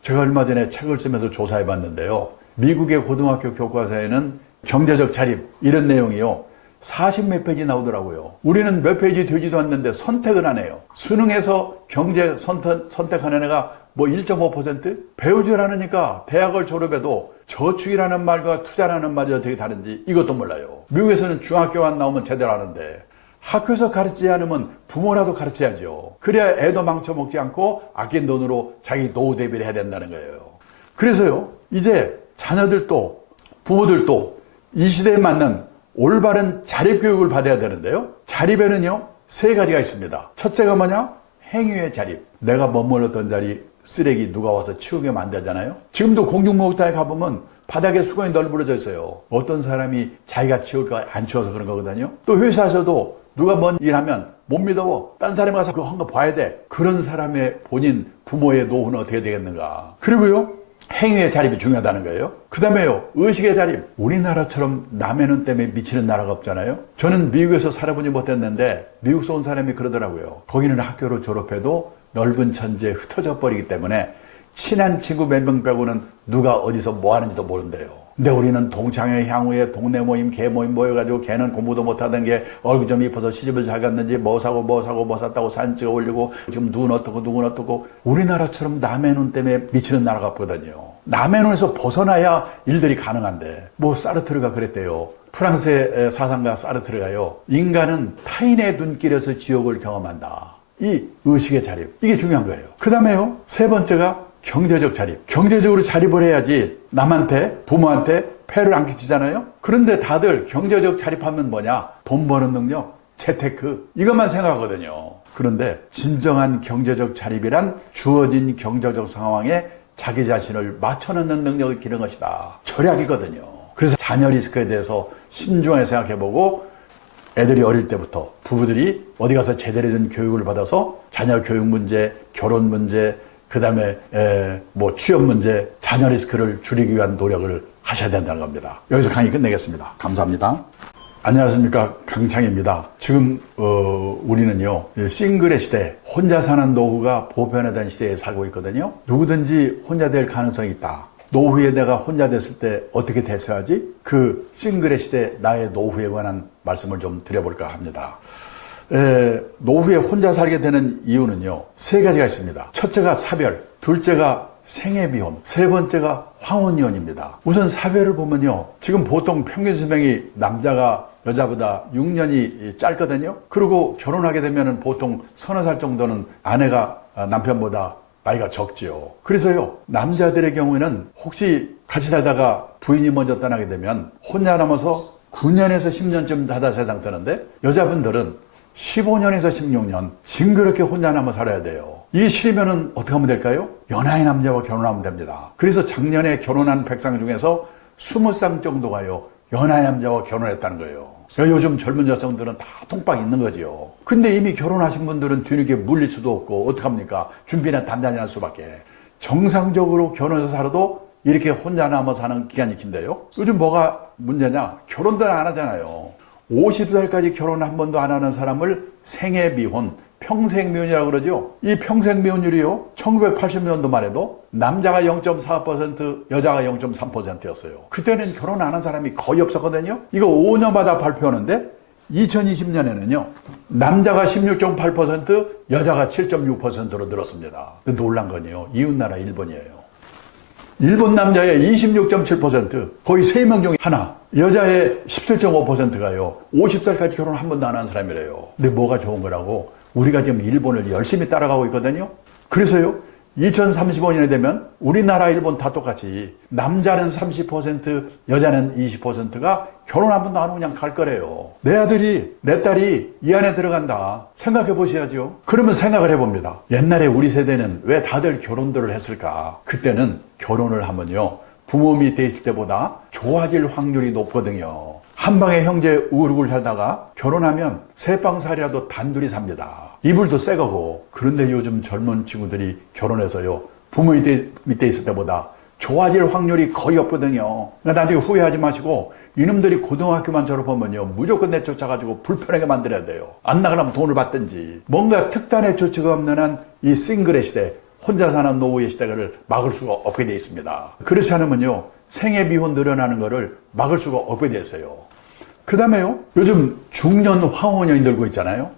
제가 얼마 전에 책을 쓰면서 조사해 봤는데요. 미국의 고등학교 교과서에는 경제적 차립 이런 내용이요 40몇 페이지 나오더라고요. 우리는 몇 페이지 되지도 않는데 선택을 하네요. 수능에서 경제 선택하는 애가 뭐 1.5%? 배우질 않으니까 대학을 졸업해도 저축이라는 말과 투자라는 말이 어떻게 다른지 이것도 몰라요. 미국에서는 중학교만 나오면 제대로 하는데 학교에서 가르치지 않으면 부모라도 가르쳐야죠. 그래야 애도 망쳐먹지 않고 아낀 돈으로 자기 노후 대비를 해야 된다는 거예요. 그래서요, 이제 자녀들도 부모들도 이 시대에 맞는 올바른 자립교육을 받아야 되는데요. 자립에는요 3가지가 있습니다. 첫째가 뭐냐? 행위의 자립. 내가 머물렀던 자리 쓰레기 누가 와서 치우게 만들잖아요. 지금도 공중목욕탕에 가보면 바닥에 수건이 널브러져 있어요. 어떤 사람이 자기가 치울 거 안 치워서 그런 거거든요. 또 회사에서도 누가 뭔 일하면 못 믿어. 딴 사람이 가서 그거 한 거 봐야 돼. 그런 사람의 본인 부모의 노후는 어떻게 되겠는가. 그리고요, 행위의 자립이 중요하다는 거예요. 그 다음에요, 의식의 자립. 우리나라처럼 남의 눈 때문에 미치는 나라가 없잖아요. 저는 미국에서 살아보지 못했는데 미국에서 온 사람이 그러더라고요. 거기는 학교를 졸업해도 넓은 천지에 흩어져 버리기 때문에 친한 친구 몇 명 빼고는 누가 어디서 뭐 하는지도 모른대요. 근데 우리는 동창회 향후에 동네 모임, 개 모임 모여가지고 걔는 공부도 못하던 게 얼굴 좀 이뻐서 시집을 잘 갔는지 뭐 사고 뭐 샀다고 사진 찍어 올리고 지금 누군 어떻고 우리나라처럼 남의 눈 때문에 미치는 나라가 없거든요. 남의 눈에서 벗어나야 일들이 가능한데 뭐 사르트르가 그랬대요. 프랑스의 사상가 사르트르가요, 인간은 타인의 눈길에서 지옥을 경험한다. 이 의식의 자립, 이게 중요한 거예요. 그 다음에요, 세 번째가 경제적 자립. 경제적으로 자립을 해야지 남한테, 부모한테 폐를 안 끼치잖아요. 그런데 다들 경제적 자립하면 뭐냐? 돈 버는 능력, 재테크, 이것만 생각하거든요. 그런데 진정한 경제적 자립이란 주어진 경제적 상황에 자기 자신을 맞춰놓는 능력을 기르는 것이다. 절약이거든요. 그래서 자녀 리스크에 대해서 신중하게 생각해보고 애들이 어릴 때부터 부부들이 어디 가서 제대로 된 교육을 받아서 자녀 교육 문제, 결혼 문제, 그 다음에 취업 문제, 자녀 리스크를 줄이기 위한 노력을 하셔야 된다는 겁니다. 여기서 강의 끝내겠습니다. 감사합니다. 안녕하십니까, 강창입니다. 지금 우리는요, 싱글의 시대, 혼자 사는 노후가 보편화된 시대에 살고 있거든요. 누구든지 혼자 될 가능성이 있다. 노후에 내가 혼자 됐을 때 어떻게 대처하지? 그 싱글의 시대, 나의 노후에 관한 말씀을 좀 드려볼까 합니다. 노후에 혼자 살게 되는 이유는요, 세 가지가 있습니다. 첫째가 사별, 둘째가 생애비혼, 세 번째가 황혼이혼입니다. 우선 사별을 보면요, 지금 보통 평균 수명이 남자가 여자보다 6년이 짧거든요. 그리고 결혼하게 되면 보통 서너 살 정도는 아내가 남편보다 나이가 적지요. 그래서요, 남자들의 경우에는 혹시 같이 살다가 부인이 먼저 떠나게 되면 혼자 남아서 9년에서 10년쯤 하다 세상 떠는데, 여자분들은 15년에서 16년 징그럽게 혼자 남아 살아야 돼요. 이게 싫으면 어떻게 하면 될까요? 연하의 남자와 결혼하면 됩니다. 그래서 작년에 결혼한 백상 중에서 20쌍 정도가요, 연하의 남자와 결혼했다는 거예요. 요즘 젊은 여성들은 다 통박 있는 거지요. 근데 이미 결혼하신 분들은 뒤늦게 물릴 수도 없고 어떡합니까? 준비나 단단히 할 수밖에. 정상적으로 결혼해서 살아도 이렇게 혼자 남아 사는 기간이 긴데요. 요즘 뭐가 문제냐? 결혼도 안 하잖아요. 50살까지 결혼 한 번도 안 하는 사람을 생애미혼, 평생미혼이라고 그러죠. 이 평생미혼율이요, 1980년도만 해도 남자가 0.4%, 여자가 0.3%였어요. 그때는 결혼 안 한 사람이 거의 없었거든요. 이거 5년마다 발표하는데 2020년에는요, 남자가 16.8%, 여자가 7.6%로 늘었습니다. 근데 놀란 건요, 이웃나라 일본이에요. 일본 남자의 26.7%, 거의 3명 중에 하나, 여자의 17.5%가요, 50살까지 결혼 한 번도 안 한 사람이래요. 근데 뭐가 좋은 거라고? 우리가 지금 일본을 열심히 따라가고 있거든요. 그래서요, 2035년에 되면 우리나라, 일본 다 똑같이 남자는 30%, 여자는 20%가 결혼 한 번도 안 하고 그냥 갈 거래요. 내 아들이, 내 딸이 이 안에 들어간다. 생각해 보셔야죠. 그러면 생각을 해봅니다. 옛날에 우리 세대는 왜 다들 결혼들을 했을까? 그때는 결혼을 하면요, 부모 밑에 있을 때보다 좋아질 확률이 높거든요. 한 방에 형제 우글우글 살다가 결혼하면 세 방살이라도 단둘이 삽니다. 이불도 새 거고. 그런데 요즘 젊은 친구들이 결혼해서요, 부모 밑에 있을 때보다 좋아질 확률이 거의 없거든요. 그러니까 나중에 후회하지 마시고, 이놈들이 고등학교만 졸업하면요, 무조건 내쫓아가지고 불편하게 만들어야 돼요. 안 나가려면 돈을 받든지. 뭔가 특단의 조치가 없는 한 이 싱글의 시대, 혼자 사는 노후의 시대를 막을 수가 없게 돼 있습니다. 그렇지 않으면요, 생애 미혼 늘어나는 거를 막을 수가 없게 됐어요. 그 다음에요, 요즘 중년 황혼연이 들고 있잖아요.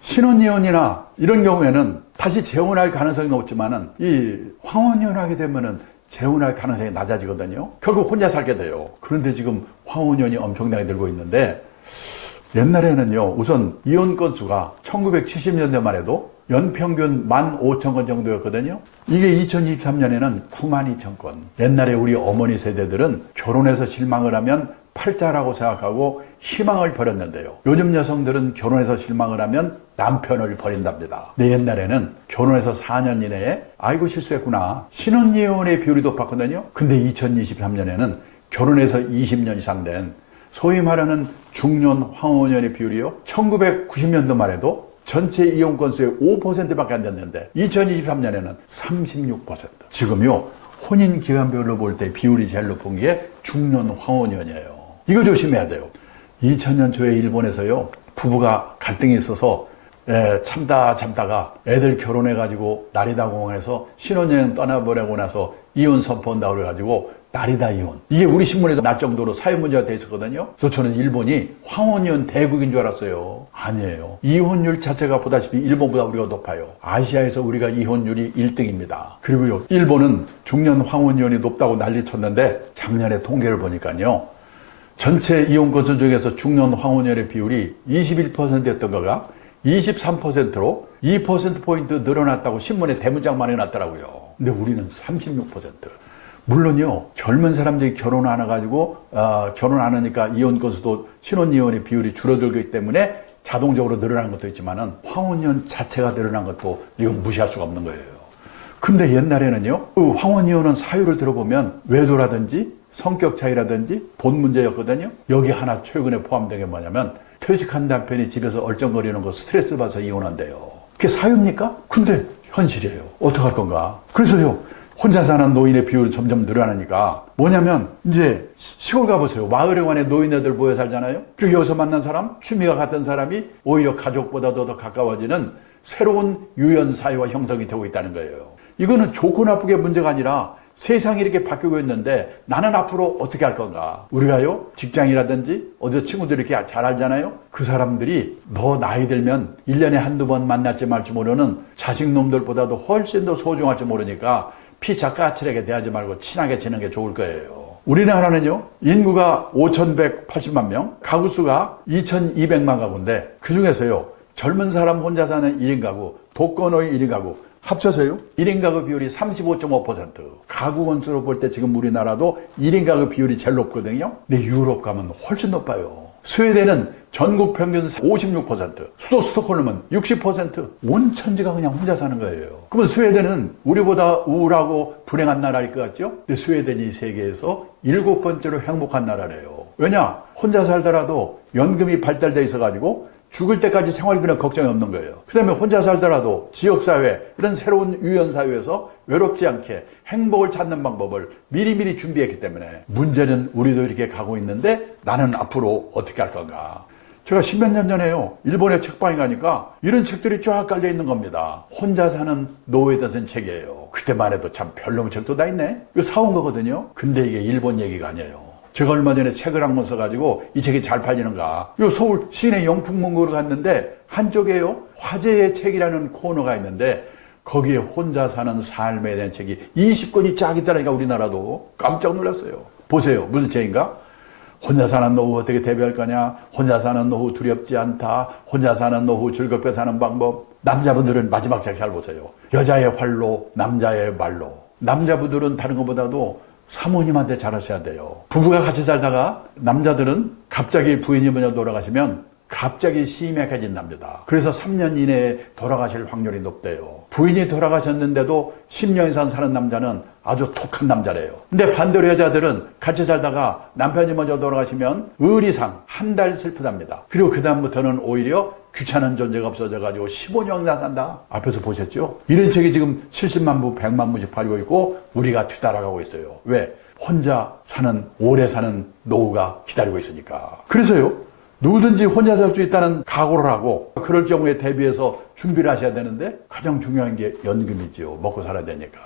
신혼이혼이나 이런 경우에는 다시 재혼할 가능성이 높지만은, 이 황혼이혼 하게 되면은 재혼할 가능성이 낮아지거든요. 결국 혼자 살게 돼요. 그런데 지금 황혼연이 엄청나게 들고 있는데, 옛날에는요, 우선 이혼 건수가 1970년대만 해도 연평균 15,000건 정도였거든요. 이게 2023년에는 92,000건. 옛날에 우리 어머니 세대들은 결혼해서 실망을 하면 팔자라고 생각하고 희망을 버렸는데요. 요즘 여성들은 결혼해서 실망을 하면 남편을 버린답니다. 내 옛날에는 결혼해서 4년 이내에 아이고 실수했구나, 신혼이혼의 비율이 높았거든요. 근데 2023년에는 결혼해서 20년 이상 된 소위 말하는 중년 황혼연의 비율이요, 1990년도만 해도 전체 이혼 건수의 5%밖에 안 됐는데 2023년에는 36%. 지금요, 혼인 기간별로 볼 때 비율이 제일 높은 게 중년 황혼연이에요. 이거 조심해야 돼요. 2000년 초에 일본에서요, 부부가 갈등이 있어서 참다가 애들 결혼해가지고 나리다 공항에서 신혼여행 떠나보내고 나서 이혼 선포한다고 그래가지고 나리다 이혼, 이게 우리 신문에도 날 정도로 사회 문제가 돼 있었거든요. 그래서 저는 일본이 황혼이혼 대국인 줄 알았어요. 아니에요. 이혼율 자체가 보다시피 일본보다 우리가 높아요. 아시아에서 우리가 이혼율이 1등입니다. 그리고요, 일본은 중년 황혼이혼이 높다고 난리 쳤는데 작년에 통계를 보니까요, 전체 이혼 건수 중에서 중년 황혼연의 비율이 21%였던 거가 23%로 2%포인트 늘어났다고 신문에 대문짝만 해놨더라고요. 근데 우리는 36%. 물론요, 젊은 사람들이 결혼 안 해가지고, 결혼 안 하니까 이혼 건수도 신혼이혼의 비율이 줄어들기 때문에 자동적으로 늘어나는 것도 있지만은 황혼이혼 자체가 늘어난 것도 이건 무시할 수가 없는 거예요. 근데 옛날에는요, 그 황혼이혼은 사유를 들어보면 외도라든지 성격 차이라든지 돈 문제였거든요. 여기 하나 최근에 포함된 게 뭐냐면 퇴직한 남편이 집에서 얼쩡거리는 거 스트레스 받아서 이혼한대요. 그게 사유입니까? 근데 현실이에요. 어떡할 건가? 그래서요, 혼자 사는 노인의 비율이 점점 늘어나니까 뭐냐면 이제 시골 가보세요. 마을에 관해 노인네들 모여 살잖아요. 그리고 여기서 만난 사람, 취미가 같은 사람이 오히려 가족보다도 더 가까워지는 새로운 유연 사회와 형성이 되고 있다는 거예요. 이거는 좋고 나쁘게 문제가 아니라 세상이 이렇게 바뀌고 있는데 나는 앞으로 어떻게 할 건가? 우리가요, 직장이라든지 어디 친구들이 이렇게 잘 알잖아요. 그 사람들이 너 나이 들면 1년에 한두 번 만날지 말지 모르는 자식놈들보다도 훨씬 더 소중할지 모르니까 피차 까칠하게 대하지 말고 친하게 지내는 게 좋을 거예요. 우리나라는요, 인구가 5,180만 명, 가구 수가 2,200만 가구인데 그 중에서요, 젊은 사람 혼자 사는 1인 가구, 독거노인 1인 가구 합쳐서요, 1인 가구 비율이 35.5%. 가구 건수로 볼 때 지금 우리나라도 1인 가구 비율이 제일 높거든요. 근데 유럽 가면 훨씬 높아요. 스웨덴은 전국 평균 56%, 수도 스톡홀름은 60%, 온 천지가 그냥 혼자 사는 거예요. 그러면 스웨덴은 우리보다 우울하고 불행한 나라일 것 같죠? 근데 스웨덴이 세계에서 7번째로 행복한 나라래요. 왜냐? 혼자 살더라도 연금이 발달돼 있어가지고 죽을 때까지 생활 그냥 걱정이 없는 거예요. 그 다음에 혼자 살더라도 지역사회, 이런 새로운 유연사회에서 외롭지 않게 행복을 찾는 방법을 미리미리 준비했기 때문에 문제는 우리도 이렇게 가고 있는데 나는 앞으로 어떻게 할 건가. 제가 10몇 년 전에요, 일본의 책방에 가니까 이런 책들이 쫙 깔려 있는 겁니다. 혼자 사는 노후에 대해서는 책이에요. 그때만 해도 참 별놈의 책도 다 있네. 이거 사온 거거든요. 근데 이게 일본 얘기가 아니에요. 제가 얼마 전에 책을 한 권 써가지고 이 책이 잘 팔리는가. 요 서울 시내 용품문고를 갔는데 한쪽에요, 화제의 책이라는 코너가 있는데 거기에 혼자 사는 삶에 대한 책이 20권이 쫙 있다니까. 우리나라도 깜짝 놀랐어요. 보세요. 무슨 책인가? 혼자 사는 노후 어떻게 대비할 거냐? 혼자 사는 노후 두렵지 않다. 혼자 사는 노후 즐겁게 사는 방법. 남자분들은 마지막 책 잘 보세요. 여자의 활로, 남자의 말로. 남자분들은 다른 것보다도 사모님한테 잘하셔야 돼요. 부부가 같이 살다가 남자들은 갑자기 부인이 먼저 돌아가시면 갑자기 심약해진답니다. 그래서 3년 이내에 돌아가실 확률이 높대요. 부인이 돌아가셨는데도 10년 이상 사는 남자는 아주 독한 남자래요. 근데 반대로 여자들은 같이 살다가 남편이 먼저 돌아가시면 의리상 한 달 슬프답니다. 그리고 그 다음부터는 오히려 귀찮은 존재가 없어져가지고 15년 이상 산다. 앞에서 보셨죠? 이런 책이 지금 70만 부, 100만 부씩 팔리고 있고 우리가 뒤따라가고 있어요. 왜? 혼자 사는, 오래 사는 노후가 기다리고 있으니까. 그래서요, 누구든지 혼자 살 수 있다는 각오를 하고 그럴 경우에 대비해서 준비를 하셔야 되는데 가장 중요한 게 연금이지요. 먹고 살아야 되니까.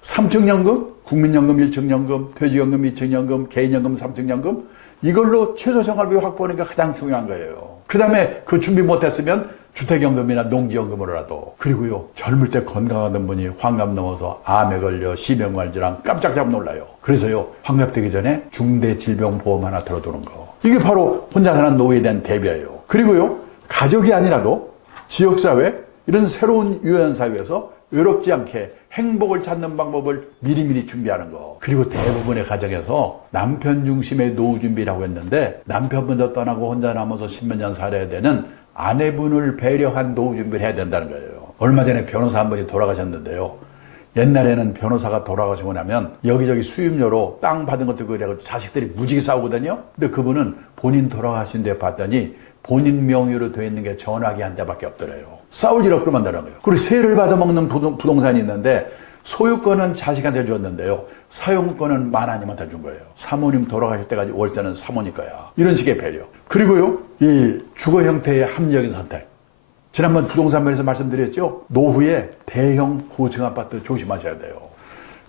3층연금, 국민연금 1층연금, 퇴직연금 2층연금, 개인연금 3층연금, 이걸로 최소생활비 확보하는 게 가장 중요한 거예요. 그 다음에 그 준비 못했으면 주택연금이나 농지연금으로라도. 그리고요, 젊을 때 건강하던 분이 환갑 넘어서 암에 걸려 심혈관질환 깜짝깜짝 놀라요. 그래서요, 환갑 되기 전에 중대질병보험 하나 들어두는 거. 이게 바로 혼자 사는 노후에 대한 대비예요. 그리고요, 가족이 아니라도 지역사회, 이런 새로운 유연사회에서 외롭지 않게 행복을 찾는 방법을 미리미리 준비하는 거. 그리고 대부분의 가정에서 남편 중심의 노후 준비라고 했는데 남편 먼저 떠나고 혼자 남아서 10몇 년 살아야 되는 아내분을 배려한 노후 준비를 해야 된다는 거예요. 얼마 전에 변호사 한 분이 돌아가셨는데요. 옛날에는 변호사가 돌아가시고 나면 여기저기 수임료로 땅 받은 것도 그래가지고 자식들이 무지개 싸우거든요. 근데 그분은 본인 돌아가신 데 봤더니 본인 명의로 되어 있는 게 전화기 한 대밖에 없더래요. 싸울 일 없게 만드는 거예요. 그리고 세를 받아먹는 부동산이 있는데 소유권은 자식한테 줬는데요, 사용권은 마나님한테 준 거예요. 사모님 돌아가실 때까지 월세는 사모님 거야. 이런 식의 배려. 그리고요, 이 주거 형태의 합리적인 선택. 지난번 부동산에서 말씀드렸죠. 노후에 대형 고층 아파트 조심하셔야 돼요.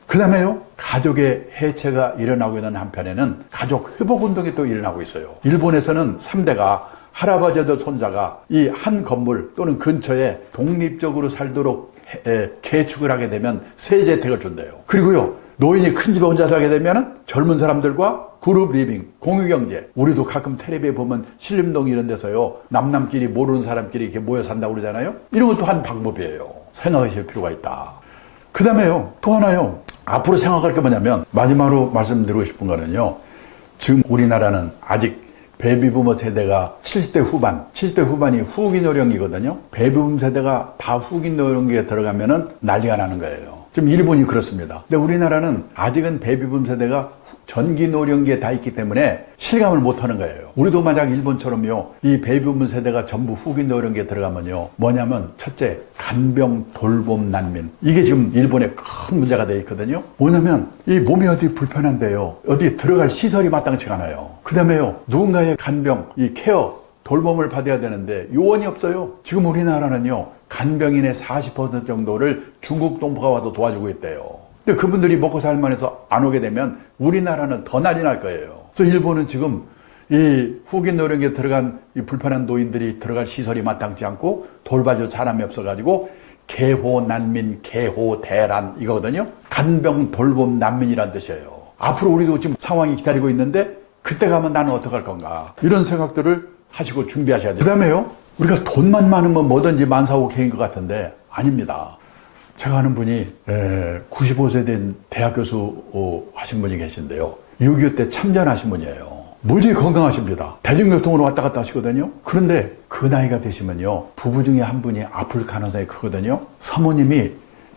그 다음에요, 가족의 해체가 일어나고 있는 한편에는 가족 회복운동이 또 일어나고 있어요. 일본에서는 3대가 할아버지들 손자가 이 한 건물 또는 근처에 독립적으로 살도록 개축을 하게 되면 세제 혜택을 준대요. 그리고요, 노인이 큰 집에 혼자 살게 되면 젊은 사람들과 그룹 리빙, 공유경제. 우리도 가끔 텔레비에 보면 신림동 이런 데서요, 남남끼리 모르는 사람끼리 이렇게 모여 산다고 그러잖아요. 이런 것도 한 방법이에요. 생각하실 필요가 있다. 그 다음에요, 또 하나요. 앞으로 생각할 게 뭐냐면, 마지막으로 말씀드리고 싶은 거는요, 지금 우리나라는 아직 베이비부머 세대가 70대 후반, 70대 후반이 후기노령이거든요. 베이비붐 세대가 다 후기노령기에 들어가면은 난리가 나는 거예요. 지금 일본이 그렇습니다. 근데 우리나라는 아직은 베이비붐 세대가 전기노령기에 다 있기 때문에 실감을 못 하는 거예요. 우리도 만약 일본처럼요, 이 베이비붐 세대가 전부 후기노령기에 들어가면요, 뭐냐면, 첫째, 간병, 돌봄, 난민. 이게 지금 일본에 큰 문제가 되어 있거든요. 뭐냐면, 이 몸이 어디 불편한데요, 어디 들어갈 시설이 마땅치가 않아요. 그 다음에요, 누군가의 간병, 이 케어, 돌봄을 받아야 되는데 요원이 없어요. 지금 우리나라는요, 간병인의 40% 정도를 중국 동포가 와서 도와주고 있대요. 근데 그분들이 먹고 살만해서 안 오게 되면 우리나라는 더 난리 날 거예요. 그래서 일본은 지금 이 후기 노령에 들어간 이 불편한 노인들이 들어갈 시설이 마땅치 않고 돌봐줄 사람이 없어가지고 개호 난민, 개호 대란 이거거든요. 간병 돌봄 난민이란 뜻이에요. 앞으로 우리도 지금 상황이 기다리고 있는데 그때 가면 나는 어떡할 건가, 이런 생각들을 하시고 준비하셔야 돼요. 그 다음에요, 우리가 돈만 많으면 뭐든지 만사오케인 것 같은데 아닙니다. 제가 아는 분이 95세 된 대학 교수 하신 분이 계신데요, 6.25 때 참전하신 분이에요. 무지 건강하십니다. 대중교통으로 왔다 갔다 하시거든요. 그런데 그 나이가 되시면요, 부부 중에 한 분이 아플 가능성이 크거든요. 사모님이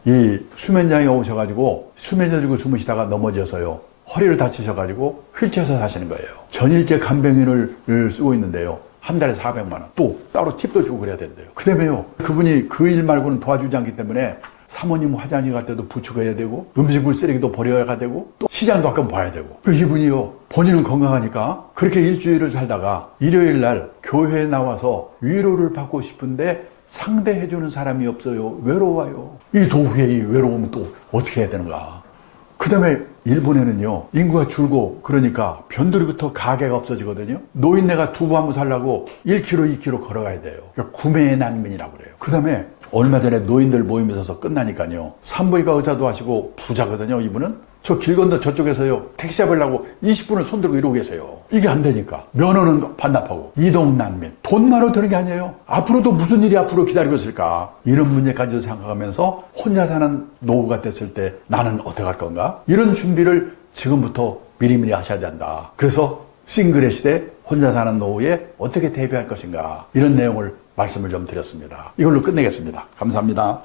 이 수면장애 오셔가지고 수면제 들고 주무시다가 넘어져서요, 허리를 다치셔가지고 휠체어에서 사시는 거예요. 전일제 간병인을 쓰고 있는데요, 한 달에 400만 원. 또 따로 팁도 주고 그래야 된대요. 그 다음에요, 그분이 그 일 말고는 도와주지 않기 때문에 사모님 화장실 갈 때도 부축해야 되고, 음식물 쓰레기도 버려야 되고, 또 시장도 가끔 봐야 되고. 이분이요, 본인은 건강하니까 그렇게 일주일을 살다가 일요일 날 교회에 나와서 위로를 받고 싶은데 상대해주는 사람이 없어요. 외로워요. 이 도후에 이 외로움은 또 어떻게 해야 되는가. 그 다음에 일본에는요, 인구가 줄고 그러니까 변두리부터 가게가 없어지거든요. 노인네가 두부 한 번 살려고 1km, 2km 걸어가야 돼요. 그러니까 구매의 난민이라고 그래요. 그 다음에 얼마 전에 노인들 모임 있어서 끝나니까요, 산부인과 의사도 하시고 부자거든요. 이분은 저 길 건너 저쪽에서요, 택시 잡으려고 20분을 손들고 이러고 계세요. 이게 안 되니까 면허는 반납하고. 이동 난민, 돈 많아도 되는 게 아니에요. 앞으로도 무슨 일이 앞으로 기다리고 있을까, 이런 문제까지 생각하면서 혼자 사는 노후가 됐을 때 나는 어떻게 할 건가, 이런 준비를 지금부터 미리미리 하셔야 된다. 그래서 싱글의 시대, 혼자 사는 노후에 어떻게 대비할 것인가, 이런 내용을 말씀을 좀 드렸습니다. 이걸로 끝내겠습니다. 감사합니다.